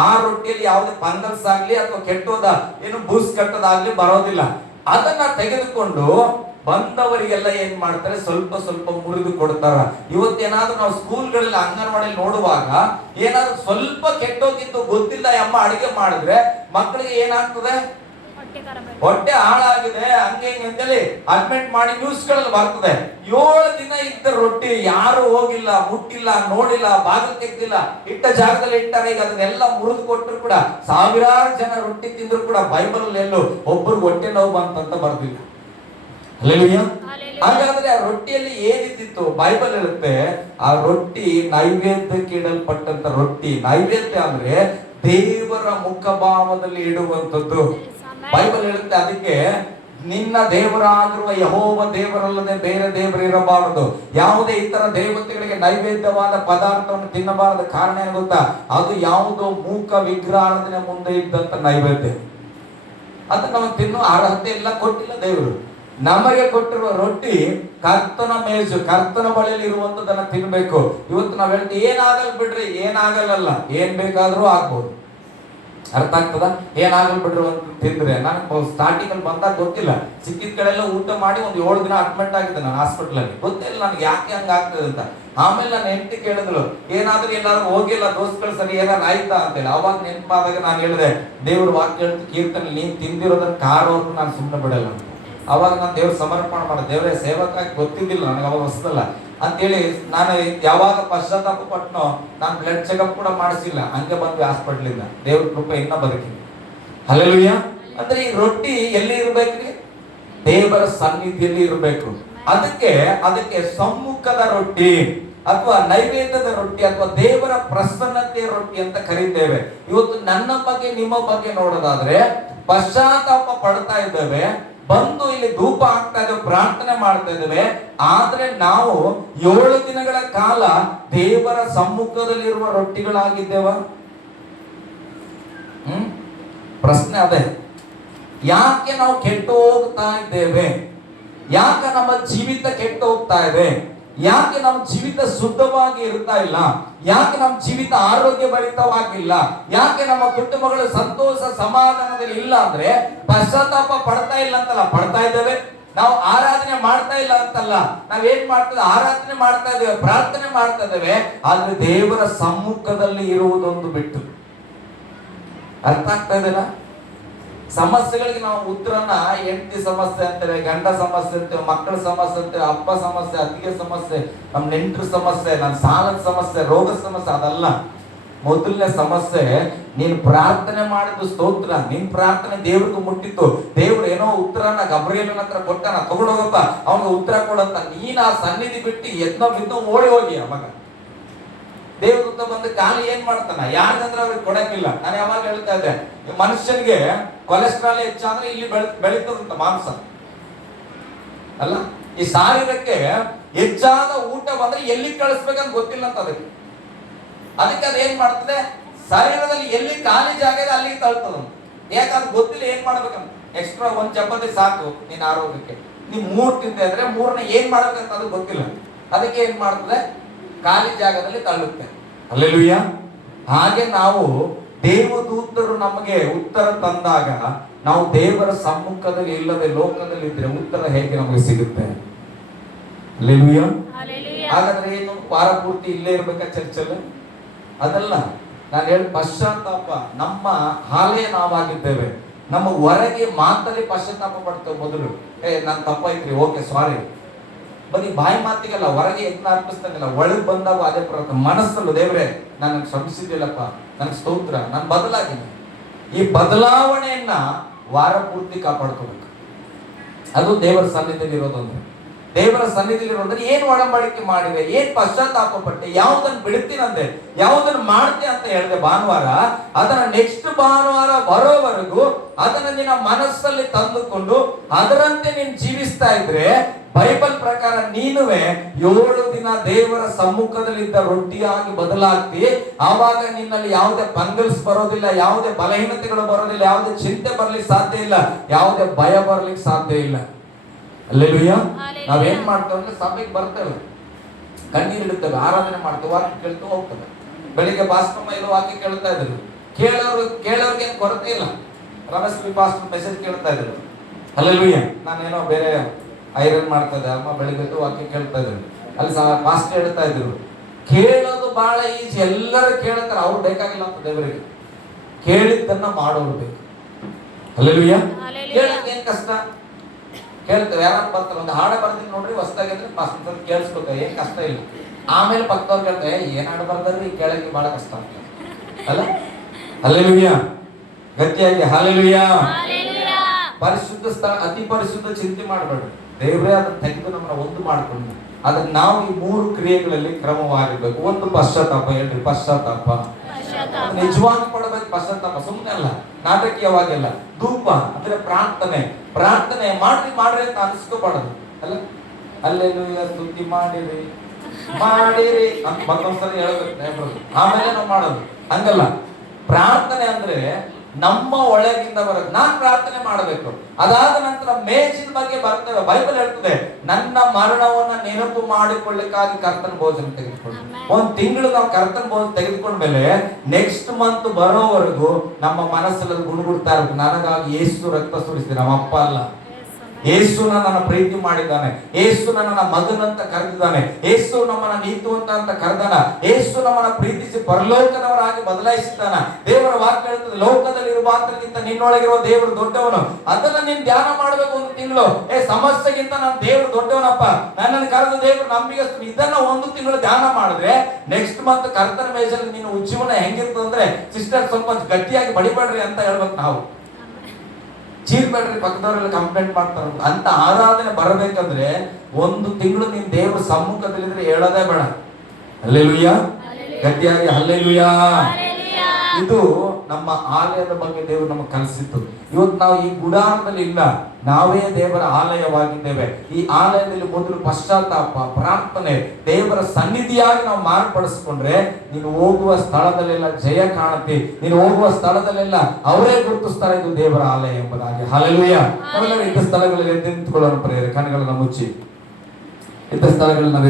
ಆ ರೊಟ್ಟಿಯಲ್ಲಿ ಯಾವುದೇ ಫಂಗಸ್ ಆಗ್ಲಿ ಅಥವಾ ಕೆಟ್ಟೋದ ಏನು ಬೂಸ್ ಕಟ್ಟೋದಾಗ್ಲಿ ಬರೋದಿಲ್ಲ. ಅದನ್ನ ತೆಗೆದುಕೊಂಡು ಬಂದವರಿಗೆಲ್ಲ ಏನ್ ಮಾಡ್ತಾರೆ, ಸ್ವಲ್ಪ ಸ್ವಲ್ಪ ಮುರಿದು ಕೊಡ್ತಾರ. ಇವತ್ತೇನಾದ್ರೂ ನಾವು ಸ್ಕೂಲ್ಗಳಲ್ಲಿ ಅಂಗನವಾಡಿಯಲ್ಲಿ ನೋಡುವಾಗ ಏನಾದ್ರೂ ಸ್ವಲ್ಪ ಕೆಟ್ಟೋಗಿದ್ದು ಗೊತ್ತಿಲ್ಲ ಅಮ್ಮ ಅಡಿಗೆ ಮಾಡಿದ್ರೆ ಮಕ್ಕಳಿಗೆ ಏನಾಗ್ತದೆ, ಹೊಟ್ಟೆ ಹಾಳಾಗಿದೆ ಹಂಗೆ ಅಂತೇಳಿ ಅಡ್ಮಿಟ್ ಮಾಡಿ ನ್ಯೂಸ್ಗಳಲ್ಲಿ ಬರ್ತದೆ. 7 ದಿನ ಇದ್ದ ರೊಟ್ಟಿ ಯಾರು ಹೋಗಿಲ್ಲ, ಮುಟ್ಟಿಲ್ಲ, ನೋಡಿಲ್ಲ, ಬಾಗಿಲು ತೆಗ್ದಿಲ್ಲ, ಇಟ್ಟ ಜಾಗದಲ್ಲಿ ಇಟ್ಟಾರೆ. ಈಗ ಅದನ್ನೆಲ್ಲ ಮುರಿದು ಕೊಟ್ಟರು ಕೂಡ ಸಾವಿರಾರು ಜನ ರೊಟ್ಟಿ ತಿಂದ್ರು ಕೂಡ ಬೈಬಲ್ ಎಲ್ಲೂ ಒಬ್ಬರಿಗೆ ಹೊಟ್ಟೆ ನೋವು ಬಂತಂತ ಬರ್ದಿಲ್ಲ. ಹಲ್ಲೆಲೂಯಾ. ಹಾಗಾದ್ರೆ ಆ ರೊಟ್ಟಿಯಲ್ಲಿ ಏನಿದ್ದಿತ್ತು? ಬೈಬಲ್ ಹೇಳುತ್ತೆ ಆ ರೊಟ್ಟಿ ನೈವೇದ್ಯಕ್ಕೆ ಇಡಲ್ಪಟ್ಟಂತ ರೊಟ್ಟಿ. ನೈವೇದ್ಯ ಅಂದ್ರೆ ದೇವರ ಮುಖಭಾವದಲ್ಲಿ ಇಡುವಂತದ್ದು. ಬೈಬಲ್ ಹೇಳುತ್ತೆ ಅದಕ್ಕೆ, ನಿನ್ನ ದೇವರಾಗಿರುವ ಯೆಹೋವ ದೇವರಲ್ಲದೆ ಬೇರೆ ದೇವರಿರಬಾರದು, ಯಾವುದೇ ಇತರ ದೇವತೆಗಳಿಗೆ ನೈವೇದ್ಯವಾದ ಪದಾರ್ಥವನ್ನು ತಿನ್ನಬಾರದು. ಕಾರಣ ಏನು ಗೊತ್ತಾ? ಅದು ಯಾವುದೋ ಮೂಕ ವಿಗ್ರಹದ ಮುಂದೆ ಇದ್ದಂತ ನೈವೇದ್ಯ. ಅದು ನಮಗೆ ತಿನ್ನೋ ಅರ್ಹತೆ ಇಲ್ಲ, ಕೊಟ್ಟಿಲ್ಲ ದೇವರು. ನಮಗೆ ಕೊಟ್ಟಿರುವ ರೊಟ್ಟಿ ಕರ್ತನ ಮೇಜು, ಕರ್ತನ ಬಳಿಯಲ್ಲಿ ಇರುವಂತದನ್ನ ತಿನ್ಬೇಕು. ಇವತ್ತು ನಾವ್ ಹೇಳ್ತೀವಿ ಏನಾಗಲ್ಲ ಬಿಡ್ರಿ, ಏನಾಗಲ್ಲ, ಏನ್ ಬೇಕಾದ್ರೂ ಆಗ್ಬೋದು. ಅರ್ಥ ಆಗ್ತದ? ಏನಾಗಲ್ ಬಿಡ್ರಿ ಅಂತ ತಿಂದ್ರೆ. ನಾನು ಸ್ಟಾರ್ಟಿಂಗ್ ಅಲ್ಲಿ ಬಂದಾಗ ಗೊತ್ತಿಲ್ಲ, ಸಿಕ್ಕಿದ ಕಡೆಲ್ಲ ಊಟ ಮಾಡಿ ಒಂದು 7 ದಿನ ಅಡ್ಮಿಟ್ ಆಗಿದ್ದೆ ನಾನು ಹಾಸ್ಪಿಟಲ್ ಅಲ್ಲಿ. ಗೊತ್ತಿಲ್ಲ ನನಗೆ ಯಾಕೆ ಹಂಗ ಆಗ್ತದೆ ಅಂತ. ಆಮೇಲೆ ನಾನು ಹೆಂಡತಿ ಕೇಳಿದ್ರು, ಏನಾದ್ರೂ ಎಲ್ಲಾದ್ರೂ ಹೋಗಿಲ್ಲ ದೋಸ್ತುಗಳು ಸರಿ ಏನಾದ್ರು ಆಯ್ತಾ ಅಂತೇಳಿ. ಅವಾಗ ನೆನಪಾದಾಗ ನಾನು ಹೇಳಿದೆ, ದೇವ್ರ ವಾಕ್ಯ ಹೇಳ್ತು ಕೀರ್ತನೆ, ನೀನ್ ತಿಂದಿರೋದನ್ನ ಕಾರೋರ್ಗು ನಾನು ಸುಮ್ಮನೆ ಬಿಡಲ್ಲ ಅಂತ. ಅವಾಗ ನಾನು ದೇವ್ರ ಸಮರ್ಪಣೆ ಮಾಡಿದೆ. ದೇವರೇ ಸೇವಕಾಗಿ ಗೊತ್ತಿದ್ದಿಲ್ಲ ನನಗೆ, ಅವಾಗ ಹೊಸದಲ್ಲ ಅಂತೇಳಿ ನಾನು ಯಾವಾಗ ಪಶ್ಚಾತ್ತಾಪ ಪಟ್ಟನೋ, ನಾನು ಬ್ಲಡ್ ಚೆಕಪ್ ಕೂಡ ಮಾಡಿಸಿಲ್ಲ, ಹಂಗೆ ಬಂದ್ವಿ ಹಾಸ್ಪಿಟ್ಲಿಂದ. ದೇವ್ರ ಕೃಪೆ ಇನ್ನ ಬದುಕಿದೆ. ಹಲ್ಲೆಲೂಯ. ಅಂದ್ರೆ ಈ ರೊಟ್ಟಿ ಎಲ್ಲಿ ಇರ್ಬೇಕ್ರಿ? ದೇವರ ಸನ್ನಿಧಿಯಲ್ಲಿ ಇರಬೇಕು. ಅದಕ್ಕೆ ಸಮ್ಮುಖದ ರೊಟ್ಟಿ ಅಥವಾ ನೈವೇದ್ಯದ ರೊಟ್ಟಿ ಅಥವಾ ದೇವರ ಪ್ರಸನ್ನತೆಯ ರೊಟ್ಟಿ ಅಂತ ಕರೀತೇವೆ. ಇವತ್ತು ನನ್ನ ಬಗ್ಗೆ ನಿಮ್ಮ ಬಗ್ಗೆ ನೋಡೋದಾದ್ರೆ, ಪಶ್ಚಾತ್ತಾಪ ಪಡ್ತಾ ಇದ್ದೇವೆ, ಬಂದು ಇಲ್ಲಿ ಧೂಪ ಹಾಕ್ತಾ ಇದ್ದೇವೆ, ಪ್ರಾರ್ಥನೆ ಮಾಡ್ತಾ ಇದ್ದೇವೆ. ಆದ್ರೆ ನಾವು 7 ದಿನಗಳ ಕಾಲ ದೇವರ ಸಮ್ಮುಖದಲ್ಲಿರುವ ರೊಟ್ಟಿಗಳಾಗಿದ್ದೇವ? ಪ್ರಶ್ನೆ ಅದೇ. ಯಾಕೆ ನಾವು ಕೆಟ್ಟು ಹೋಗ್ತಾ ಇದ್ದೇವೆ? ಯಾಕೆ ನಮ್ಮ ಜೀವಿತ ಕೆಟ್ಟು ಹೋಗ್ತಾ ಇದೆ? ಯಾಕೆ ನಮ್ಮ ಜೀವಿತ ಶುದ್ಧವಾಗಿ ಇರ್ತಾ ಇಲ್ಲ? ಯಾಕೆ ನಮ್ಮ ಜೀವಿತ ಆರೋಗ್ಯ ಭರಿತವಾಗಿಲ್ಲ? ಯಾಕೆ ನಮ್ಮ ಕುಟುಂಬಗಳು ಸಂತೋಷ ಸಮಾಧಾನದಲ್ಲಿ ಇಲ್ಲ ಅಂದ್ರೆ ಪಶ್ಚಾತ್ತಾಪ ಪಡ್ತಾ ಇಲ್ಲ ಅಂತಲ್ಲ, ಪಡ್ತಾ ಇದ್ದೇವೆ. ನಾವು ಆರಾಧನೆ ಮಾಡ್ತಾ ಇಲ್ಲ ಅಂತಲ್ಲ, ನಾವೇನ್ ಮಾಡ್ತೇವೆ? ಆರಾಧನೆ ಮಾಡ್ತಾ ಇದ್ದೇವೆ, ಪ್ರಾರ್ಥನೆ ಮಾಡ್ತಾ ಇದ್ದೇವೆ, ಆದ್ರೆ ದೇವರ ಸಮ್ಮುಖದಲ್ಲಿ ಇರುವುದೊಂದು ಬಿಟ್ಟು. ಅರ್ಥ ಆಗ್ತಾ ಇದೆಯಲ್ಲ? ಸಮಸ್ಯೆಗಳಿಗೆ ನಾವು ಉತ್ತರನ ಹೆಂಡತಿ ಸಮಸ್ಯೆ ಅಂತೇವೆ, ಗಂಡ ಸಮಸ್ಯೆ ಅಂತೇವೆ, ಮಕ್ಕಳ ಸಮಸ್ಯೆ ಅಂತೇವೆ, ಅಪ್ಪ ಸಮಸ್ಯೆ, ಅತ್ತಿಗೆ ಸಮಸ್ಯೆ, ನಮ್ಮ ನೆಂಟರ ಸಮಸ್ಯೆ, ನನ್ನ ಸಾಲದ ಸಮಸ್ಯೆ, ರೋಗದ ಸಮಸ್ಯೆ. ಅದಲ್ಲ ಮೊದಲನೇ ಸಮಸ್ಯೆ. ನೀನು ಪ್ರಾರ್ಥನೆ ಮಾಡಿದ್ದು ಸ್ತೋತ್ರ, ನಿನ್ ಪ್ರಾರ್ಥನೆ ದೇವ್ರಿಗೆ ಮುಟ್ಟಿತ್ತು, ದೇವ್ರು ಏನೋ ಉತ್ತರನ ಗಬ್ರಿಯೇಲನ ಹತ್ರ ಕೊಟ್ಟಾನ, ತಗೊಂಡೋಗಪ್ಪ ಅವನಿಗೆ ಉತ್ತರ ಕೊಡಂತ. ನೀನ್ ಆ ಸನ್ನಿಧಿ ಬಿಟ್ಟು ಎದ್ನೋ ಬಿದ್ದು ಓಡಿ ಹೋಗಿ ಅವಾಗ ದೇವದೂತ ಬಂದು ಕಾಲಿ ಏನ್ ಮಾಡ್ತಾನ? ಯಾರಿಗಂದ್ರೆ ಅವ್ರಿಗೆ ಕೊಡಕ್ಕಿಲ್ಲ. ನಾನು ಯಾವಾಗ ಹೇಳ್ತಾ ಇದ್ದೆ, ಮನುಷ್ಯನಿಗೆ ಕೊಲೆಸ್ಟ್ರಾಲ್ ಹೆಚ್ಚಾದ್ರೆ ಇಲ್ಲಿ ಬೆಳೀತದಂತ ಮಾಂಸ ಅಲ್ಲ, ಈ ಶಾರೀರಕ್ಕೆ ಹೆಚ್ಚಾದ ಊಟ ಬಂದ್ರೆ ಎಲ್ಲಿ ಕಳಿಸ್ಬೇಕಂತ ಗೊತ್ತಿಲ್ಲ ಅಂತ ಅದಕ್ಕೆ ಅದೇನ್ ಮಾಡ್ತದೆ? ಶರೀರದಲ್ಲಿ ಎಲ್ಲಿ ಖಾಲಿ ಜಾಗ ಇದೆ ಅಲ್ಲಿಗೆ ತಳ್ತದಂತ. ಯಾಕಂದ್ರೆ ಗೊತ್ತಿಲ್ಲ ಏನ್ ಮಾಡ್ಬೇಕಂತ. ಎಕ್ಸ್ಟ್ರಾ 1 ಚಪಾತಿ ಸಾಕು ನಿನ್ನ ಆರೋಗ್ಯಕ್ಕೆ, ನೀವ್ 3 ತಿಂದೆ ಅಂದ್ರೆ 3ನೇ ಏನ್ ಮಾಡ್ಬೇಕಂತ ಅದು ಗೊತ್ತಿಲ್ಲ. ಅದಕ್ಕೆ ಏನ್ ಮಾಡ್ತದೆ? ಖಾಲಿ ಜಾಗದಲ್ಲಿ ತಳ್ಳುತ್ತೆ. ಹಲ್ಲೆಲೂಯಾ. ಹಾಗೆ ನಾವು ದೇವದೂತರು ನಮಗೆ ಉತ್ತರ ತಂದಾಗ ನಾವು ದೇವರ ಸಮ್ಮುಖದಲ್ಲಿ ಇಲ್ಲದೆ ಲೋಕದಲ್ಲಿ ಇದ್ರೆ ಉತ್ತರ ಹೇಗೆ ನಮಗೆ ಸಿಗುತ್ತೆ? ಹಲ್ಲೆಲೂಯಾ. ಹಾಗಾದ್ರೆ ಏನು ವಾರ ಪೂರ್ತಿ ಇಲ್ಲೇ ಇರ್ಬೇಕಾ ಚರ್ಚಲ್ಲಿ? ಅದಲ್ಲ, ನಾನು ಹೇಳಿ ಪಶ್ಚಾತ್ತಾಪ ನಮ್ಮ ಹಾಲೇ ನಾವಾಗಿದ್ದೇವೆ. ನಮ್ಮ ಹೊರಗೆ ಮಾತಲ್ಲಿ ಪಶ್ಚಾತ್ತಾಪ ಪಡ್ತೇವೆ. ಮೊದಲು ನಾನು ತಪ್ಪಾಯ್ತ್ರಿ, ಓಕೆ ಸಾರಿ, ಬರೀ ಬಾಯಿ ಮಾತಿಗಲ್ಲ, ಹೊರಗೆ ಯಜ್ಞ ಅರ್ಪಿಸ್ತಂಗಿಲ್ಲ, ಒಳಗೆ ಬಂದಾಗ ಅದೇ ಪ್ರಾರ್ಥನೆ. ಮನಸ್ಸಲ್ಲೂ ದೇವ್ರೆ ನನಗೆ ಶ್ರಮಿಸಿದ್ದಿಲ್ಲಪ್ಪ, ನನಗೆ ಸ್ತೋತ್ರ, ನಾನು ಬದಲಾಗಿದ್ದೀನಿ. ಈ ಬದಲಾವಣೆಯನ್ನ ವಾರ ಪೂರ್ತಿ ಕಾಪಾಡ್ಕೋಬೇಕು. ಅದು ದೇವರ ಸನ್ನಿಧಿಯಲ್ಲಿ ಇರೋದಂದ್ರೆ. ದೇವರ ಸನ್ನಿಧಿಯಲ್ಲಿ ಇರೋದ್ರೆ ಏನ್ ಒಡಂಬಡಿಕೆ ಮಾಡಿದೆ, ಏನ್ ಪಶ್ಚಾತ್ತಾಪ ಪಟ್ಟೆ, ಯಾವುದನ್ನು ಬಿಡ್ತೀನಂತೆ, ಯಾವುದನ್ನು ಮಾಡ್ತೆ ಅಂತ ಹೇಳಿದೆ ಭಾನುವಾರ, ಅದನ್ನ ನೆಕ್ಸ್ಟ್ ಭಾನುವಾರ ಬರೋವರೆಗೂ ಅದನ್ನ ನಿನ್ನ ಮನಸ್ಸಲ್ಲಿ ತಂದುಕೊಂಡು ಅದರಂತೆ ನೀನು ಜೀವಿಸ್ತಾ ಇದ್ರೆ ಬೈಬಲ್ ಪ್ರಕಾರ ನೀನುವೆ 7 ದಿನ ದೇವರ ಸಮ್ಮುಖದಲ್ಲಿದ್ದ ರೊಟ್ಟಿಯಾಗಿ ಬದಲಾಗ್ತಿ. ಆವಾಗ ನಿನ್ನಲ್ಲಿ ಯಾವುದೇ ಪಂಗಲ್ಸ್ ಬರೋದಿಲ್ಲ, ಯಾವುದೇ ಬಲಹೀನತೆಗಳು ಬರೋದಿಲ್ಲ, ಯಾವುದೇ ಚಿಂತೆ ಬರ್ಲಿಕ್ಕೆ ಸಾಧ್ಯ ಇಲ್ಲ, ಯಾವುದೇ ಭಯ ಬರ್ಲಿಕ್ಕೆ ಸಾಧ್ಯ ಇಲ್ಲ. ಹಲ್ಲೆಲೂಯಾ. ನಾವೇನ್ ಮಾಡ್ತೇವೆ ಅಂದ್ರೆ ಸಭೆಗೆ ಬರ್ತೇವೆ, ಕಣ್ಣೀರಿಡುತ್ತೇವೆ, ಆರಾಧನೆ ಮಾಡ್ತೇವೆ, ವಾಕ್ಯ ಕೇಳ್ತಾ ಹೋಗ್ತೇವೆ. ಬೆಳಿಗ್ಗೆ ಭಾಸ್ಕಮ್ಮ ಇರೋ ವಾಕ್ಯ ಕೇಳ್ತಾ ಇದ್ರು, ಕೇಳೋರ್ಗೆ ಏನ್ ಕೊರತೆ ಇಲ್ಲ. ರಮೇಶ್ ಬಿ ಪಾಸ್ಟರ್ ಮೆಸೇಜ್ ಕೇಳ್ತಾ ಇದ್ರು. ಹಲ್ಲೆಲೂಯಾ. ನಾನೇನೋ ಬೇರೆ ಐರನ್ ಮಾಡ್ತಾ ಇದ್ದೆ, ಅಮ್ಮ ಬೆಳಿಗ್ಗೆ ವಾಕ್ಯ ಕೇಳ್ತಾ ಇದ್ರು. ಅಲ್ಲಿ ಪಾಸ್ಟರ್ ಹೇಳ್ತಾ ಇದ್ರು, ಕೇಳೋದು ಬಹಳ ಈಜಿ, ಎಲ್ಲರೂ ಕೇಳ್ತಾರೆ, ಅವ್ರು ಬೇಕಾಗಿಲ್ಲ ಅಂತ ದೇವರಿಗೆ. ಕೇಳಿದ್ದನ್ನ ಮಾಡೋರು ಬೇಕು. ಹಲ್ಲೆಲೂಯಾ. ಕೇಳೋದು ಏನ್ ಕಷ್ಟ? ಕೇಳ್ತೇವೆ, ಯಾರು ಬರ್ತಾರೆ, ಒಂದು ಹಾಡ ಬರ್ತೀನಿ ನೋಡ್ರಿ ಹೊಸದಾಗಿದ್ರೆ ಪಾಸ್ಟರ್ ಕೇಳಿಸ್ಬೇಕು, ಏನ್ ಕಷ್ಟ ಇಲ್ಲ. ಆಮೇಲೆ ಪಕ್ಕದವ್ರು ಕೇಳ್ತಾರೆ, ಏನ್ ಹಾಡು ಬರ್ದಾರ್ರಿ, ಕೇಳಕ್ಕೆ ಬಹಳ ಕಷ್ಟ ಅಂತ ಅಲ್ಲ. ಹಲ್ಲೆಲೂಯಾ. ಗಟ್ಟಿಯಾಗಿ ಹಲ್ಲೆಲೂಯಾ. ಪರಿಶುದ್ಧ ಸ್ಥಳ, ಅತಿ ಪರಿಶುದ್ಧ ಚಿಂತೆ ಮಾಡಬೇಡ್ರಿ, ದೇವರೇ ಅದನ್ನ ತೆಗೆದು ನಮ್ಮನ್ನ ಒಂದು ಮಾಡ್ಕೊಂಡು ಅದನ್ನ ನಾವು ಈ 3 ಕ್ರಿಯೆಗಳಲ್ಲಿ ಕ್ರಮವಾಗಿರ್ಬೇಕು. ಒಂದು ಪಶ್ಚಾತ್ತಾಪ. ಹೇಳ್ರಿ, ಪಶ್ಚಾತ್ತಾಪ. ನಿಜವಾಗಿ ಪಡಬೇಕು ಪಶ್ಚಾತ್ತಾಪ, ಸುಮ್ಮನೆ ಅಲ್ಲ, ನಾಟಕೀಯವಾಗಿಲ್ಲ. ಧೂಪ ಅಂದ್ರೆ ಪ್ರಾರ್ಥನೆ. ಪ್ರಾರ್ಥನೆ ಮಾಡ್ರಿ ಅಂತ ಅನ್ಸ್ಕೋಬಾರದು ಅಲ್ಲ. ಅಲ್ಲೆಲ್ಲೂಯ್ಯ ಸ್ತುತಿ ಮಾಡಿರಿ ಅಂತ ಮತ್ತೊಂದ್ಸರಿ ಹೇಳ್ಬೇಕು, ಆಮೇಲೆ ನಾವು ಮಾಡೋದು ಹಂಗಲ್ಲ. ಪ್ರಾರ್ಥನೆ ಅಂದ್ರೆ ನಮ್ಮ ಒಳಗಿಂದ ಬರೋದು. ನಾನ್ ಪ್ರಾರ್ಥನೆ ಮಾಡಬೇಕು, ಅದಾದ ನಂತರ ಮೇಜಿನ ಬಗ್ಗೆ ಬರ್ತೇವೆ. ಬೈಬಲ್ ಹೇಳ್ತದೆ, ನನ್ನ ಮರಣವನ್ನ ನೆನಪು ಮಾಡಿಕೊಳ್ಳಿಕ್ಕಾಗಿ ಕರ್ತನ ಭೋಜನ ತೆಗೆದುಕೊಂಡು. ಒಂದ್ ತಿಂಗಳು ನಾವು ಕರ್ತನ ಭೋಜನ ತೆಗೆದುಕೊಂಡ್ಮೇಲೆ ನೆಕ್ಸ್ಟ್ ಮಂತ್ ಬರೋವರೆಗೂ ನಮ್ಮ ಮನಸ್ಸಲ್ಲಿ ಗುಣಗುಡ್ತಾ ಇರ್ಬೇಕು, ನನಗಾಗಿ ಯೇಸು ರಕ್ತ ಸುರಿಸಿದೆ, ನಮ್ಮ ಅಪ್ಪ ಅಲ್ಲ. ಯೇಸು ನನ್ನನ್ನು ಪ್ರೀತಿ ಮಾಡಿದ್ದಾನೆ, ಯೇಸು ನನ್ನನ್ನ ಮಗನಂತ ಕರೆದಿದ್ದಾನೆ, ಯೇಸು ನಮ್ಮನ್ನ ನೀತಿವಂತ ಅಂತ ಕರೆದಾನ, ಯೇಸು ನಮ್ಮನ್ನ ಪ್ರೀತಿಸಿ ಪರಲೋಕದವರಾಗಿ ಬದಲಾಯಿಸಿದ್ದಾನ. ದೇವರ ವಾಕ್ಯ ಹೇಳ್ತದೆ, ಲೋಕದಲ್ಲಿ ಇರುವ ಮಾತ್ರಕ್ಕಿಂತ ನಿನ್ನೊಳಗಿರುವ ದೇವರು ದೊಡ್ಡವನು. ಅದನ್ನ ನೀನ್ ಧ್ಯಾನ ಮಾಡ್ಬೇಕು ಒಂದು ತಿಂಗಳು. ಸಮಸ್ಯೆಗಿಂತ ನಾನು ದೇವರು ದೊಡ್ಡವನಪ್ಪ, ನನ್ನನ್ನು ಕರೆದ ದೇವರು ನಂಬಿಗಸ್ತು. ಇದನ್ನ ಒಂದು ತಿಂಗಳು ಧ್ಯಾನ ಮಾಡಿದ್ರೆ ನೆಕ್ಸ್ಟ್ ಮಂತ್ ಕರ್ತನ ಮೇಜಲ್ಲಿ ನಿನ್ನ ಜೀವನ ಹೆಂಗಿರ್ತದಂದ್ರೆ, ಸಿಸ್ಟರ್ ಸ್ವಲ್ಪ ಗಟ್ಟಿಯಾಗಿ ಬಡಿಬೇಡ್ರಿ ಅಂತ ಹೇಳ್ಬೇಕು ನಾವು. ಚೀರ್ಬೇಡ್ರಿ, ಪಕ್ಕದವರೆಲ್ಲ ಕಂಪ್ಲೇಂಟ್ ಮಾಡ್ತಾರ ಅಂತ. ಆರಾಧನೆ ಬರಬೇಕಂದ್ರೆ ಒಂದು ತಿಂಗಳು ನೀನ್ ದೇವ್ರ ಸಮ್ಮುಖದಲ್ಲಿದ್ರೆ ಹೇಳೋದೇ ಬೇಡ. ಹಲ್ಲೆಲೂಯಾ, ಗಟ್ಟಿಯಾಗಿ ಹಲ್ಲೆಲೂಯಾ. ಇದು ನಮ್ಮ ಆಲಯದ ಬಗ್ಗೆ ದೇವರು ನಮಗೆ ಕಲಿಸಿತ್ತು. ಇವತ್ತು ನಾವು ಈ ಗುಡಾರದಲ್ಲಿ ಇಲ್ಲ, ನಾವೇ ದೇವರ ಆಲಯವಾಗಿದ್ದೇವೆ. ಈ ಆಲಯದಲ್ಲಿ ಮೊದಲು ಪಶ್ಚಾತ್ತಾಪ, ಪ್ರಾರ್ಥನೆ, ದೇವರ ಸನ್ನಿಧಿಯಾಗಿ ನಾವು ಮಾರ್ಪಡಿಸ್ಕೊಂಡ್ರೆ ನೀನು ಹೋಗುವ ಸ್ಥಳದಲ್ಲೆಲ್ಲ ಜಯ ಕಾಣುತ್ತೆ. ನೀನು ಹೋಗುವ ಸ್ಥಳದಲ್ಲೆಲ್ಲ ಅವರೇ ಗುರುತಿಸ್ತಾರೆ, ಇದು ದೇವರ ಆಲಯ ಎಂಬುದಾಗಿ. ಹಲ್ಲೆಲೂಯಾ. ನಾವೆಲ್ಲರೂ ಇಂಥ ಸ್ಥಳಗಳಲ್ಲಿ ಎದ್ದು ನಿಂತುಕೊಳ್ಳೋಣ ಪ್ರೇರೆ, ಕಣ್ಣುಗಳನ್ನ ಮುಚ್ಚಿ ಇಂಥ ಸ್ಥಳಗಳನ್ನ